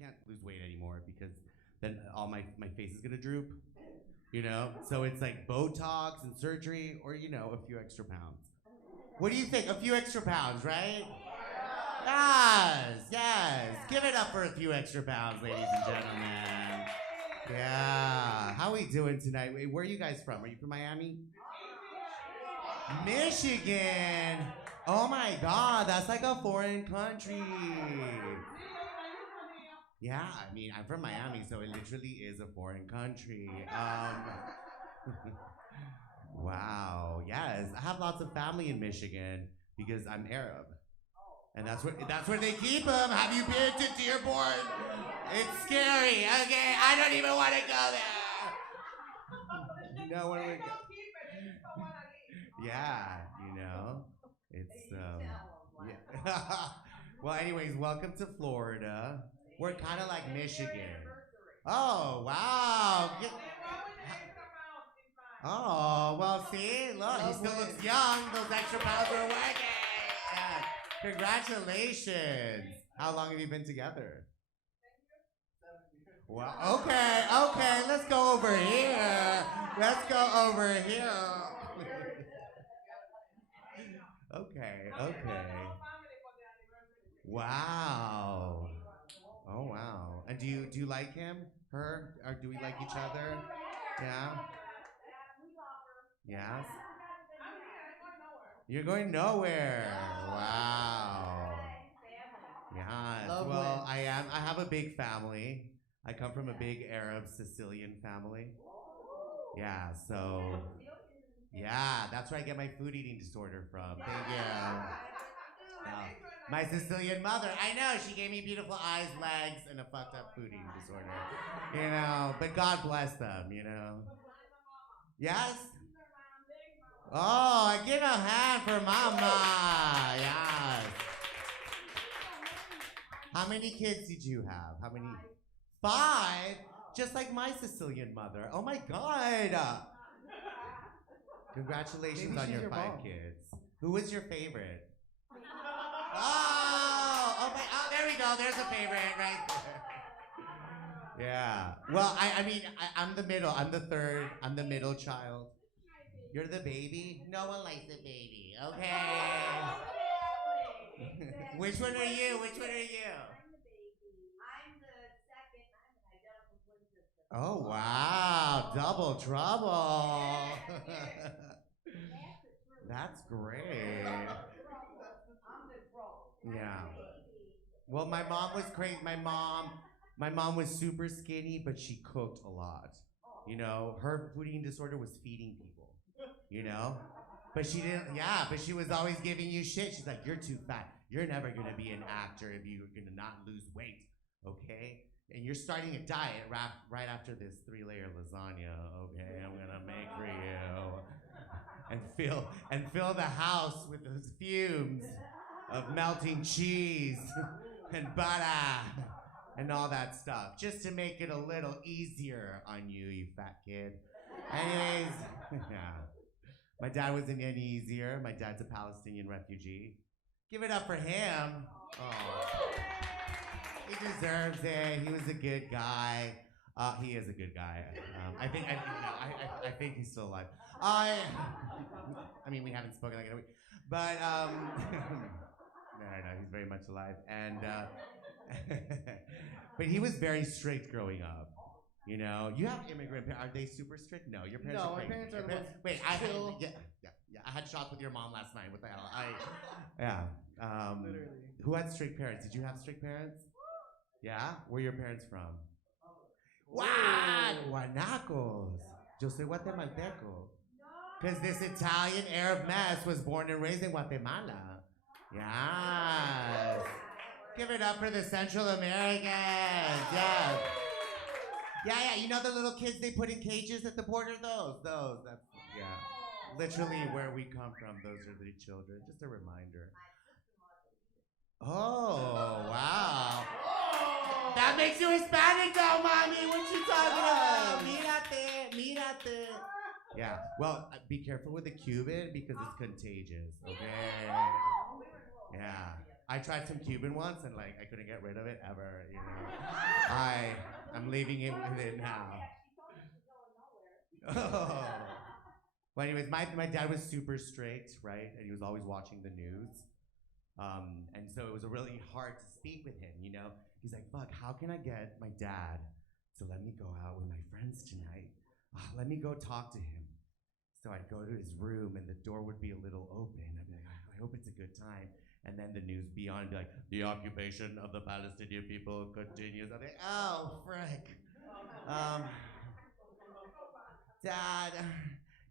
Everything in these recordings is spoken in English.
can't lose weight anymore because then all my face is gonna droop. You know? So it's like Botox and surgery or, you know, a few extra pounds. What do you think? A few extra pounds, right? Yes, yes. Give it up for a few extra pounds, ladies and gentlemen. Yeah. How are we doing tonight? Wait, where are you guys from? Are you from Miami? Michigan. Oh my God, that's like a foreign country. Yeah, I mean, I'm from Miami, so it literally is a foreign country. Wow, yes, I have lots of family in Michigan because I'm Arab, and that's where they keep them. Have you been to Dearborn? It's scary. Okay, I don't even want to go there. No one would go. Yeah, you know, it's yeah. Well, anyways, welcome to Florida. We're kind of like Michigan. Oh, wow. Oh, well, see, look, he still looks young. Those extra pounds are working. Yeah. Congratulations. How long have you been together? Well, okay, let's go over here. Let's go over here. Okay. Wow. Oh, wow. And do you like him? Her? Or do we like each other? Yeah? Yes? You're going nowhere. Wow. Yes. Well, I have a big family. I come from a big Arab Sicilian family. Yeah, so yeah, that's where I get my food eating disorder from. Thank you. My Sicilian mother, I know, she gave me beautiful eyes, legs, and a fucked up food eating disorder. You know, but God bless them, you know. Yes? Oh, give a hand for Mama. Yes. How many kids did you have? How many? 5? Just like my Sicilian mother. Oh my God. Congratulations on your 5 kids. Who was your favorite? Oh, there we go. There's a favorite right there. Yeah. Well, I mean, I'm the middle. I'm the third. I'm the middle child. You're the baby? No one likes the baby. Okay. Which one are you? Which one are you? I'm the second. I'm an identical twin sister. Oh, wow. Double trouble. That's great. Yeah. Well, my mom was crazy. My mom was super skinny, but she cooked a lot. You know, her food eating disorder was feeding people. You know? But she didn't, yeah, but she was always giving you shit. She's like, you're too fat. You're never gonna be an actor if you're gonna not lose weight, okay? And you're starting a diet right after this 3-layer lasagna, okay? I'm gonna make for you. And fill the house with those fumes of melting cheese and butter and all that stuff, just to make it a little easier on you, you fat kid. Anyways, yeah. My dad wasn't any easier. My dad's a Palestinian refugee. Give it up for him. Oh. He deserves it. He was a good guy. He is a good guy. I think he's still alive. I mean, we haven't spoken like in a week, but no, he's very much alive. And but he was very strict growing up. You know, you have immigrant parents. Are they super strict? No, your parents are crazy. No, my parents are the most Wait, chill. Yeah. I had shots with your mom last night. What the hell? Yeah. Literally. Who had strict parents? Did you have strict parents? Yeah. Where are your parents from? Wow, Guanacos. Yo soy guatemalteco. Because this Italian Arab mess was born and raised in Guatemala. Yes. Give it up for the Central Americans. Yes. Yeah, you know the little kids they put in cages at the border? Those, that's, yeah. Literally where we come from, those are the children. Just a reminder. Oh, wow. That makes you Hispanic though, mommy. What you talking about? Mírate. Yeah, well, be careful with the Cuban because it's contagious, okay? Yeah. I tried some Cuban once and like I couldn't get rid of it ever. You know, I'm leaving it with it now. Oh. Well, anyways, my dad was super strict, right? And he was always watching the news. And so it was really hard to speak with him, you know? He's like, fuck, how can I get my dad to let me go out with my friends tonight? Let me go talk to him. So I'd go to his room and the door would be a little open. I'd be like, I hope it's a good time. And then the news beyond would be like, the occupation of the Palestinian people continues. I'd be like, oh, frick. Dad,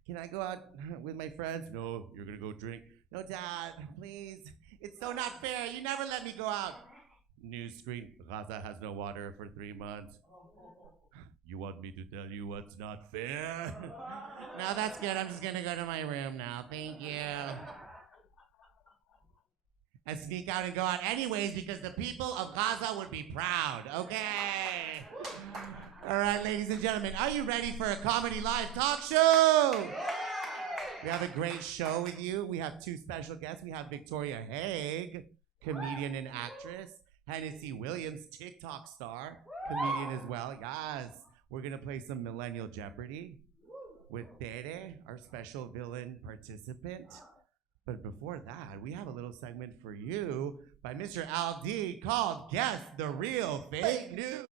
can I go out with my friends? No, you're gonna go drink. No, Dad, please. It's so not fair. You never let me go out. News screen, Gaza has no water for 3 months. You want me to tell you what's not fair? No, that's good. I'm just gonna go to my room now. Thank you. And sneak out and go out anyways because the people of Gaza would be proud, okay? All right, ladies and gentlemen, are you ready for a comedy live talk show? We have a great show with you. We have 2 special guests. We have Victoria Haig, comedian and actress. Hennessy Williams, TikTok star, comedian as well. Yes, we're gonna play some Millennial Jeopardy with Tere, our special villain participant. But before that, we have a little segment for you by Mr. Al D called Guess the Real Fake News.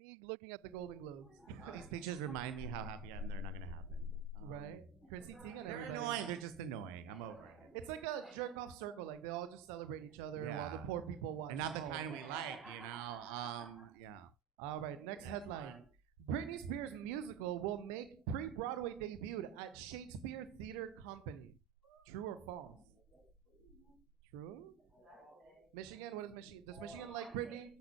Me looking at the Golden Globes. All these pictures remind me how happy I am they're not gonna happen. Right? Chrissy Teigen and They're everybody. annoying. They're just annoying. I'm over it. It's like a jerk off circle. Like they all just celebrate each other while the Yeah. poor people watch. And not the at home. kind we like, you know. Yeah. All right, next That's headline. fine. Britney Spears musical will make pre-Broadway debut at Shakespeare Theater Company. True or false? True? Michigan, what is Michigan? Does Michigan like Britney?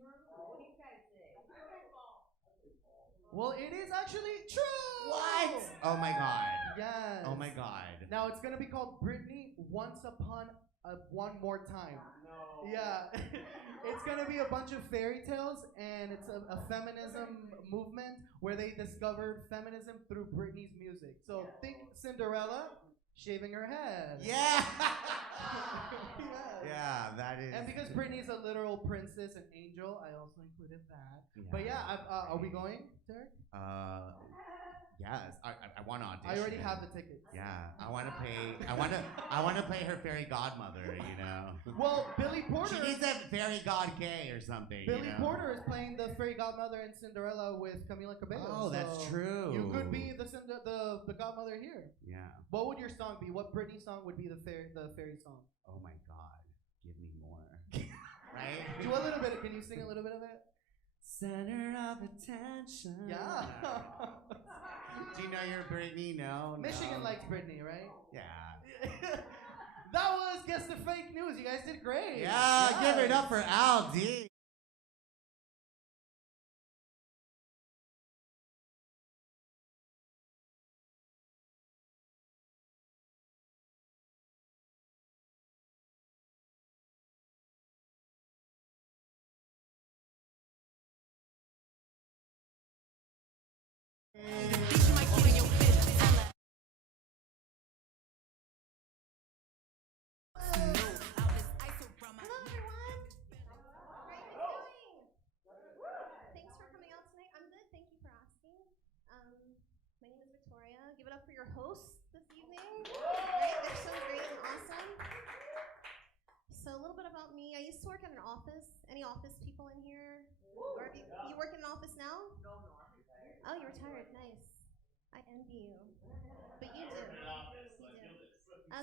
Well, it is actually true. What? Oh my god. Yes. Oh my God. Now it's gonna be called Britney Once Upon One More Time. No. Yeah. It's gonna be a bunch of fairy tales, and it's a feminism movement where they discovered feminism through Britney's music. So think Cinderella shaving her head. Yeah. Yes. Yeah, that is. And because Britney's a literal princess and angel, I also included that. Yeah. But yeah, are we going, Derek? Yes. I want to audition. I already have the tickets. Yeah, I want to play. I want to play her fairy godmother. You know. Well, Billy Porter. She needs a fairy god gay or something. Billy you know? Porter is playing the fairy godmother in Cinderella with Camila Cabello. Oh, that's true. You could be the godmother here. Yeah. What would your song be? What Britney song would be the fairy song? Oh my God, give me more. Right? Do a little bit. Can you sing a little bit of it? Center of attention. Yeah. Do you know your Britney? No. Michigan likes Britney, right? Yeah. That was Guess the Fake News. You guys did great. Yeah, Yes. give it up for Al D. Hello, everyone. How are you guys doing? Thanks for coming out tonight. I'm good. Thank you for asking. My name is Victoria. Give it up for your hosts this evening. Right? They're so great and awesome. So a little bit about me. I used to work at an office. Any office people in here? Or have you work in an office now? No, I'm retired. Oh, you're retired. Nice. I envy you. But you do.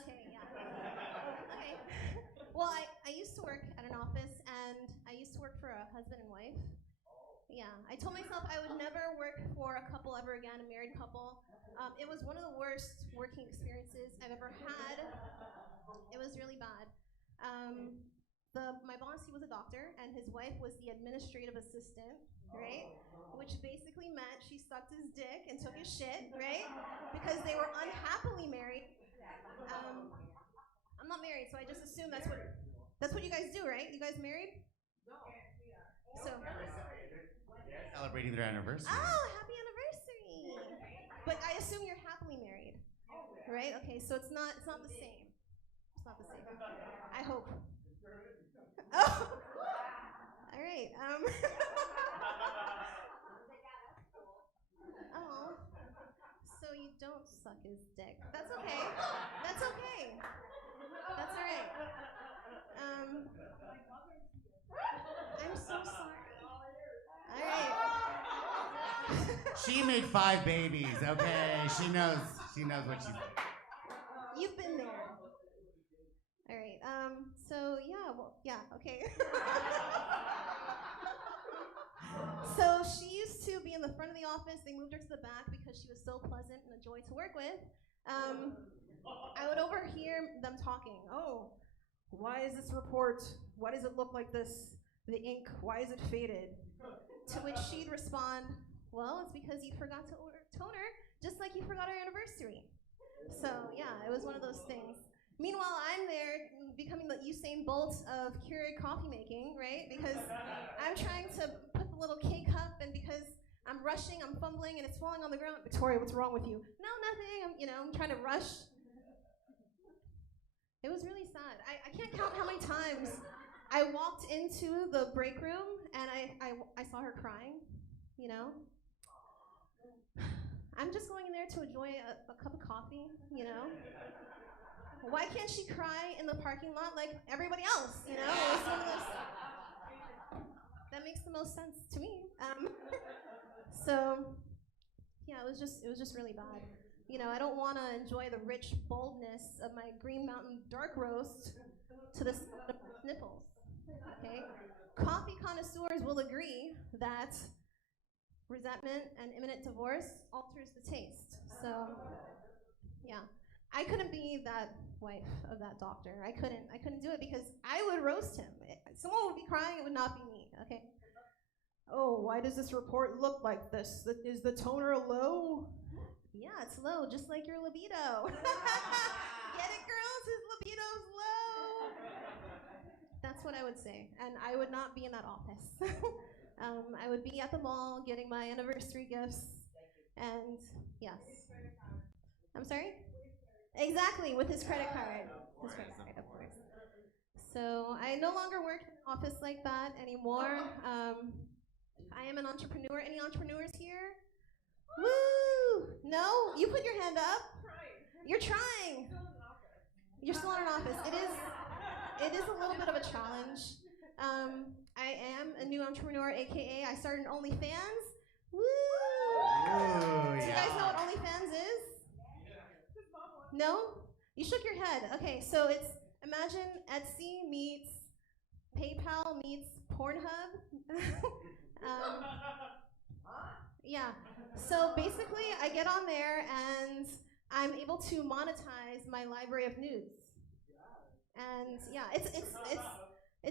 Okay, yeah. Okay. Well, I used to work at an office, and I used to work for a husband and wife. Yeah, I told myself I would never work for a couple ever again, a married couple. It was one of the worst working experiences I've ever had. It was really bad. My boss, he was a doctor, and his wife was the administrative assistant, right? Which basically meant she sucked his dick and took his shit, right? Because they were unhappily married. I'm not married, so I just assume that's what you guys do, right? You guys married? No, we are. So. Celebrating their anniversary. Oh, happy anniversary! But I assume you're happily married, right? Okay, so it's not the same. It's not the same. I hope. Oh. All right. Oh. So you don't suck his dick. That's okay. That's okay. That's all right. I'm so sorry. All right. She made 5 babies. Okay, she knows what she's doing. You've been there. All right. So okay. So she used to be in the front of the office. They moved her to the back because she was so pleasant and a joy to work with. I would overhear them talking. Oh, why is this report? Why does it look like this? The ink, why is it faded? To which she'd respond, well, it's because you forgot to order toner, just like you forgot our anniversary. So yeah, it was one of those things. Meanwhile, I'm there becoming the Usain Bolt of Keurig coffee making, right? Because I'm trying to put the little K-cup, and because I'm rushing, I'm fumbling, and it's falling on the ground. Victoria, what's wrong with you? No, nothing. I'm trying to rush. It was really sad. I can't count how many times I walked into the break room and I saw her crying, I'm just going in there to enjoy a cup of coffee, Why can't she cry in the parking lot like everybody else, It was one of those, that makes the most sense to me. So, yeah, it was just really bad. I don't want to enjoy the rich boldness of my Green Mountain dark roast to the sound of nipples. Okay? Coffee connoisseurs will agree that resentment and imminent divorce alters the taste. So, yeah. I couldn't be that wife of that doctor. I couldn't do it because I would roast him. Someone would be crying, it would not be me, okay? Oh, why does this report look like this? Is the toner low? Yeah, it's low, just like your libido. Get it, girls? His libido's low. That's what I would say. And I would not be in that office. I would be at the mall getting my anniversary gifts. And yes. I'm sorry? Exactly, with his credit card. His credit card, of course. So I no longer work in an office like that anymore. I am an entrepreneur. Any entrepreneurs here? Woo! No? You put your hand up. You're trying. You're still in an office. It is a little bit of a challenge. I am a new entrepreneur, aka I started OnlyFans. Woo! Ooh, Do you guys know what OnlyFans is? No? You shook your head. Okay, so it's imagine Etsy meets PayPal meets Pornhub. Yeah. So basically, I get on there and I'm able to monetize my library of nudes. And yeah, it's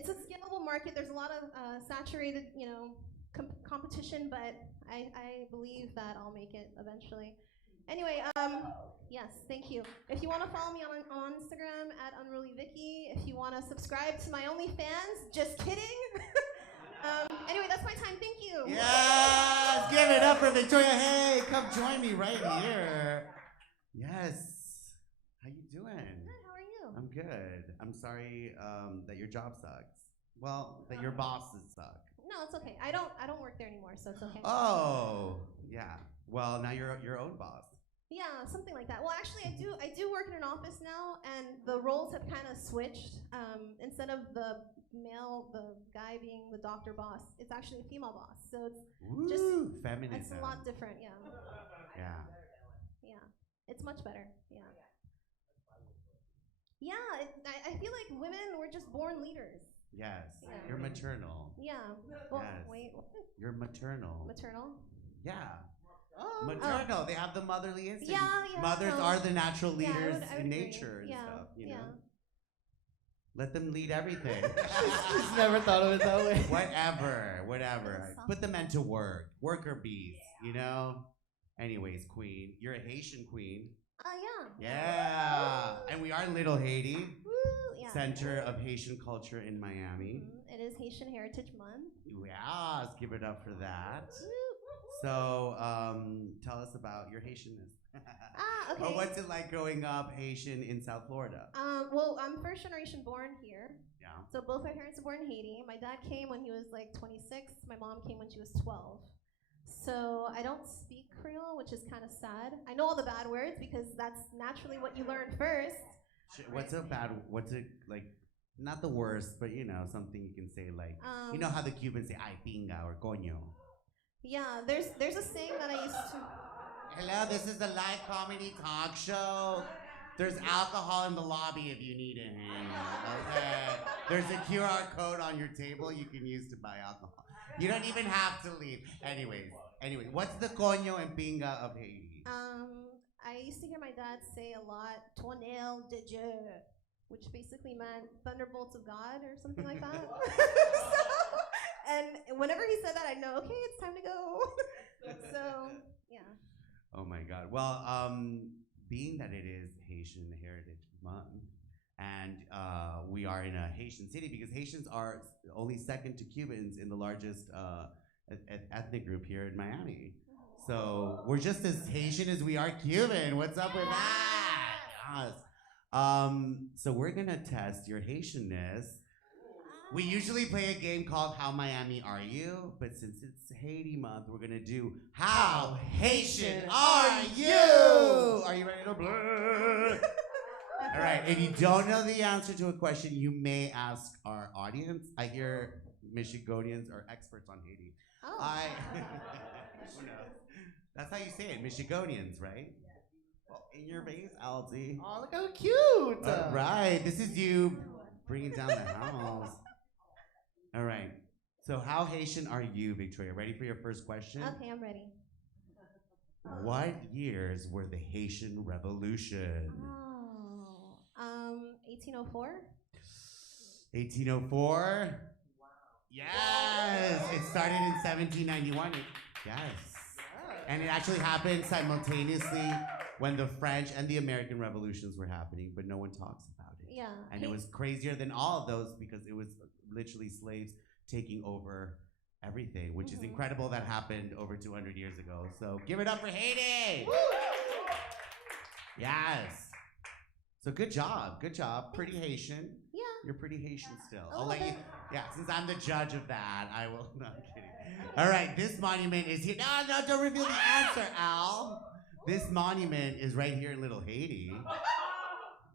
a scalable market. There's a lot of saturated, competition, but I believe that I'll make it eventually. Anyway, yes, thank you. If you want to follow me on Instagram at UnrulyVicky, if you want to subscribe to my OnlyFans, just kidding. Anyway, that's my time. Thank you. Yes, give it up for Victoria. Hey, come join me right here. Yes. How you doing? Good. How are you? I'm good. I'm sorry that your job sucks. Well, that your bosses suck. No, it's okay. I don't work there anymore, so it's okay. Oh, yeah. Well, now you're your own boss. Yeah, something like that. Well, actually, I do work in an office now, and the roles have kind of switched. Instead of the guy being the doctor boss, it's actually a female boss. So it's just feminism. It's a lot different. Yeah. Yeah. Yeah. It's much better. Yeah. Yeah. I feel like women were just born leaders. Yes. Yeah. You're maternal. Yeah. Well, Yes. wait. What? You're maternal. Maternal. Yeah. Oh. Maternal. They have the motherly instinct. Yeah. Mothers no. are the natural Yeah, leaders I would in agree. nature and Yeah, stuff. You yeah. know. Let them lead everything. She's never thought of it that way. Whatever. Put the men to work. Worker bees. You know. Anyways, queen. You're a Haitian queen. Yeah. Yeah. And we are Little Haiti. Woo. Yeah. Center of Haitian culture in Miami. It is Haitian Heritage Month. Yes, give it up for that. Woo. So, tell us about your Haitianness. Okay. Or what's it like growing up Haitian in South Florida? Well, I'm first generation born here. Yeah. So both my parents were born in Haiti. My dad came when he was like 26. My mom came when she was 12. So I don't speak Creole, which is kind of sad. I know all the bad words because that's naturally what you learn first. What's like, not the worst, but something you can say like, you know how the Cubans say, ay pinga or coño. Yeah, there's a saying that I used to. Hello, this is a live comedy talk show. There's alcohol in the lobby if you need it. Okay. There's a QR code on your table you can use to buy alcohol. You don't even have to leave. Anyways, what's the coño and pinga of Haiti? I used to hear my dad say a lot, "Tonel de Dieu," which basically meant thunderbolts of God or something like that. And whenever he said that, I know, okay, it's time to go. So, yeah. Oh my God. Well, being that it is Haitian Heritage Month, and we are in a Haitian city because Haitians are only second to Cubans in the largest ethnic group here in Miami. So we're just as Haitian as we are Cuban. What's up with that? Yes. So we're gonna test your Haitianness. We usually play a game called How Miami Are You? But since it's Haiti month, we're gonna do How Haitian Are You? Are you ready to play? All right, if you don't know the answer to a question, you may ask our audience. I hear Michigonians are experts on Haiti. Oh. Who knows? That's how you say it, Michigonians, right? Oh, in your face, Alti. Oh, look how cute! All right, this is you bringing down the house. All right, so how Haitian are you, Victoria? Ready for your first question? Okay, I'm ready. What years were the Haitian Revolution? 1804. 1804? Yes! It started in 1791. Yes. And it actually happened simultaneously when the French and the American revolutions were happening, but no one talks about it. Yeah. And it was crazier than all of those because it was literally slaves taking over everything, which is incredible that happened over 200 years ago. So give it up for Haiti! Woo! Yes. So good job. Pretty Haitian. Yeah. You're pretty Haitian still. A I'll little let you. bit. Yeah, since I'm the judge of that, I will. No, I'm kidding. All right, this monument is here. No, don't reveal the answer, Al. This monument is right here in Little Haiti.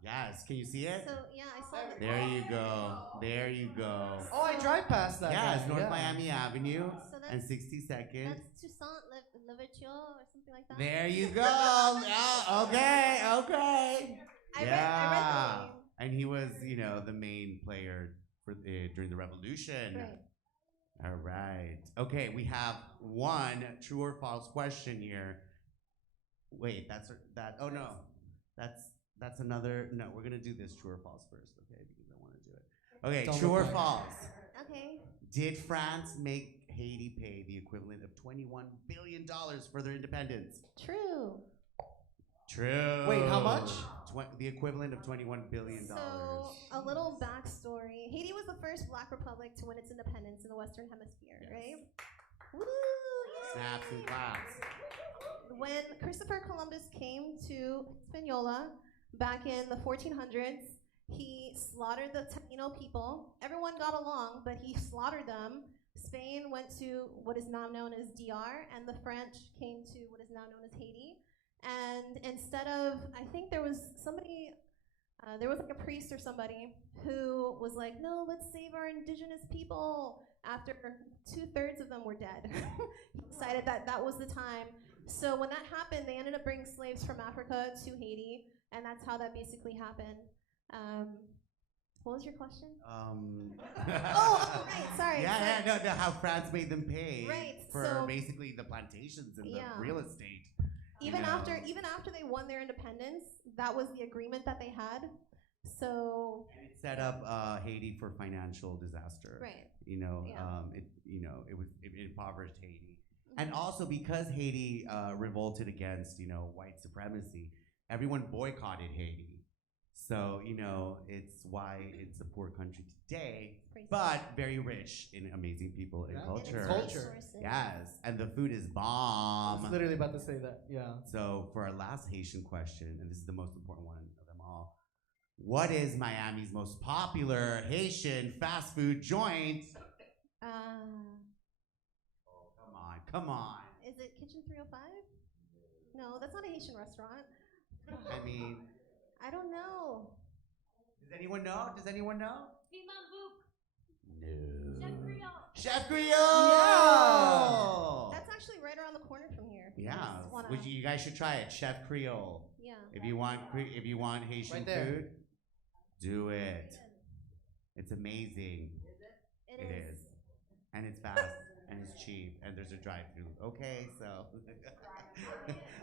Yes, can you see it? So yeah, I saw the. There you go. There you go. Oh, I drive past that. Yes, guy. North Yeah. Miami Avenue So that's- and 62nd. That's Toussaint Louverture or something like that. There you go. Oh, okay. I read the name. And he was, the main player for during the revolution. Right. All right. Okay, we have one true or false question here. Wait, oh no. That's another, no, we're gonna do this true or false first, okay? Because I wanna do it. Okay, Don't true or look like- false? Okay. Did France make Haiti pay the equivalent of $21 billion for their independence? True. True. Wait, how much? The equivalent of $21 billion. So, a little backstory. Haiti was the first black republic to win its independence in the Western Hemisphere, Yes. right? Woo! Snaps and claps. When Christopher Columbus came to Hispaniola back in the 1400s, he slaughtered the Taino people. Everyone got along, but he slaughtered them. Spain went to what is now known as DR, and the French came to what is now known as Haiti. And instead of, I think there was somebody, there was like a priest or somebody who was like, no, let's save our indigenous people. After 2/3 of them were dead. He decided that that was the time. So when that happened, they ended up bringing slaves from Africa to Haiti, and that's how that basically happened. What was your question? Oh, right, sorry. No, how France made them pay Right, for so- basically the plantations and the Yeah. real estate. Even you know. after they won their independence, that was the agreement that they had. So And it set up Haiti for financial disaster. right. Yeah. It impoverished Haiti. And also because Haiti revolted against, white supremacy, everyone boycotted Haiti. So, it's why it's a poor country today, Crazy. but very rich in amazing people and Yeah. culture. And its Culture. resources. Yes, and the food is I was bomb. literally about to say that. Yeah. So for our last Haitian question, and this is the most important one of them all, what is Miami's most popular Haitian fast food joint? Oh, come on. Is it Kitchen 305? No, that's not a Haitian restaurant. I mean, I don't know. does anyone know? No. Chef Creole. Chef Creole! Yeah. That's actually right around the corner from here. Yeah, Just wanna- you guys should try it. Chef Creole. Yeah. If you want Haitian Right there. food, do it. It's amazing. It It is. is. And it's fast and it's cheap and there's a drive-through. Okay, so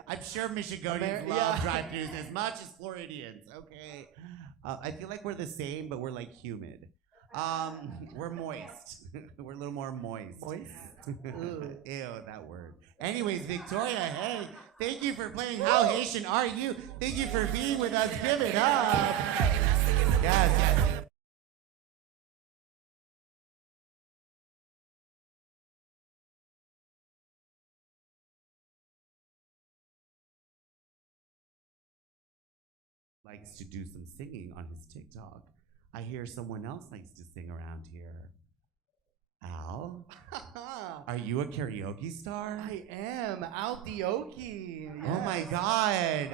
I'm sure Michigonians love Yeah. drive-throughs as much as Floridians. Okay, I feel like we're the same, but we're like humid. We're moist. We're a little more moist. Moist? Ew, that word. Anyways, Victoria, hey, thank you for playing How Haitian Are You? Thank you for being with us. Give it up. Yes. Likes to do some singing on his TikTok. I hear someone else likes to sing around here. Al, are you a karaoke star? I am Al Dioki. Oh my God! And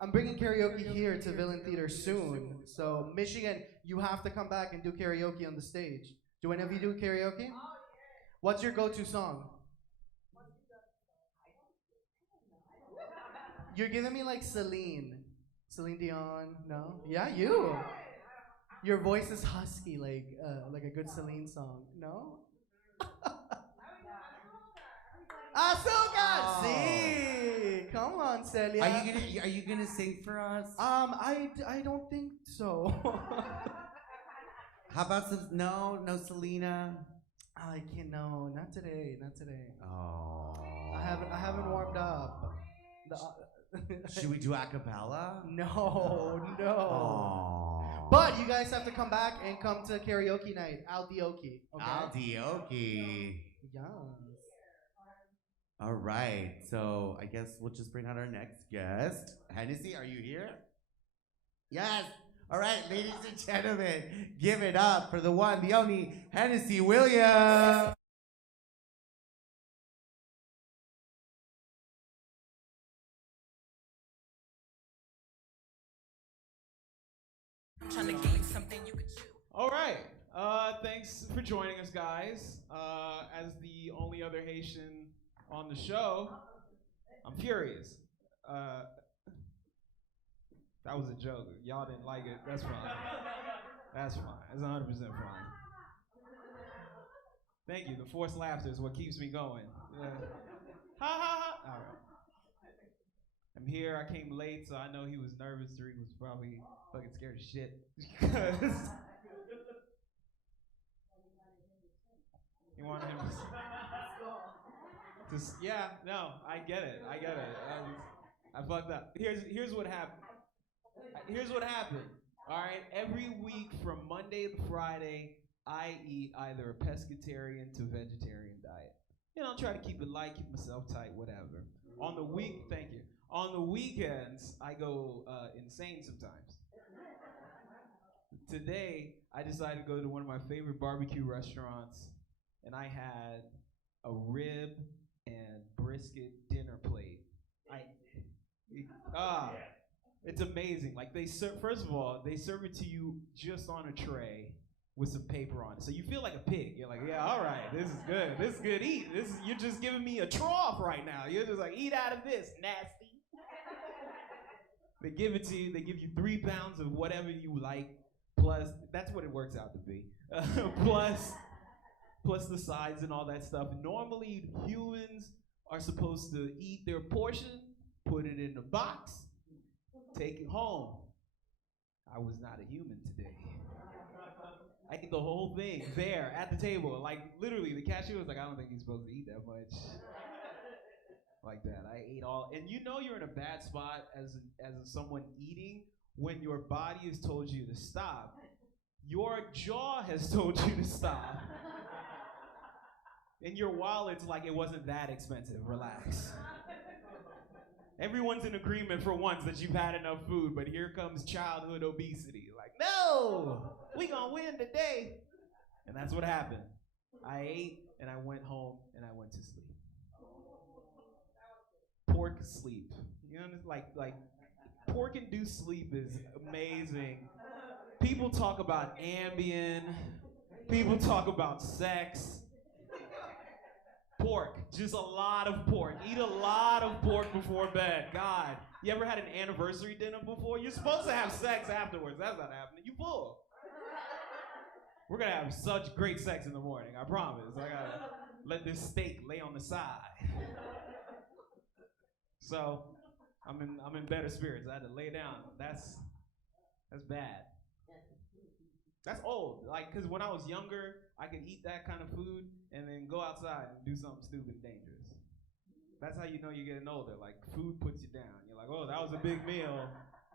I'm bringing karaoke here to Villain Theater soon. So Michigan, you have to come back and do karaoke on the stage. Do any of you do karaoke? What's your go-to song? You're giving me like Celine Dion. No? Yeah, you. Your voice is husky, like a good Celine song. No? Asuka! See, come on, Celia. Are you gonna sing for us? I don't think so. How about some no Selena? I can't. No, not today. Not today. Oh. I haven't warmed up. Should we do a cappella? No. Oh. But you guys have to come back and come to karaoke night. Aldioki. Okay. Aldioki. Yes. All right. So I guess we'll just bring out our next guest. Hennessy, are you here? Yes. All right, ladies and gentlemen, give it up for the one, the only Hennessy Williams. Trying to gain something you could chew. All right. Thanks for joining us, guys. As the only other Haitian on the show, I'm furious. That was a joke. Y'all didn't like it. That's fine. That's fine. It's 100% fine. Thank you. The forced laughter is what keeps me going. Yeah. Ha ha ha. All right. I'm here. I came late, so I know he was nervous, or he was probably fucking scared as shit. Because you want him to yeah, no, I get it. I fucked up. Here's what happened. All right, every week from Monday to Friday, I eat either a pescatarian to vegetarian diet. You know, try to keep it light, keep myself tight, whatever. On the weekends, I go insane sometimes. Today, I decided to go to one of my favorite barbecue restaurants, and I had a rib and brisket dinner plate. It's amazing. Like first of all, they serve it to you just on a tray with some paper on it. So you feel like a pig. You're like, yeah, all right, this is good. This is good eat. You're just giving me a trough right now. You're just like, eat out of this, nasty. They give it to you. They give you 3 pounds of whatever you like. Plus, that's what it works out to be. plus the sides and all that stuff. Normally, humans are supposed to eat their portion, put it in a box, take it home. I was not a human today. I ate the whole thing there at the table. Like, literally, the cashier was like, I don't think you're supposed to eat that much. Like that. I ate all. And you know you're in a bad spot as someone eating when your body has told you to stop. Your jaw has told you to stop. And your wallet's like, it wasn't that expensive. Relax. Everyone's in agreement for once that you've had enough food, but here comes childhood obesity. Like, no, we gonna win today. And that's what happened. I ate, and I went home, and I went to sleep. Pork sleep. You know, like pork-induced sleep is amazing. People talk about Ambien. People talk about sex. Pork, just a lot of pork. Eat a lot of pork before bed. God, you ever had an anniversary dinner before? You're supposed to have sex afterwards. That's not happening. You full. We're gonna have such great sex in the morning. I promise. I gotta let this steak lay on the side. So, I'm in better spirits. I had to lay down. That's bad. That's old. Like, cause when I was younger, I could eat that kind of food and then go outside and do something stupid and dangerous. That's how you know you're getting older. Like, food puts you down. You're like, oh, that was a big meal.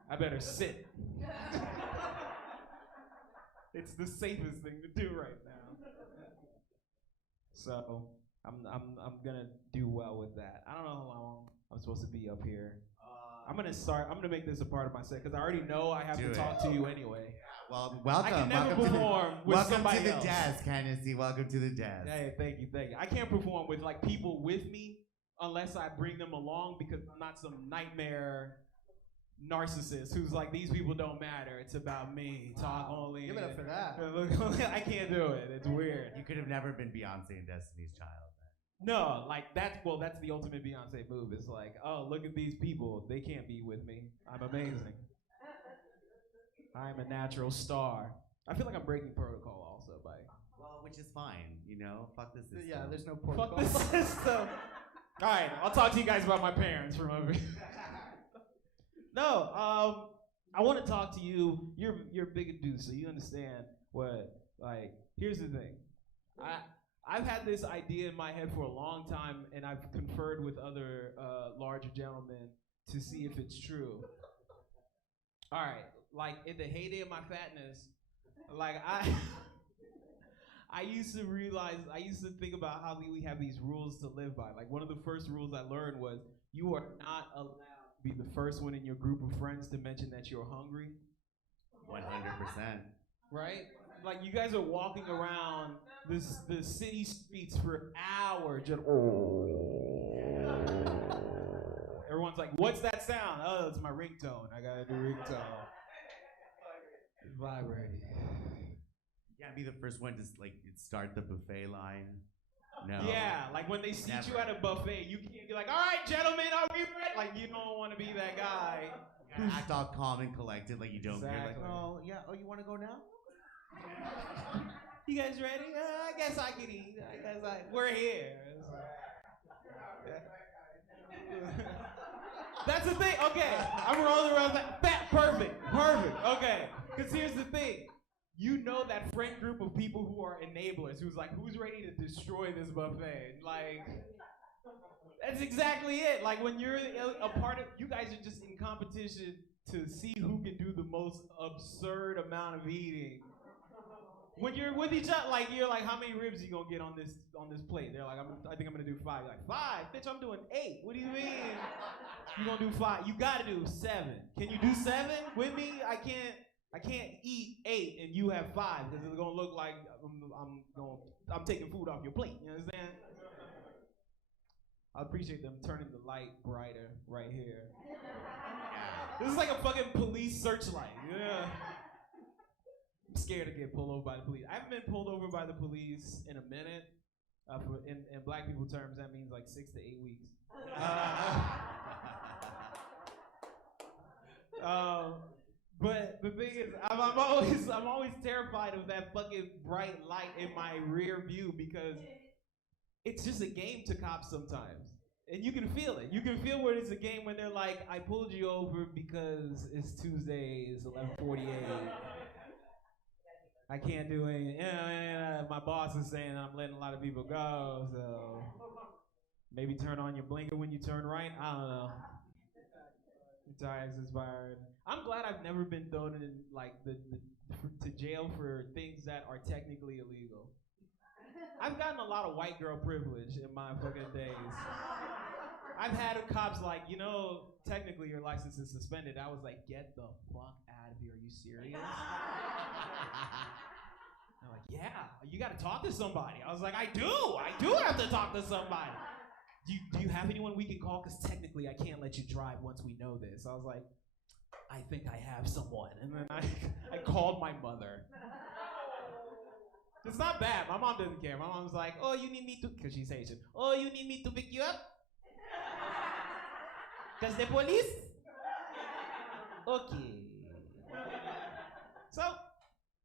I better sit. It's the safest thing to do right now. So I'm gonna do well with that. I don't know how long I'm supposed to be up here. I'm gonna make this a part of my set because I already know I have to talk to you anyway. Well, welcome. I can never welcome perform with welcome somebody to the else. desk, Hennessy. Welcome to the desk. Hey, thank you. I can't perform with like people with me unless I bring them along because I'm not some nightmare narcissist who's like, these people don't matter. It's about me. Talk only. Give it up for that. I can't do it. It's weird. You could have never been Beyonce and Destiny's Child. No, like that's the ultimate Beyonce move. It's like, oh, look at these people. They can't be with me. I'm amazing. I'm a natural star. I feel like I'm breaking protocol also by. Well, which is fine, you know. Fuck the system. Yeah, there's no protocol. Fuck the system. All right, I'll talk to you guys about my parents from over here. No, I want to talk to you. You're a big dude, so you understand what. Like, here's the thing. I've had this idea in my head for a long time, and I've conferred with other larger gentlemen to see if it's true. All right, like in the heyday of my fatness, like I used to think about how we have these rules to live by. Like one of the first rules I learned was you are not allowed to be the first one in your group of friends to mention that you're hungry. 100%. Right? Like you guys are walking around the city streets for hours just everyone's like, what's that sound? Oh, it's my ringtone. I got a new ringtone. It's vibrating. You can't be the first one to like start the buffet line. No. Yeah, like when they seat Never. you at a buffet, you can't be like, all right, gentlemen, are we ready? Like you don't want to be that guy. You gotta act all calm and collected, like you don't care. Like, Exactly. oh yeah, oh you want to go now? You guys ready? I guess I can eat. We're here. That's the thing. Okay, I'm rolling around like perfect. Okay, because here's the thing. You know that friend group of people who are enablers, who's like, who's ready to destroy this buffet? Like, that's exactly it. Like when you're a part of, you guys are just in competition to see who can do the most absurd amount of eating. When you're with each other, like you're like, how many ribs you gonna get on this plate? They're like, I think I'm gonna do 5. You're like 5, bitch, I'm doing 8. What do you mean? You gonna do 5? You gotta do 7. Can you do 7 with me? I can't eat 8 and you have 5 because it's gonna look like I'm taking food off your plate. You understand? I appreciate them turning the light brighter right here. This is like a fucking police searchlight. Yeah. I'm scared to get pulled over by the police. I haven't been pulled over by the police in a minute. In black people terms, that means like 6 to 8 weeks. But the thing is, I'm always terrified of that fucking bright light in my rear view because it's just a game to cops sometimes. And you can feel it. You can feel where it's a game when they're like, I pulled you over because it's Tuesday, it's 11:48. I can't do anything. My boss is saying I'm letting a lot of people go, so maybe turn on your blinker when you turn right. I don't know. Your tires expired. I'm glad I've never been thrown in like to jail for things that are technically illegal. I've gotten a lot of white girl privilege in my fucking days. I've had cops like, technically your license is suspended. I was like, get the fuck out of here. Are you serious? They're like, yeah, you got to talk to somebody. I was like, I do have to talk to somebody. Do you have anyone we can call? Because technically I can't let you drive once we know this. I was like, I think I have someone. And then I called my mother. It's not bad. My mom doesn't care. My mom's like, oh, you need me to, because she's Haitian. Oh, you need me to pick you up? Because the police? Okay. So,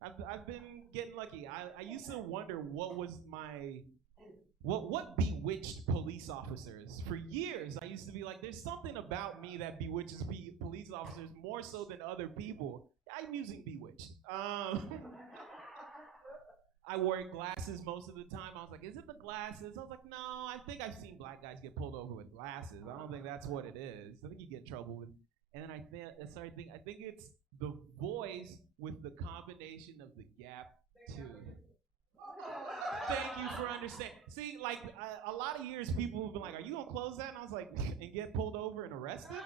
I've been getting lucky. I used to wonder what bewitched police officers. For years, I used to be like, there's something about me that bewitches police officers more so than other people. I'm using bewitched. I wore glasses most of the time. I was like, is it the glasses? I was like, no, I think I've seen black guys get pulled over with glasses. I don't think that's what it is. I think you get in trouble with. And then I think it's the voice with the combination of the gap tooth. Thank you for understanding. See, like a lot of years, people have been like, are you gonna close that? And I was like, and get pulled over and arrested?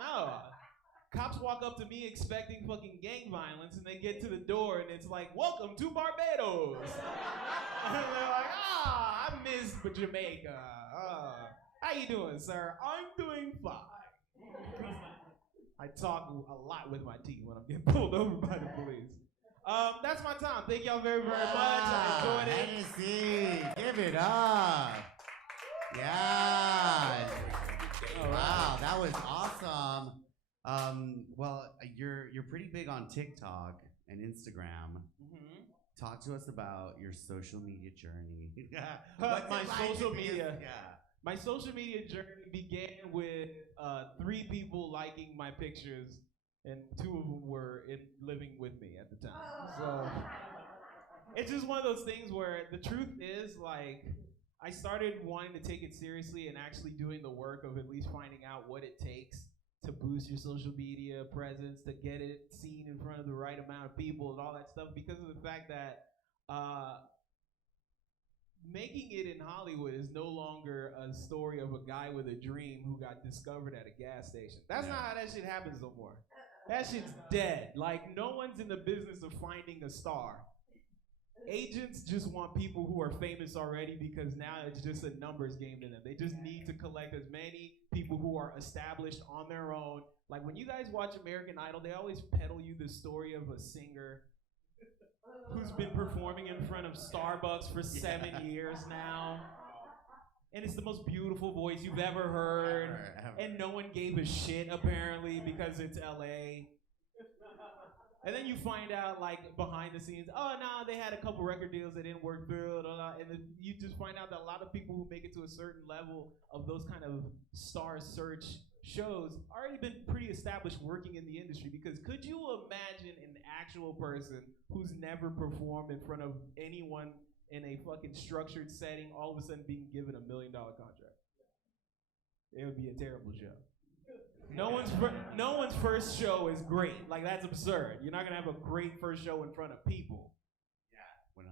No. Cops walk up to me expecting fucking gang violence, and they get to the door, and it's like, welcome to Barbados. And they're like, I miss Jamaica. How you doing, sir? I'm doing fine. I talk a lot with my teeth when I'm getting pulled over by the police. That's my time. Thank y'all very, very much. I enjoyed it. Hennessy, give it up. Yeah. Oh, Wow, that was awesome. Well, you're pretty big on TikTok and Instagram. Mm-hmm. Talk to us about your social media journey. My social media. Yeah. My social media journey began with 3 people liking my pictures, and 2 of them were living with me at the time. So It's just one of those things where the truth is, like, I started wanting to take it seriously and actually doing the work of at least finding out what it takes to boost your social media presence, to get it seen in front of the right amount of people and all that stuff, because of the fact that making it in Hollywood is no longer a story of a guy with a dream who got discovered at a gas station. That's not how that shit happens no more. That shit's dead. Like, no one's in the business of finding a star. Agents just want people who are famous already because now it's just a numbers game to them. They just need to collect as many people who are established on their own. Like, when you guys watch American Idol, they always peddle you the story of a singer who's been performing in front of Starbucks for 7 years now. And it's the most beautiful voice you've ever heard. And no one gave a shit, apparently, because it's LA. And then you find out, like, behind the scenes, oh, no, they had a couple record deals that didn't work through, and then you just find out that a lot of people who make it to a certain level of those kind of star search shows already been pretty established working in the industry. Because could you imagine an actual person who's never performed in front of anyone in a fucking structured setting all of a sudden being given $1 million contract? It would be a terrible show. No one's first show is great. Like, that's absurd. You're not gonna have a great first show in front of people. Yeah, 100%.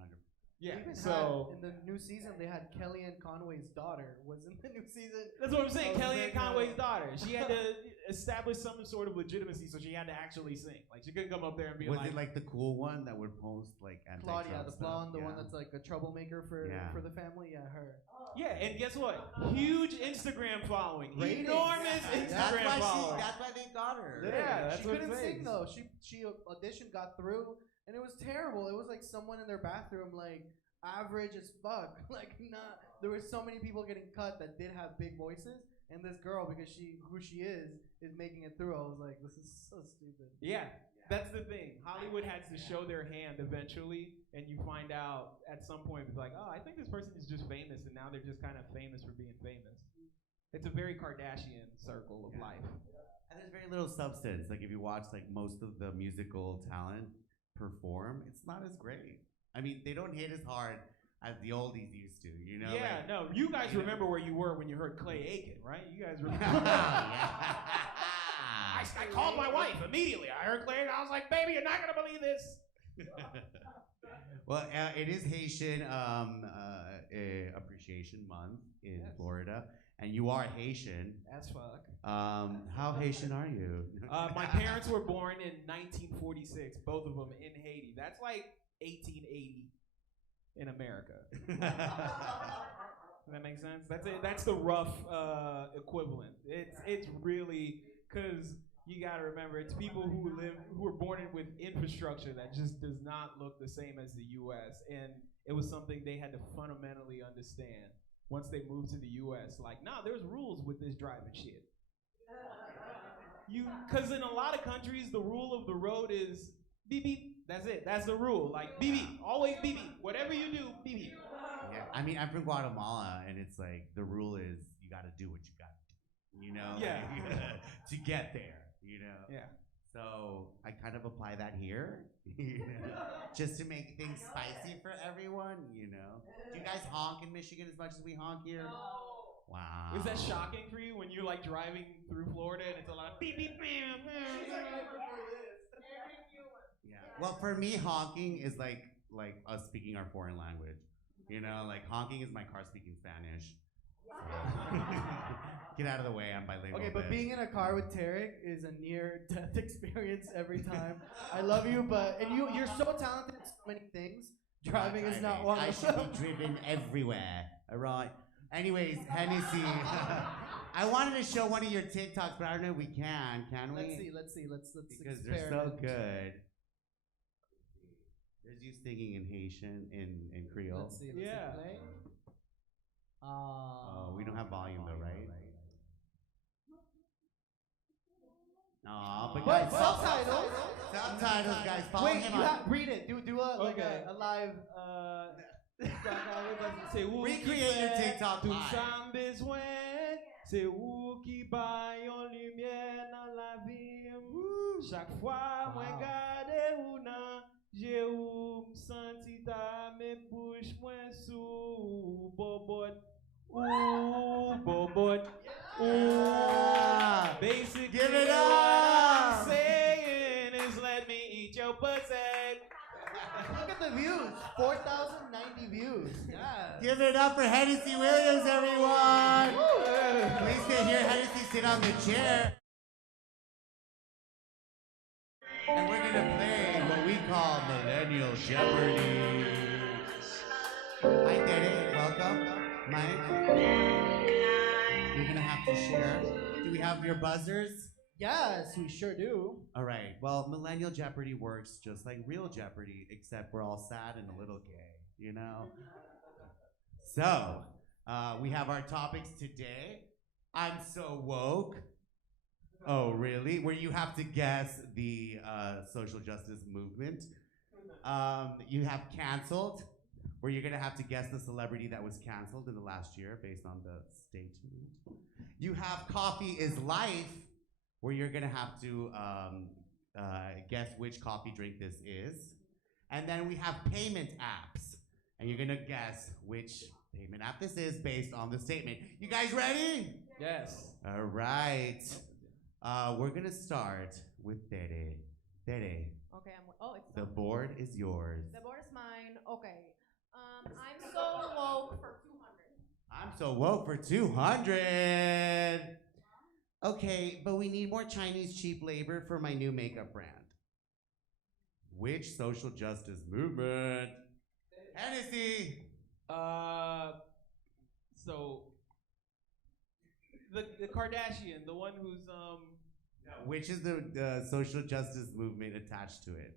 Yeah. Even So in the new season, they had Kellyanne Conway's daughter was in the new season. that's what I'm saying. Oh, Kellyanne very Conway's cool. daughter. She had to establish some sort of legitimacy, so she had to actually sing. Like, she couldn't come up there and be Was like, it like the cool one that would post like anti-Trump Claudia, the stuff? blonde, the Yeah. one that's like a troublemaker for the family. Yeah, her. yeah. And guess what? Huge Instagram following. Ratings. Enormous Instagram following. That's why they got her. Yeah, that's she what couldn't it sing takes. though. She auditioned, got through, and it was terrible. It was like someone in their bathroom, like average as fuck. Like, not. There were so many people getting cut that did have big voices, and this girl, because who she is making it through. I was like, this is so stupid. Yeah, that's the thing. Hollywood has to show their hand eventually, and you find out at some point, it's like, oh, I think this person is just famous, and now they're just kind of famous for being famous. It's a very Kardashian circle of life. And there's very little substance. Like, if you watch like most of the musical talent perform, it's not as great. I mean, they don't hit as hard as the oldies used to, you know? Yeah, like, no, you guys remember where you were when you heard Clay Aiken, right? You guys remember. I called my wife immediately. I heard Clay Aiken. I was like, baby, you're not going to believe this. Well, it is Haitian Appreciation Month in Florida, and you are Haitian. As fuck. How Haitian are you? My parents were born in 1946, both of them in Haiti. That's like 1880 in America. Does that make sense? That's it. That's the rough equivalent. It's really, because you gotta remember, it's people who were born in with infrastructure that just does not look the same as the U.S. And it was something they had to fundamentally understand once they moved to the U.S. Like, nah, there's rules with this driving shit. Because in a lot of countries, the rule of the road is beep beep. That's it. That's the rule. Like, beep beep. Always beep beep. Whatever you do, beep beep. Yeah, I mean, I'm from Guatemala, and it's like the rule is you got to do what you got to do, you know? Yeah. To get there, you know? Yeah. So I kind of apply that here, you know, just to make things spicy for everyone, you know? Do you guys honk in Michigan as much as we honk here? No. Wow. Is that shocking for you when you're like driving through Florida and it's a lot of beep beep bam bam? Yeah. Well, for me, honking is like us speaking our foreign language. You know, like honking is my car speaking Spanish. Get out of the way, I'm bilingual. Okay, but bitch. being in a car with Tarek is a near-death experience every time. I love you, and you're so talented in so many things. Driving is not one I of should them. be driven everywhere. All right. Anyways, Hennessy. I wanted to show one of your TikToks, but I don't know if we can we? Let's see. Let's Because they're so experiment. good. There's you singing in Haitian, in Creole. Let's see. Yeah. Play. Oh, we don't have volume though, right? Aw, but But guys, subtitles. subtitles, guys. Follow Wait, him you on. read it. Do a live. Recreate your TikTok Tout live. sans besoin, c'est où qui baille en lumière dans la vie. Chaque fois moi garde ou nan, j'ai ou m'senti ta le bouche moins sous bobot. Ooh, bobot. Yeah. Basically, Give it what up. I'm saying is let me eat your pussy. Look at the views. 4,090 views. Yeah. Give it up for Hennessy Williams, everyone. Please stay here. Hennessy, sit on the chair. And we're gonna play what we call Millennial Jeopardy. Hi, Tere. Welcome. Mike. You're gonna have to share. Do we have your buzzers? Yes, we sure do. All right. Well, Millennial Jeopardy works just like real Jeopardy, except we're all sad and a little gay, you know? So, we have our topics today. I'm so woke. Oh, really? Where you have to guess the social justice movement. You have canceled, where you're gonna have to guess the celebrity that was canceled in the last year based on the statement. You have Coffee is Life, where you're gonna have to guess which coffee drink this is. And then we have payment apps, and you're gonna guess which payment app this is based on the statement. You guys ready? Yes. All right. We're gonna start with Tere. Tere, Okay, it's the board is yours. the board is mine. Okay. I'm so woke for 200. I'm so woke for 200. Okay, but we need more Chinese cheap labor for my new makeup brand. Which social justice movement? Hennessy. So the Kardashian, the one who's Which is the social justice movement attached to it?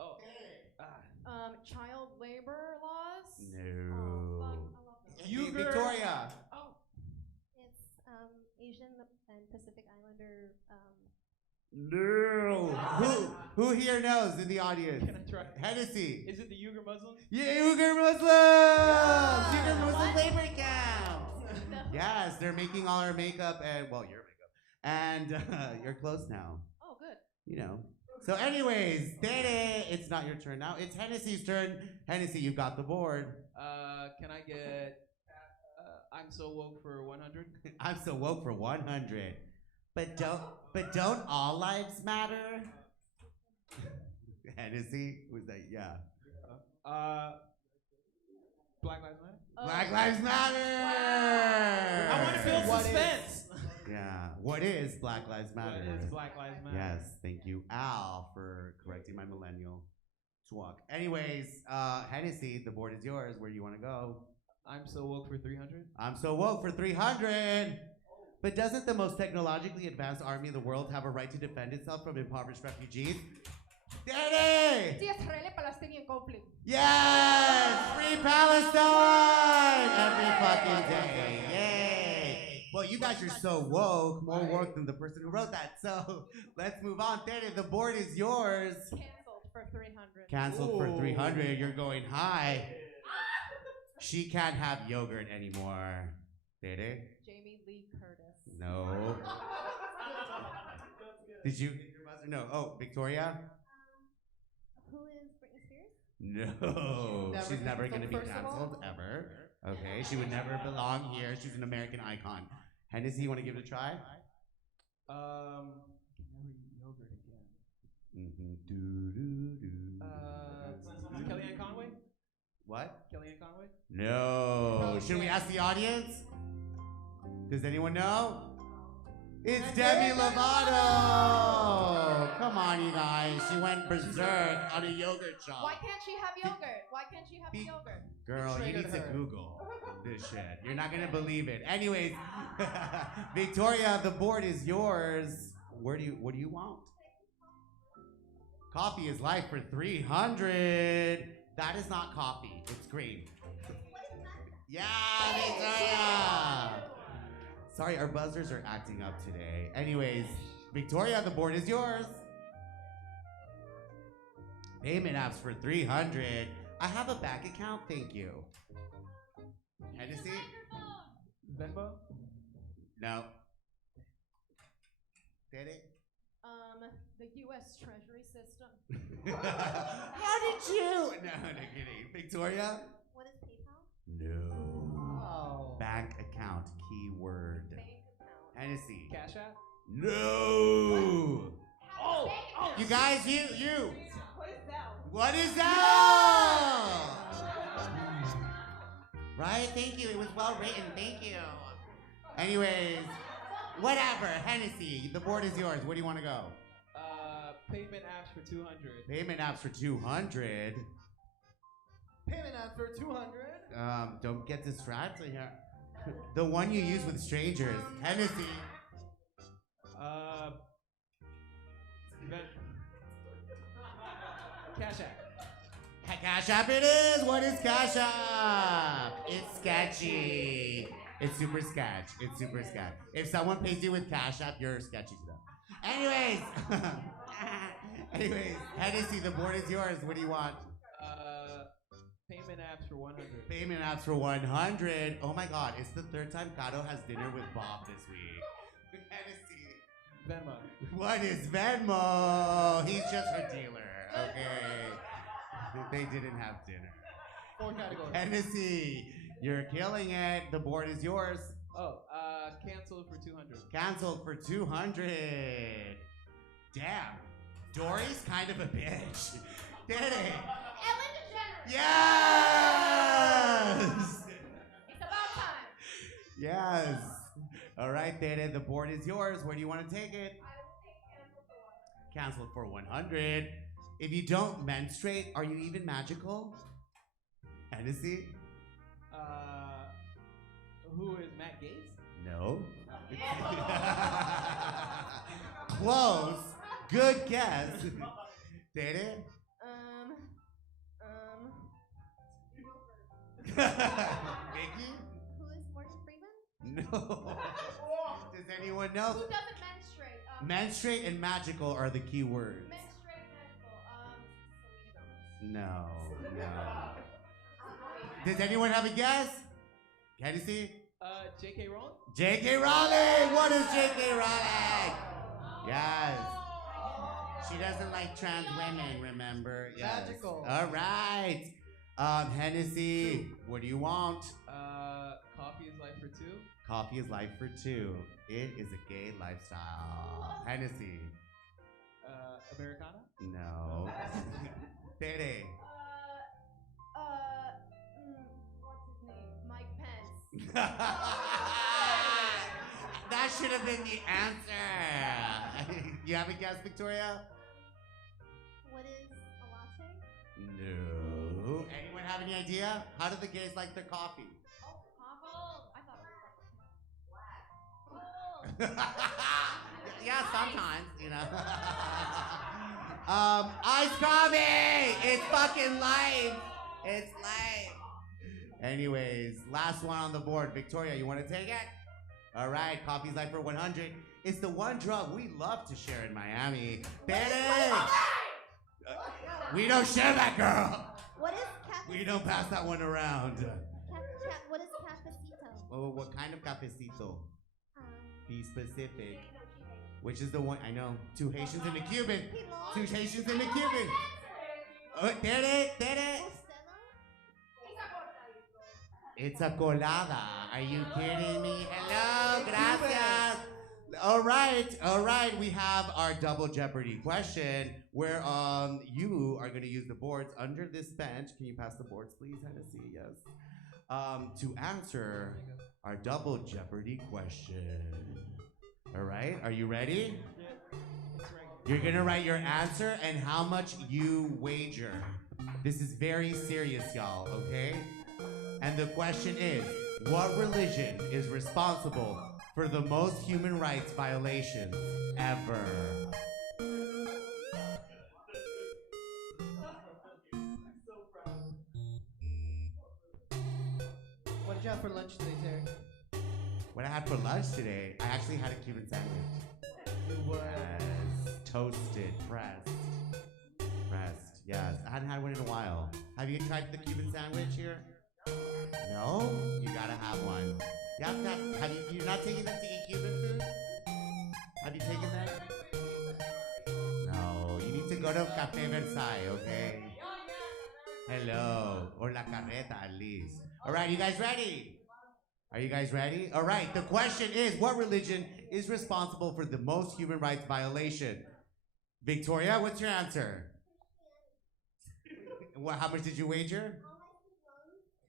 oh Child labor laws. No. Oh, fuck. I love that. Uyghur. Victoria. Oh, It's Asian and Pacific Islander. No. Who here knows in the audience? can I try? Hennessy. Is it the Uyghur Muslims? Yeah, Uyghur Muslims! Uyghur Muslim labor camps! Yes, they're making all our makeup and, well, your makeup. And you're close now. Oh, good. You know. So anyways, Tere, it's not your turn now. It's Hennessy's turn. Hennessy, you got the board. Can I get I'm so woke for 100? I'm so woke for 100. But don't all lives matter? Hennessy? Was that, yeah. Black Lives Matter? Black Lives Matter! I want to feel What is- suspense. Yeah. What is Black Lives Matter? What is Black Lives Matter? Yes, thank you, Al, for correcting my millennial talk. Anyways, Hennessy, the board is yours. Where do you want to go? I'm so woke for 300? I'm so woke for 300. But doesn't the most technologically advanced army in the world have a right to defend itself from impoverished refugees? Daddy! The Israeli-Palestinian conflict. Yes! Free Palestine! Every fucking day. Yay! Well, you guys are so woke, more woke than the person who wrote that. So let's move on. Daddy, the board is yours. Canceled for 300. Canceled for Ooh. 300. You're going high. She can't have yogurt anymore. Daddy? Jamie Lee Curtis. No. Did you get your buzzer? No. Oh, Victoria? Who is Britney Spears? No. Never She's never going to be canceled, first of all? canceled, ever. Okay, she would never belong here. She's an American icon. Hennessy, you want to give it a try? Never eat yogurt again. Mm-hmm. Do-do-do. Is it Kellyanne Conway? What? Kellyanne Conway? No. Probably Should we can't. ask the audience? Does anyone know? It's That's Demi it. Lovato. Come on, you guys. She went berserk on a yogurt shop. Why can't she have yogurt? Why can't she have Be- yogurt? Girl, you need to Triggered her. Google this shit. You're not gonna believe it. Anyways, Victoria, the board is yours. What do you want? Coffee is life for 300. That is not coffee. It's green. Yeah, Victoria. Sorry, our buzzers are acting up today. Anyways, Victoria, the board is yours. Payment apps for 300. I have a bank account, thank you. Hennessy? Venmo? No. Did it? The U.S. Treasury system. How did you? No, no kidding. Victoria? What is PayPal? No. Oh. Bank account, keyword. Bank account. Hennessy? Cash App? No. Oh! You guys, you. What is that? What is that? Right? Thank you. It was well written. Thank you. Anyways, whatever. Hennessy, the board is yours. Where do you want to go? Payment apps for 200. Payment apps for 200. Payment app for 200. Don't get distracted here. The one you use with strangers. Hennessy. Cash App. Cash App it is. What is Cash App? It's sketchy. It's super sketch. It's super sketch. If someone pays you with Cash App, you're sketchy to them. Anyways, Hennessy, the board is yours. What do you want? Payment apps for 100. Payment apps for 100. Oh my God, it's the third time Caro has dinner with Bob this week. Hennessy. Venmo. What is Venmo? He's just her dealer, okay? They didn't have dinner. 4 categories. Hennessy, you're killing it. The board is yours. Oh, canceled for 200. Canceled for 200. Damn. Dory's kind of a bitch. Did it? Ellen DeGeneres. Yes! It's about time. Yes. All right, Dede, the board is yours. Where do you want to take it? I will take cancel for 100. Canceled for 100. If you don't menstruate, are you even magical? Hennessy? Who is Matt Gates? No. Close. Good guess. Dede? Vicky? Who is Morgan Freeman? No. Does anyone know? Who doesn't menstruate? Menstruate and magical are the key words. Menstruate medical. No. Does anyone have a guess? Hennessy? J.K. Rowling? J.K. Rowling! What is J.K. Rowling? Yes. She doesn't like trans women, remember? Yes. Magical. All right. Hennessy, what do you want? Coffee is life for 2. Coffee is life for 2. It is a gay lifestyle. Hennessy. Americana? No. Tere. What's his name? Mike Pence. That should have been the answer. You have a guess, Victoria? What is a latte? No. Anyone have any idea? How do the gays like their coffee? Cold. I thought it was black. Cold. Yeah, sometimes, you know. Iced coffee! It's fucking life! It's life! Anyways, last one on the board. Victoria, you want to take it? All right, coffee's life for 100. It's the one drug we love to share in Miami. Betty! We don't share that, girl! What is cafecito? We don't pass that one around. What is cafecito? Oh, what kind of cafecito? Be specific. Which is the one? I know. 2 Haitians and a Cuban. 2 Haitians and a Cuban. Oh, did it. It's a colada. Are you kidding me? Hello, gracias. All right. We have our double Jeopardy question where you are going to use the boards under this bench. Can you pass the boards, please, Hennessy? Yes. To answer our double Jeopardy question. All right. Are you ready? You're going to write your answer and how much you wager. This is very serious, y'all, okay? And the question is, what religion is responsible for the most human rights violations ever? What did you have for lunch today, Tarek? What I had for lunch today, I actually had a Cuban sandwich. Yes, toasted, pressed. Yes, I hadn't had one in a while. Have you tried the Cuban sandwich here? No? You gotta have one. You have to have you not taken them to eat Cuban food? Have you taken that? No. go to Cafe Versailles, okay? Hello. Or La Carreta, at least. All right, you guys ready? Are you guys ready? All right, the question is, what religion is responsible for the most human rights violation? Victoria, what's your answer? How much did you wager?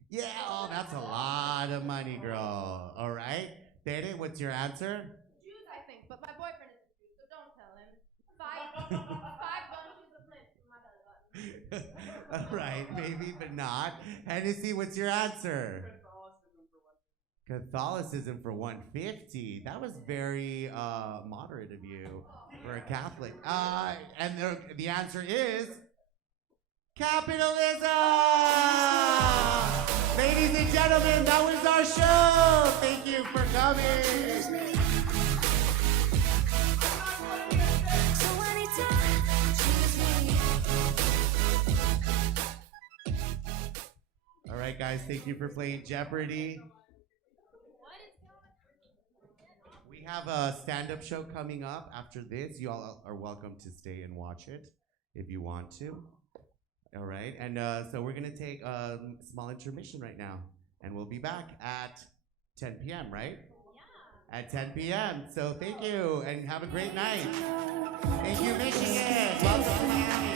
Yeah, oh, that's a lot of money, girl. All right. Tere, what's your answer? Jews, I think, but my boyfriend is a Jew, so don't tell him. Five bunches of lips in my belly button. All right, maybe, but not. Hennessy, what's your answer? Catholicism for 150. That was very moderate of you for a Catholic. And the answer is capitalism! Ladies and gentlemen, that was our show. Thank you for coming. All right, guys, thank you for playing Jeopardy. We have a stand-up show coming up after this. You all are welcome to stay and watch it if you want to. All right, and so we're gonna take a small intermission right now, and we'll be back at 10 p.m., right? Yeah. At 10 p.m. So thank you, and have a great night. Thank you, Michigan. Welcome to Miami.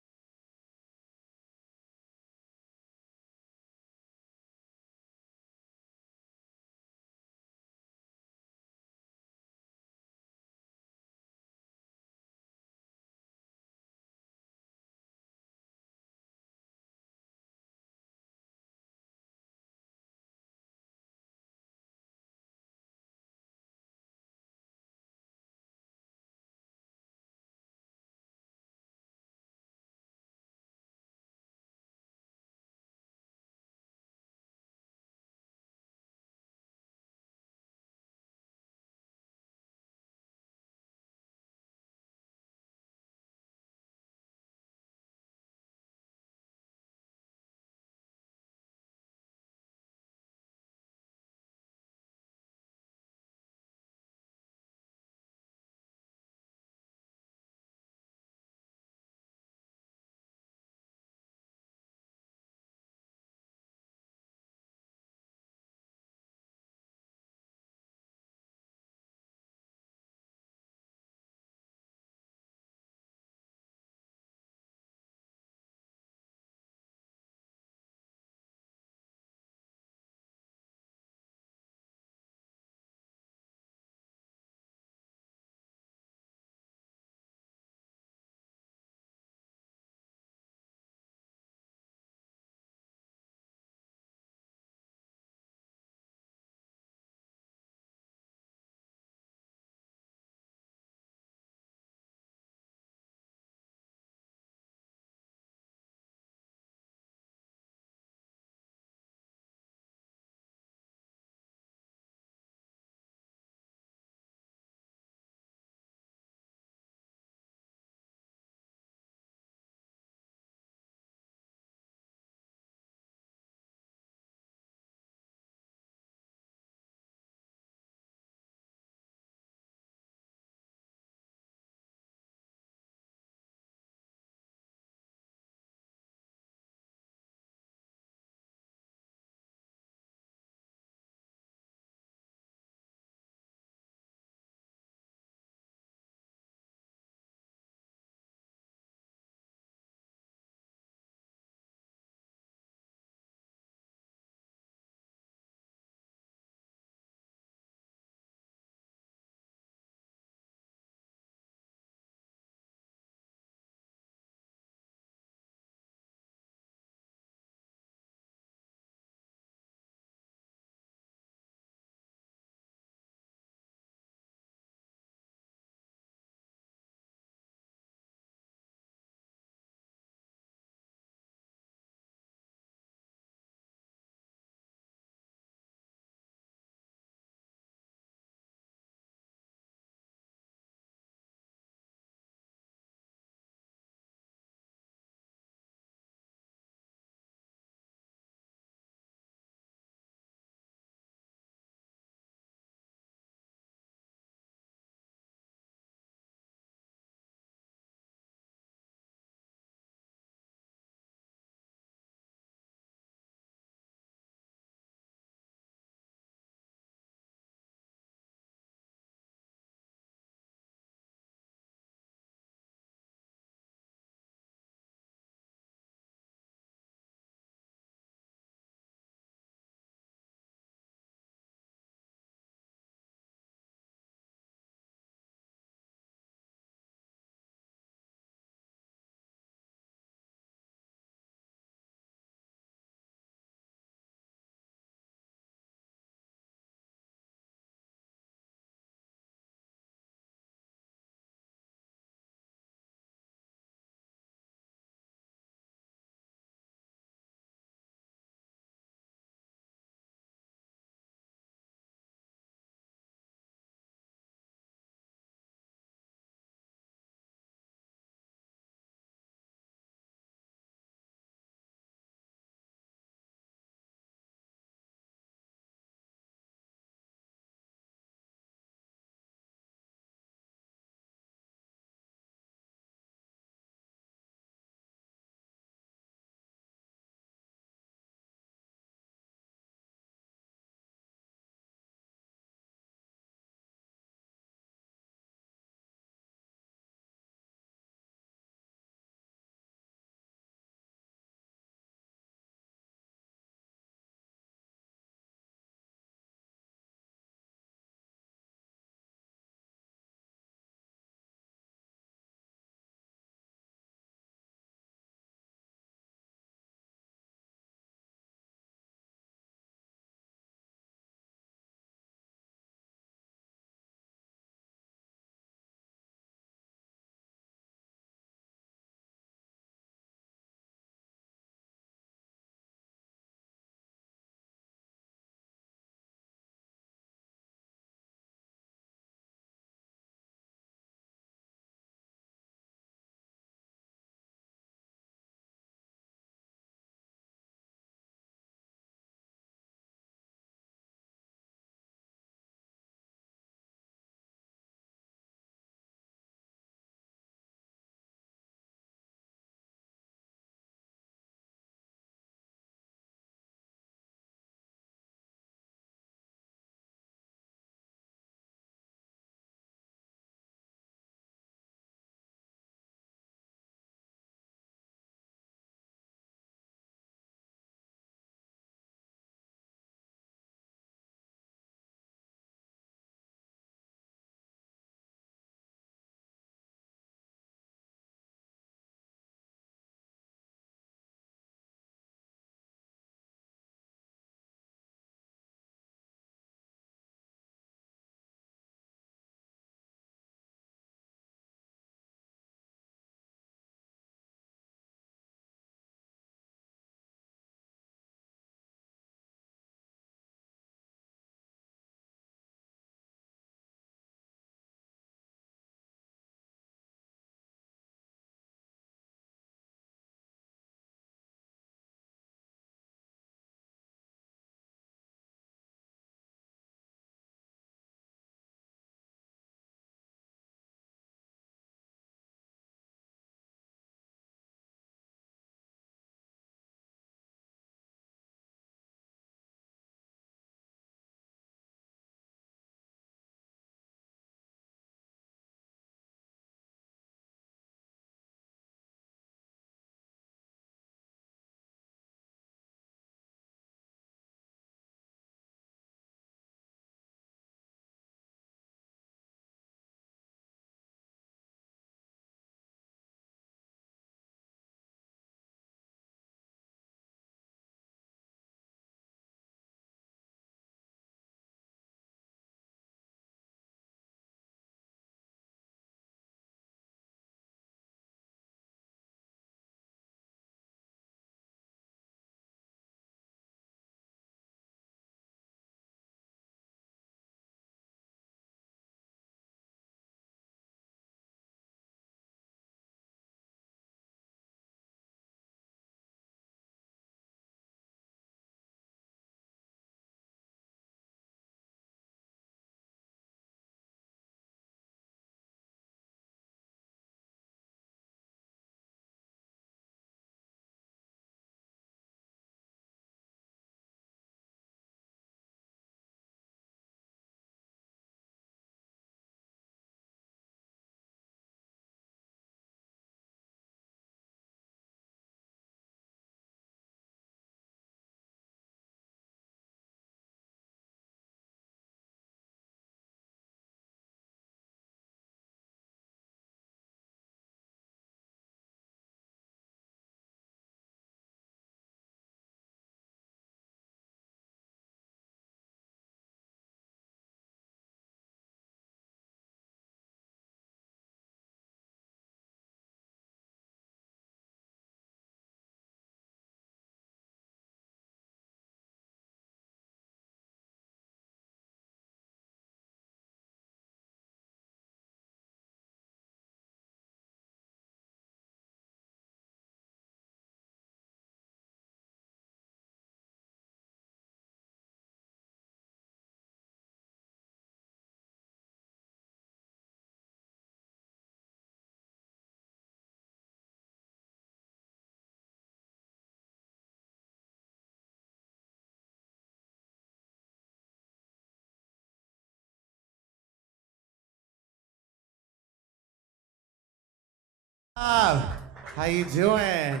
How you doing?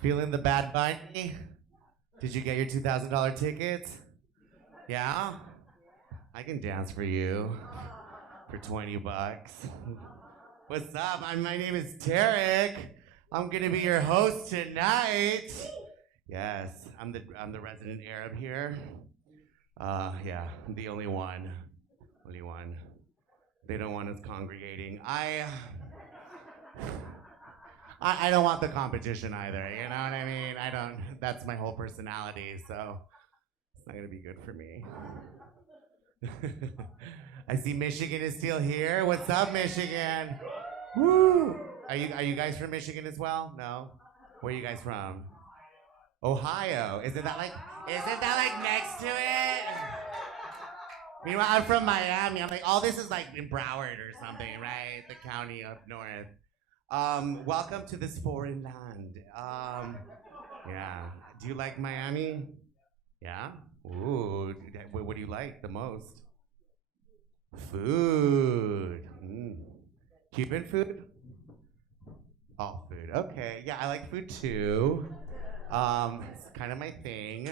Feeling the bad bunny? Did you get your $2,000 tickets? Yeah? I can dance for you for 20 bucks. What's up? My name is Tarek. I'm gonna be your host tonight. Yes, I'm the resident Arab here. Yeah, I'm the only one. Only one. They don't want us congregating. I don't want the competition either, you know what I mean? That's my whole personality, so it's not gonna be good for me. I see Michigan is still here. What's up, Michigan? Woo! Are you guys from Michigan as well? No? Where are you guys from? Ohio. Isn't that like next to it? Meanwhile, I'm from Miami. I'm like, all this is like in Broward or something, right? The county up north. Welcome to this foreign land. Yeah. Do you like Miami? Yeah? Ooh, what do you like the most? Food. Cuban food? All food. Okay. Yeah, I like food too. It's kind of my thing.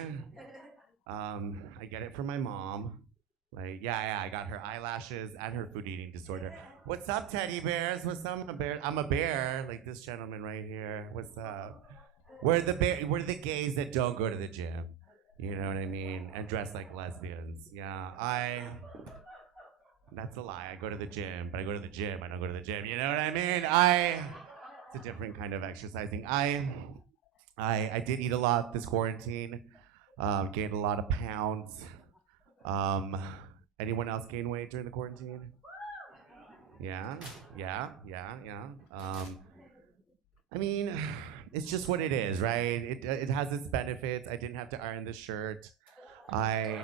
I get it from my mom. Like, yeah, I got her eyelashes and her food eating disorder. What's up, teddy bears? What's up, I'm a bear, like this gentleman right here. What's up? We're the gays that don't go to the gym. You know what I mean? And dress like lesbians. Yeah, that's a lie. I go to the gym, but I go to the gym. I don't go to the gym. You know what I mean? It's a different kind of exercising. I did eat a lot this quarantine. Gained a lot of pounds. Anyone else gain weight during the quarantine? Yeah. I mean, it's just what it is, right? It has its benefits. I didn't have to iron the shirt. I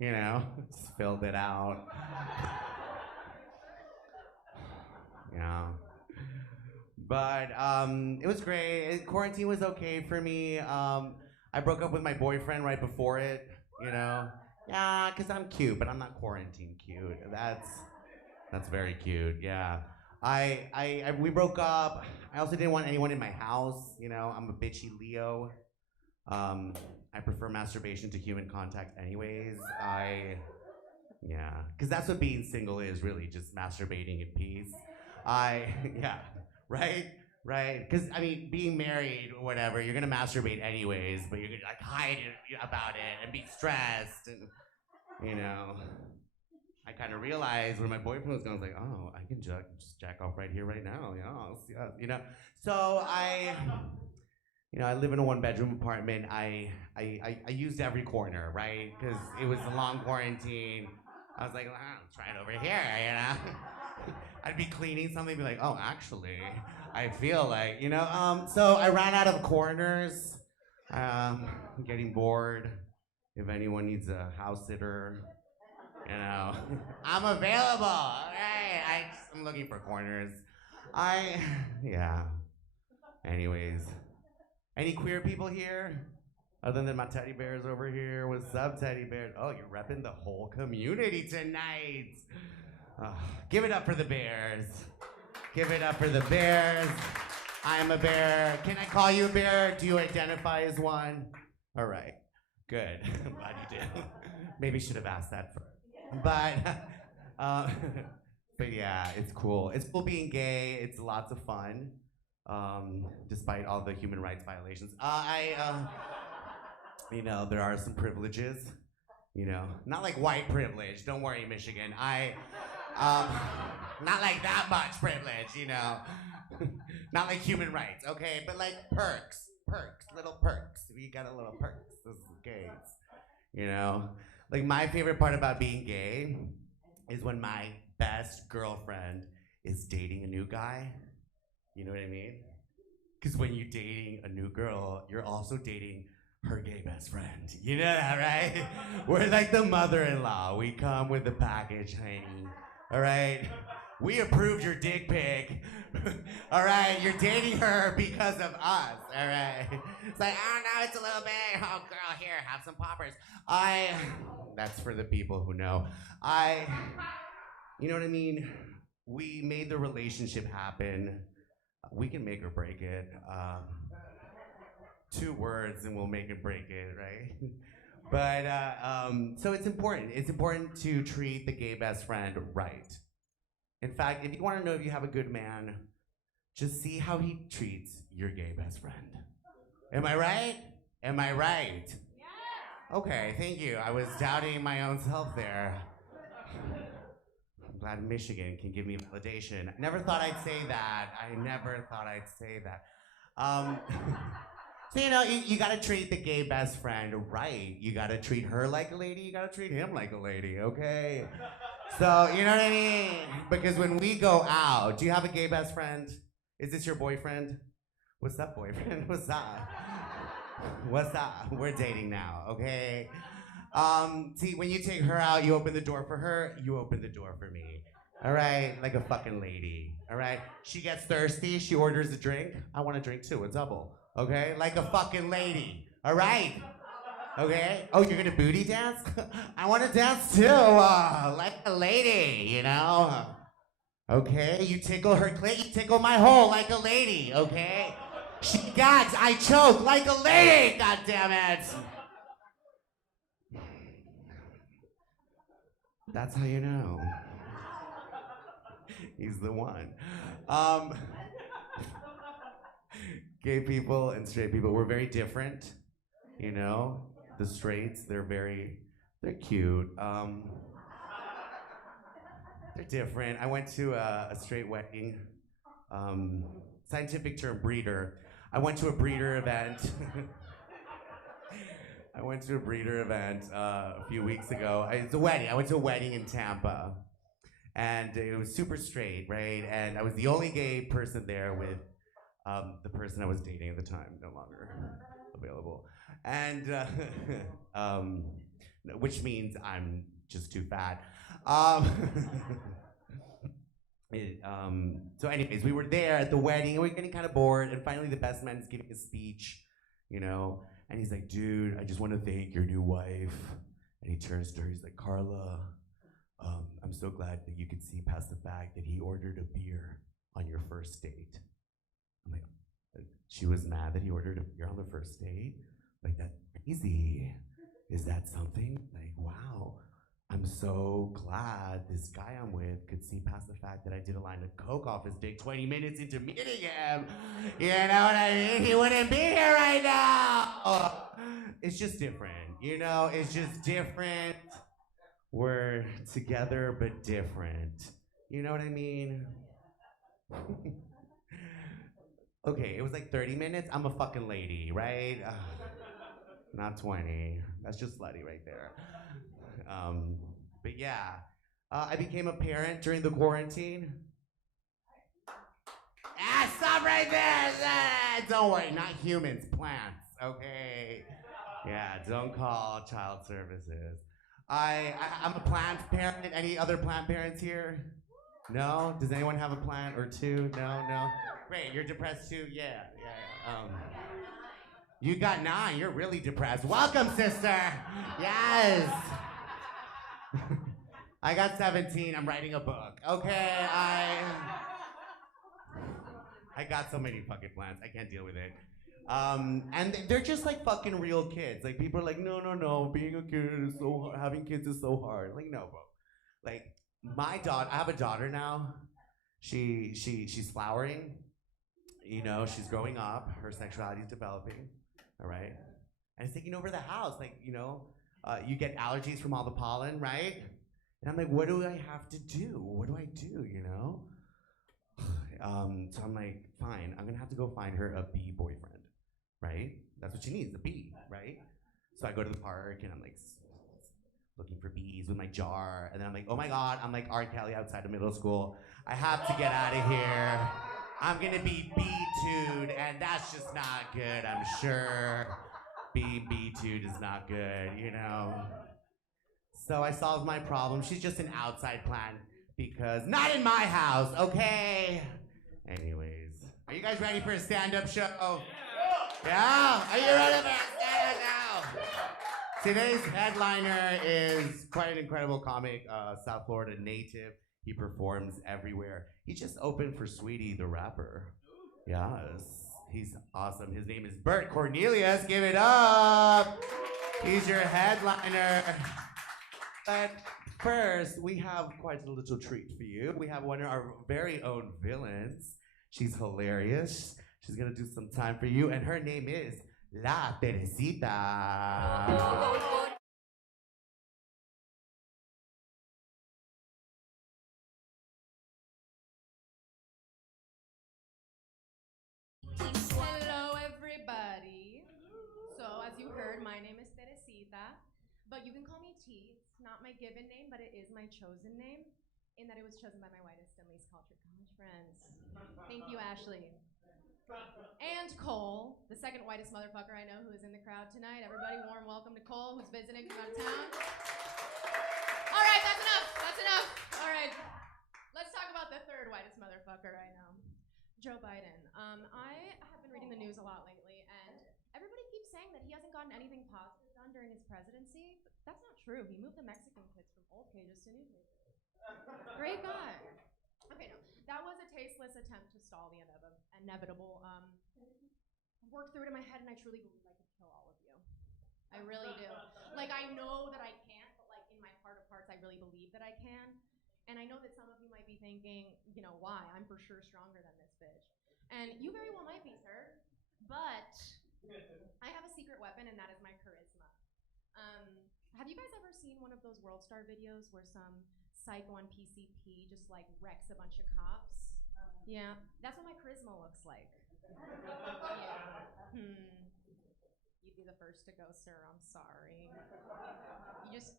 just filled it out. Yeah. But it was great. Quarantine was okay for me. I broke up with my boyfriend right before it. Yeah, because I'm cute, but I'm not quarantine cute. That's very cute. Yeah. We broke up. I also didn't want anyone in my house. I'm a bitchy Leo. I prefer masturbation to human contact anyways. Yeah, because that's what being single is really, just masturbating in peace. Yeah, right? Because, being married or whatever, you're gonna masturbate anyways, but you're gonna hide about it and be stressed and, I kind of realized when my boyfriend was going, I was like, oh, I can just jack off right here, right now. Yeah. So I live in a one-bedroom apartment. I used every corner, right? Because it was a long quarantine. I was like, well, I'll try it over here, I'd be cleaning something, be like, oh, actually, I feel like, So I ran out of corners. I'm getting bored. If anyone needs a house sitter, I'm available. All right, I'm looking for corners. Yeah. Anyways, any queer people here? Other than my teddy bears over here? What's up, teddy bears? Oh, you're repping the whole community tonight. Give it up for the bears. Give it up for the bears. I'm a bear. Can I call you a bear? Do you identify as one? All right. Good. I'm glad you do. Maybe should have asked that first. But yeah, it's cool. It's cool being gay. It's lots of fun, despite all the human rights violations. There are some privileges. Not like white privilege. Don't worry, Michigan. Not like that much privilege. Not like human rights, okay? But like perks, little perks. We got a little perks. This is gays. Like my favorite part about being gay is when my best girlfriend is dating a new guy. You know what I mean? Because when you're dating a new girl, you're also dating her gay best friend. You know that, right? We're like the mother-in-law. We come with the package, honey. All right? We approved your dick pic. All right? You're dating her because of us. All right? It's like, oh no, it's a little big. Oh girl, here, have some poppers. That's for the people who know. You know what I mean? we made the relationship happen. We can make or break it. 2 words and we'll make and break it, right? But so it's important. It's important to treat the gay best friend right. In fact, if you want to know if you have a good man, just see how he treats your gay best friend. Am I right? Am I right? Yeah. Okay, thank you. I was doubting my own self there. I'm glad Michigan can give me validation. I never thought I'd say that. I never thought I'd say that. So, you know, you gotta treat the gay best friend right. You gotta treat her like a lady, you gotta treat him like a lady, okay? So, you know what I mean? Because when we go out, do you have a gay best friend? Is this your boyfriend? What's up, boyfriend? What's up? What's up? We're dating now, okay? See, when you take her out, you open the door for her, you open the door for me. All right? Like a fucking lady, all right? She gets thirsty, she orders a drink. I want a drink too, a double. Okay? Like a fucking lady. All right? Okay? Oh, you're gonna booty dance? I wanna dance too, like a lady, you know? Okay? You tickle her clit, you tickle my hole like a lady, okay? She gags, I choke like a lady, god damn it! That's how you know. He's the one. Gay people and straight people, we're very different, you know? The straights, they're cute. They're different. I went to a straight wedding. Scientific term, breeder. I went to a breeder event. I went to a breeder event a few weeks ago. It's a wedding. I went to a wedding in Tampa. And it was super straight, right? And I was the only gay person there with the person I was dating at the time, no longer available. And, which means I'm just too fat. So anyways, we were there at the wedding, and we were getting kind of bored, and finally the best man's giving a speech, you know, and he's like, dude, I just want to thank your new wife. And he turns to her, he's like, Carla, I'm so glad that you could see past the fact that he ordered a beer on your first date. I'm like, she was mad that he ordered a beer on the first date? Like, that's crazy. Is that something? Like, wow. I'm so glad this guy I'm with could see past the fact that I did a line of coke off his dick 20 minutes into meeting him. You know what I mean? He wouldn't be here right now. It's just different, you know? It's just different. We're together but different. You know what I mean? Okay, it was like 30 minutes. I'm a fucking lady, right? Not 20. That's just slutty right there. But yeah, I became a parent during the quarantine. Stop right there! Don't worry, not humans, plants, okay? Yeah, don't call child services. I'm a plant parent. Any other plant parents here? No? Does anyone have a plant or two? No? Great, you're depressed too? Yeah. You got 9, you're really depressed. Welcome, sister! Yes! I got 17, I'm writing a book. Okay, I got so many fucking plans, I can't deal with it. And they're just like fucking real kids. Like, people are like, no, being a kid is so hard, having kids is so hard. Like, no, bro. Like, my daughter, I have a daughter now. She's flowering. You know, she's growing up. Her sexuality is developing. All right? And it's taking over the house. Like, you know, you get allergies from all the pollen, right? And I'm like, what do I have to do? What do I do, you know? So I'm like, fine, I'm gonna have to go find her a bee boyfriend, right? That's what she needs, a bee, right? So I go to the park and I'm like looking for bees with my jar, and then I'm like, oh my God, I'm like R. Kelly outside of middle school. I have to get out of here. I'm gonna be B2'd, and that's just not good, I'm sure. Being B2'd is not good, you know? So I solved my problem. She's just an outside plant because not in my house, okay? Anyways, are you guys ready for a stand-up show? Yeah? Are you ready for a stand-up show? Today's headliner is quite an incredible comic, South Florida native. He performs everywhere. He just opened for Sweetie the rapper. Yes, he's awesome. His name is Bert Cornelius. Give it up. He's your headliner. But first, we have quite a little treat for you. We have one of our very own villains. She's hilarious. She's gonna do some time for you, and her name is La Teresita. Hello, everybody. So, as you heard, my name is Teresita, but you can call me T. It's not my given name, but it is my chosen name, in that it was chosen by my whitest and least cultured college friends. Thank you, Ashley. And Cole, the second whitest motherfucker I know who is in the crowd tonight. Everybody, warm welcome to Cole, who's visiting from out of town. All right, that's enough. That's enough. All right. Let's talk about the third whitest motherfucker I know. Joe Biden. I have been reading the news a lot lately, and everybody keeps saying that he hasn't gotten anything positive done during his presidency, but that's not true. He moved the Mexican kids from old pages to new pages. Great guy. Okay, no, that was a tasteless attempt to stall the inevitable. Worked through it in my head, and I truly believe I could kill all of you. I really do. Like, I know that I can't, but like in my heart of hearts, I really believe that I can. And I know that some of you might be thinking, you know, why? I'm for sure stronger than this bitch. And you very well might be, sir. But I have a secret weapon, and that is my charisma. Have you guys ever seen one of those World Star videos where some psycho on PCP just like wrecks a bunch of cops? Yeah, that's what my charisma looks like. Yeah. You'd be the first to go, sir. I'm sorry.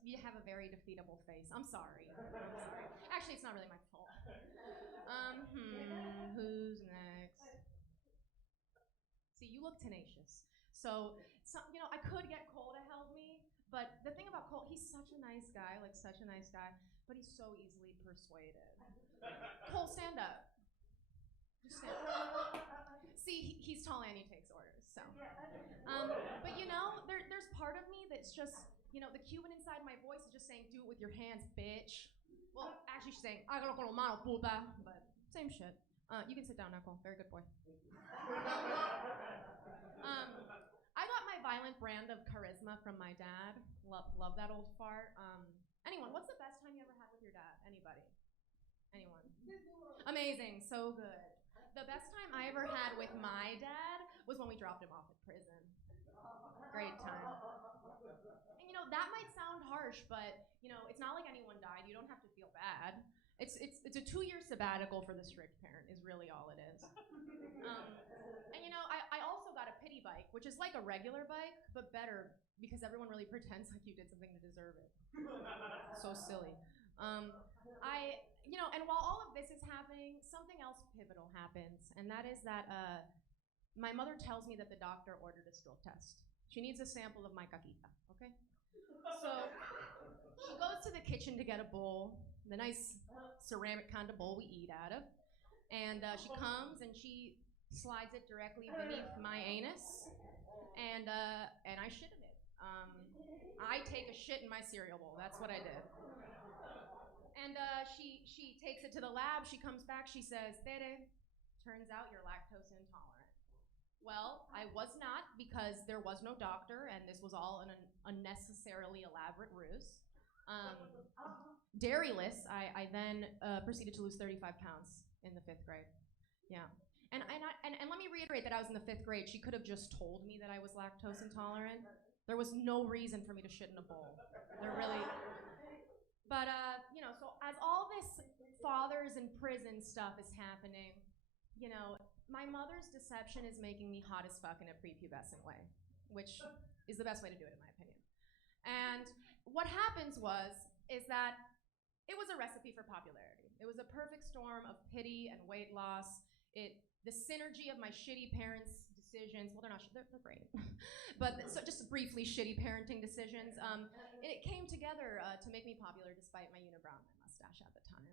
You have a very defeatable face. I'm sorry. Actually, it's not really my fault. Who's next? See, you look tenacious. So, I could get Cole to help me, but the thing about Cole, he's such a nice guy, but he's so easily persuaded. Cole, stand up. Just stand up. See, he's tall and he takes orders, so. But there's part of me that's just, the Cuban inside my voice is just saying, do it with your hands, bitch. Well, actually she's saying, hágalo con la mano, puta, but same shit. You can sit down now, Cole. Very good boy. I got my violent brand of charisma from my dad. Love that old fart. Anyone, what's the best time you ever had with your dad? Anybody? Anyone? Amazing, so good. The best time I ever had with my dad was when we dropped him off at prison. Great time. And that might sound harsh, but it's not like anyone died. You don't have to feel bad. It's a 2-year sabbatical for the strict parent is really all it is. And I also got a pity bike, which is like a regular bike, but better because everyone really pretends like you did something to deserve it. So silly. And while all of this is happening, something else pivotal happens, and that is that my mother tells me that the doctor ordered a stool test. She needs a sample of my caquita, okay? So she goes to the kitchen to get a bowl, the nice ceramic kind of bowl we eat out of, and she comes and she slides it directly beneath my anus, and I shit in it. I take a shit in my cereal bowl. That's what I did. And she takes it to the lab. She comes back. She says, Tere, turns out you're lactose intolerant. Well, I was not because there was no doctor, and this was all an unnecessarily elaborate ruse. Dairyless, I then proceeded to lose 35 pounds in the 5th grade. Yeah. And let me reiterate that I was in the 5th grade. She could have just told me that I was lactose intolerant. There was no reason for me to shit in a bowl. There really... But, so as all this fathers in prison stuff is happening, my mother's deception is making me hot as fuck in a prepubescent way, which is the best way to do it, in my opinion. And what happens is that it was a recipe for popularity. It was a perfect storm of pity and weight loss. The synergy of my shitty parents' decisions, well, they're great, but so just briefly shitty parenting decisions, it came together to make me popular despite my unibrow and my mustache at the time.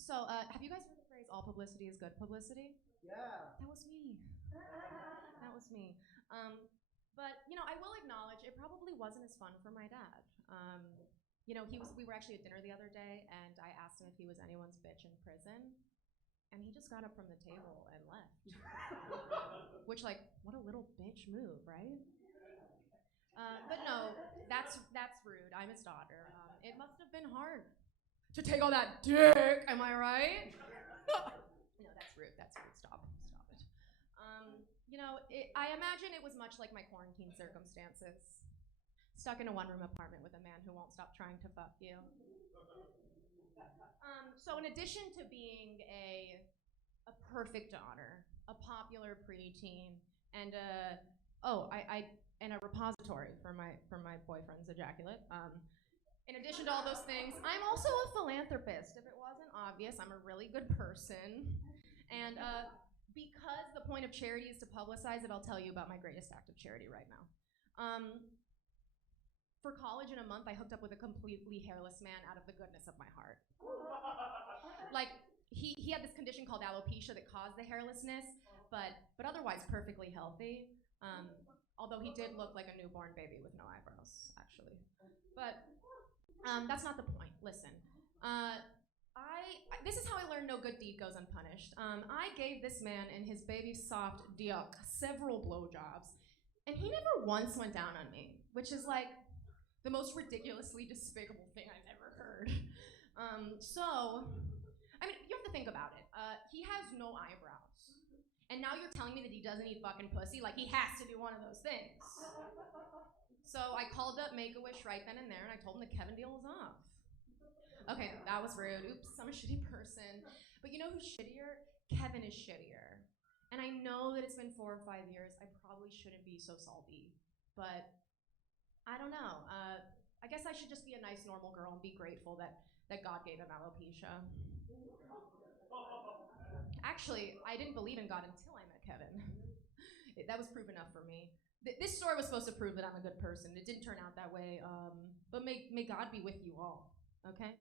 So have you guys heard the phrase, all publicity is good publicity? Yeah. That was me. That was me. But, I will acknowledge it probably wasn't as fun for my dad. we were actually at dinner the other day, and I asked him if he was anyone's bitch in prison, and he just got up from the table and left. Which, like, what a little bitch move, right? But no, that's rude. I'm his daughter. It must have been hard to take all that dick. Am I right? No, that's rude. That's rude. Stop it. I imagine it was much like my quarantine circumstances. Stuck in a one-room apartment with a man who won't stop trying to fuck you. So in addition to being a perfect daughter, a popular preteen, and and a repository for my boyfriend's ejaculate. In addition to all those things, I'm also a philanthropist. If it wasn't obvious, I'm a really good person, and because the point of charity is to publicize it, I'll tell you about my greatest act of charity right now. For college in a month, I hooked up with a completely hairless man out of the goodness of my heart. Like, he had this condition called alopecia that caused the hairlessness, but otherwise perfectly healthy. Although he did look like a newborn baby with no eyebrows, actually. But that's not the point. Listen, this is how I learned no good deed goes unpunished. I gave this man and his baby soft dick several blowjobs, and he never once went down on me, which is like the most ridiculously despicable thing I've ever heard. I mean, you have to think about it. He has no eyebrows. And now you're telling me that he doesn't eat fucking pussy? Like, he has to do one of those things. So I called up Make-A-Wish right then and there, and I told him the Kevin deal was off. Okay, that was rude. Oops, I'm a shitty person. But you know who's shittier? Kevin is shittier. And I know that it's been 4 or 5 years. I probably shouldn't be so salty. But I don't know. I guess I should just be a nice, normal girl and be grateful that God gave him alopecia. Actually, I didn't believe in God until I met Kevin. That was proof enough for me. This story was supposed to prove that I'm a good person. It didn't turn out that way. But may God be with you all. Okay?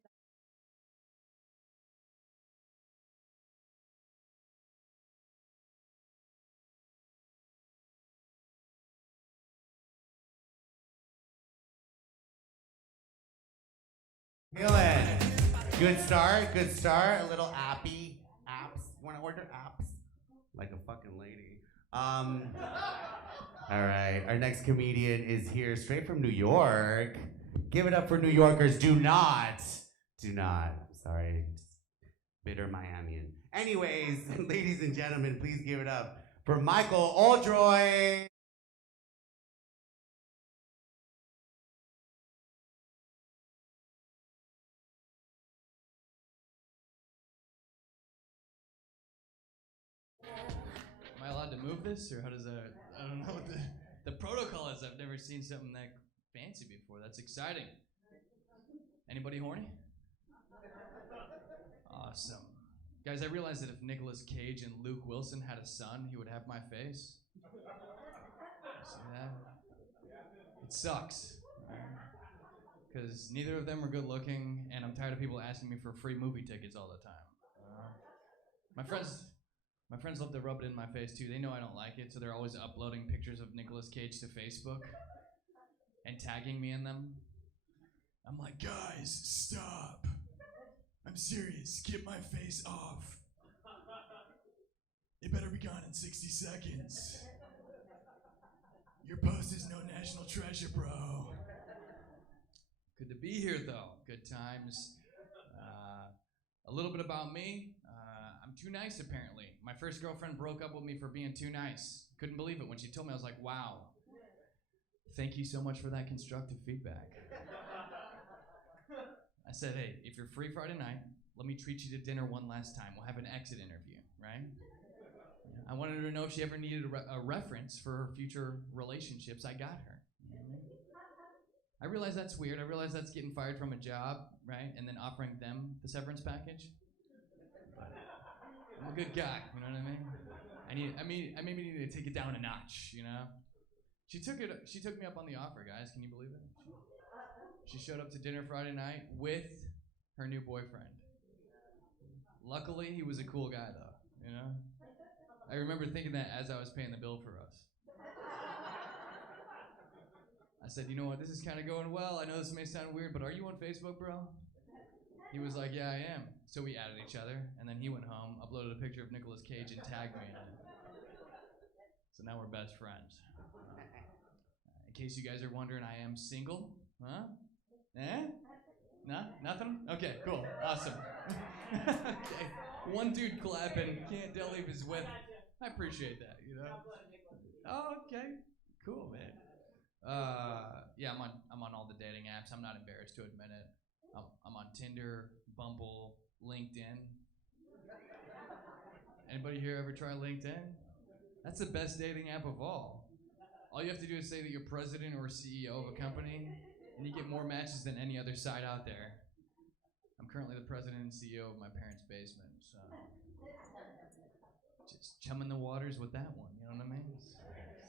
Feeling. Good start. A little apps. Wanna order apps? Like a fucking lady. All right. Our next comedian is here straight from New York. Give it up for New Yorkers. Do not. Sorry. Bitter Miamian. Anyways, ladies and gentlemen, please give it up for Michael Oldroy. Am I allowed to move this, or how does that? I don't know what the protocol is. I've never seen something that fancy before. That's exciting. Anybody horny? Awesome. Guys, I realized that if Nicolas Cage and Luke Wilson had a son, he would have my face. See that? It sucks. Because neither of them are good looking, and I'm tired of people asking me for free movie tickets all the time. My friends love to rub it in my face too. They know I don't like it, so they're always uploading pictures of Nicolas Cage to Facebook and tagging me in them. I'm like, guys, stop. I'm serious. Get my face off. It better be gone in 60 seconds. Your post is no national treasure, bro. Good to be here, though. Good times. A little bit about me. I'm too nice, apparently. My first girlfriend broke up with me for being too nice. Couldn't believe it. When she told me, I was like, wow. Thank you so much for that constructive feedback. I said, hey, if you're free Friday night, let me treat you to dinner one last time. We'll have an exit interview, right? I wanted her to know if she ever needed a reference for her future relationships. I got her. You know what I mean? I realize that's weird. I realize that's getting fired from a job, right? And then offering them the severance package. But I'm a good guy, you know what I mean? I maybe need to take it down a notch, you know? She took me up on the offer, guys. Can you believe it? She showed up to dinner Friday night with her new boyfriend. Luckily, he was a cool guy, though, you know? I remember thinking that as I was paying the bill for us. I said, you know what, this is kind of going well. I know this may sound weird, but are you on Facebook, bro? He was like, yeah, I am. So we added each other, and then he went home, uploaded a picture of Nicolas Cage, and tagged me in it. So now we're best friends. In case you guys are wondering, I am single. Huh? No? Nothing? Okay, cool. Awesome. Okay. One dude clapping. Can't tell if he's with. I appreciate that, you know? Oh, okay. Cool, man. Yeah, I'm on all the dating apps. I'm not embarrassed to admit it. I'm on Tinder, Bumble, LinkedIn. Anybody here ever try LinkedIn? That's the best dating app of all. All you have to do is say that you're president or CEO of a company, and you get more matches than any other site out there. I'm currently the president and CEO of my parents' basement, so just chumming the waters with that one, you know what I mean?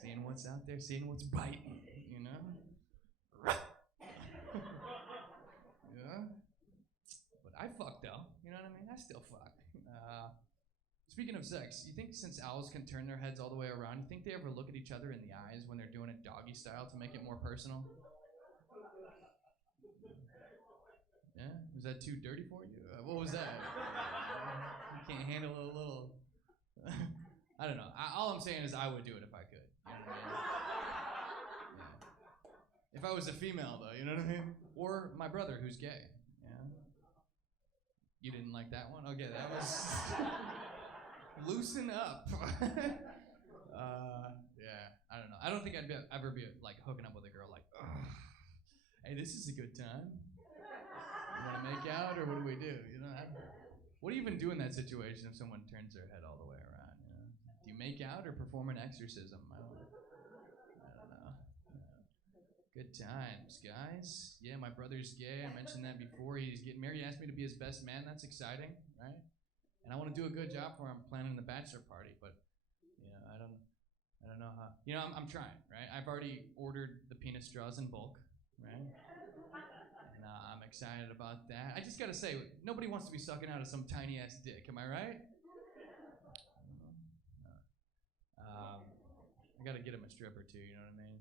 Seeing what's out there, seeing what's biting, you know? Yeah? But I fuck though, you know what I mean? I still fuck. Speaking of sex, you think since owls can turn their heads all the way around, you think they ever look at each other in the eyes when they're doing it doggy style to make it more personal? Yeah? Was that too dirty for you? What was that? You can't handle a little... I don't know. All I'm saying is I would do it if I could. You know what I mean? Yeah. If I was a female, though, you know what I mean? Or my brother, who's gay. Yeah. You didn't like that one? Okay, that was... Loosen up. Yeah, I don't know. I don't think I'd ever be like hooking up with a girl like, hey, this is a good time. You want to make out, or what do we do? You know, what do you even do in that situation if someone turns their head all the way around? You know? Do you make out or perform an exorcism? I don't know. Good times, guys. Yeah, my brother's gay. I mentioned that before. He's getting married. He asked me to be his best man. That's exciting, right? And I want to do a good job for him. I'm planning the bachelor party, but you know, I don't know how. You know, I'm trying, right? I've already ordered the penis straws in bulk, right? And I'm excited about that. I just gotta say, nobody wants to be sucking out of some tiny ass dick. Am I right? I gotta get him a strip or two. You know what I mean?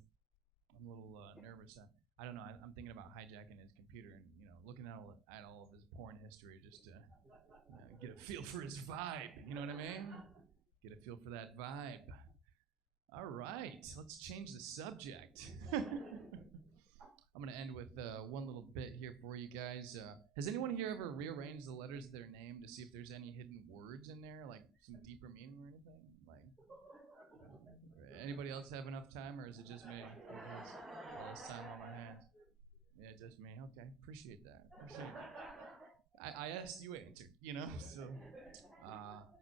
I'm a little nervous. I don't know. I'm thinking about hijacking his computer and looking at all of his porn history just to. Get a feel for his vibe, you know what I mean? Get a feel for that vibe. All right, let's change the subject. I'm gonna end with one little bit here for you guys. Has anyone here ever rearranged the letters of their name to see if there's any hidden words in there, like some deeper meaning or anything? Like, anybody else have enough time, or is it just me? All this time on my hands. Yeah, just me. Okay, appreciate that. I asked, you answered, you know? So,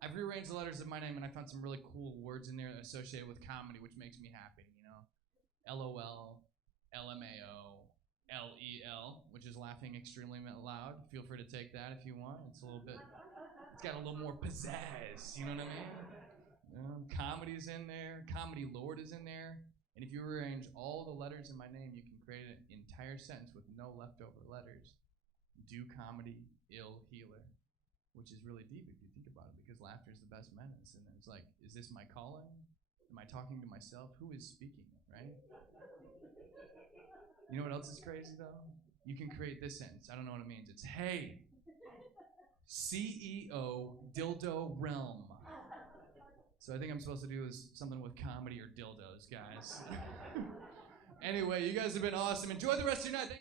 I've rearranged the letters of my name, and I found some really cool words in there associated with comedy, which makes me happy, you know? LOL, LMAO, LEL, which is laughing extremely loud. Feel free to take that if you want. It's got a little more pizzazz, you know what I mean? You know, comedy's in there, comedy lord is in there, and if you rearrange all the letters in my name, you can create an entire sentence with no leftover letters. Do comedy, ill healer, which is really deep if you think about it, because laughter is the best medicine. And it's like, is this my calling? Am I talking to myself? Who is speaking it, right? You know what else is crazy, though? You can create this sentence. I don't know what it means. It's, hey, CEO dildo realm. So I think I'm supposed to do something with comedy or dildos, guys. Anyway, you guys have been awesome. Enjoy the rest of your night.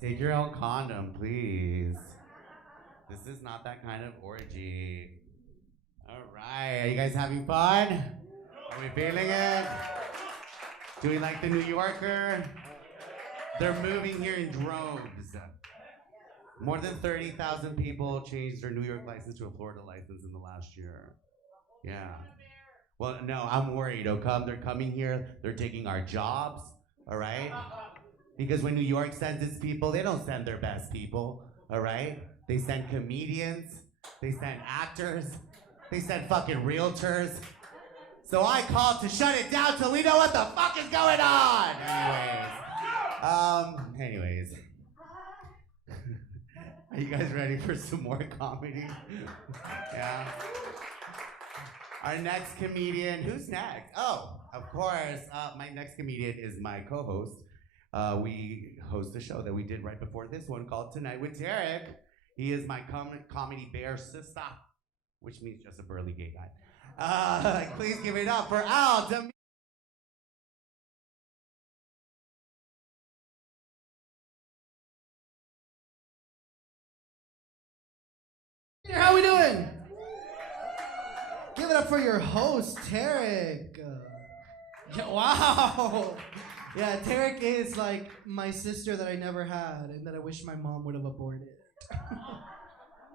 Take your own condom, please. This is not that kind of orgy. All right, are you guys having fun? Are we feeling it? Do we like the New Yorker? They're moving here in droves. More than 30,000 people changed their New York license to a Florida license in the last year. Yeah. Well, no, I'm worried. They're coming here. They're taking our jobs. All right. Because when New York sends its people, they don't send their best people, all right? They send comedians, they send actors, they send fucking realtors. So I called to shut it down till we know what the fuck is going on. Anyways. Are you guys ready for some more comedy? Yeah. Our next comedian, who's next? Oh, of course, my next comedian is my co-host. We host a show that we did right before this one called Tonight with Tarek. He is my comedy bear sister, which means just a burly gay guy. Please give it up for Al. How we doing? Give it up for your host, Tarek. Yeah, wow. Yeah, Tarek is like my sister that I never had and that I wish my mom would have aborted.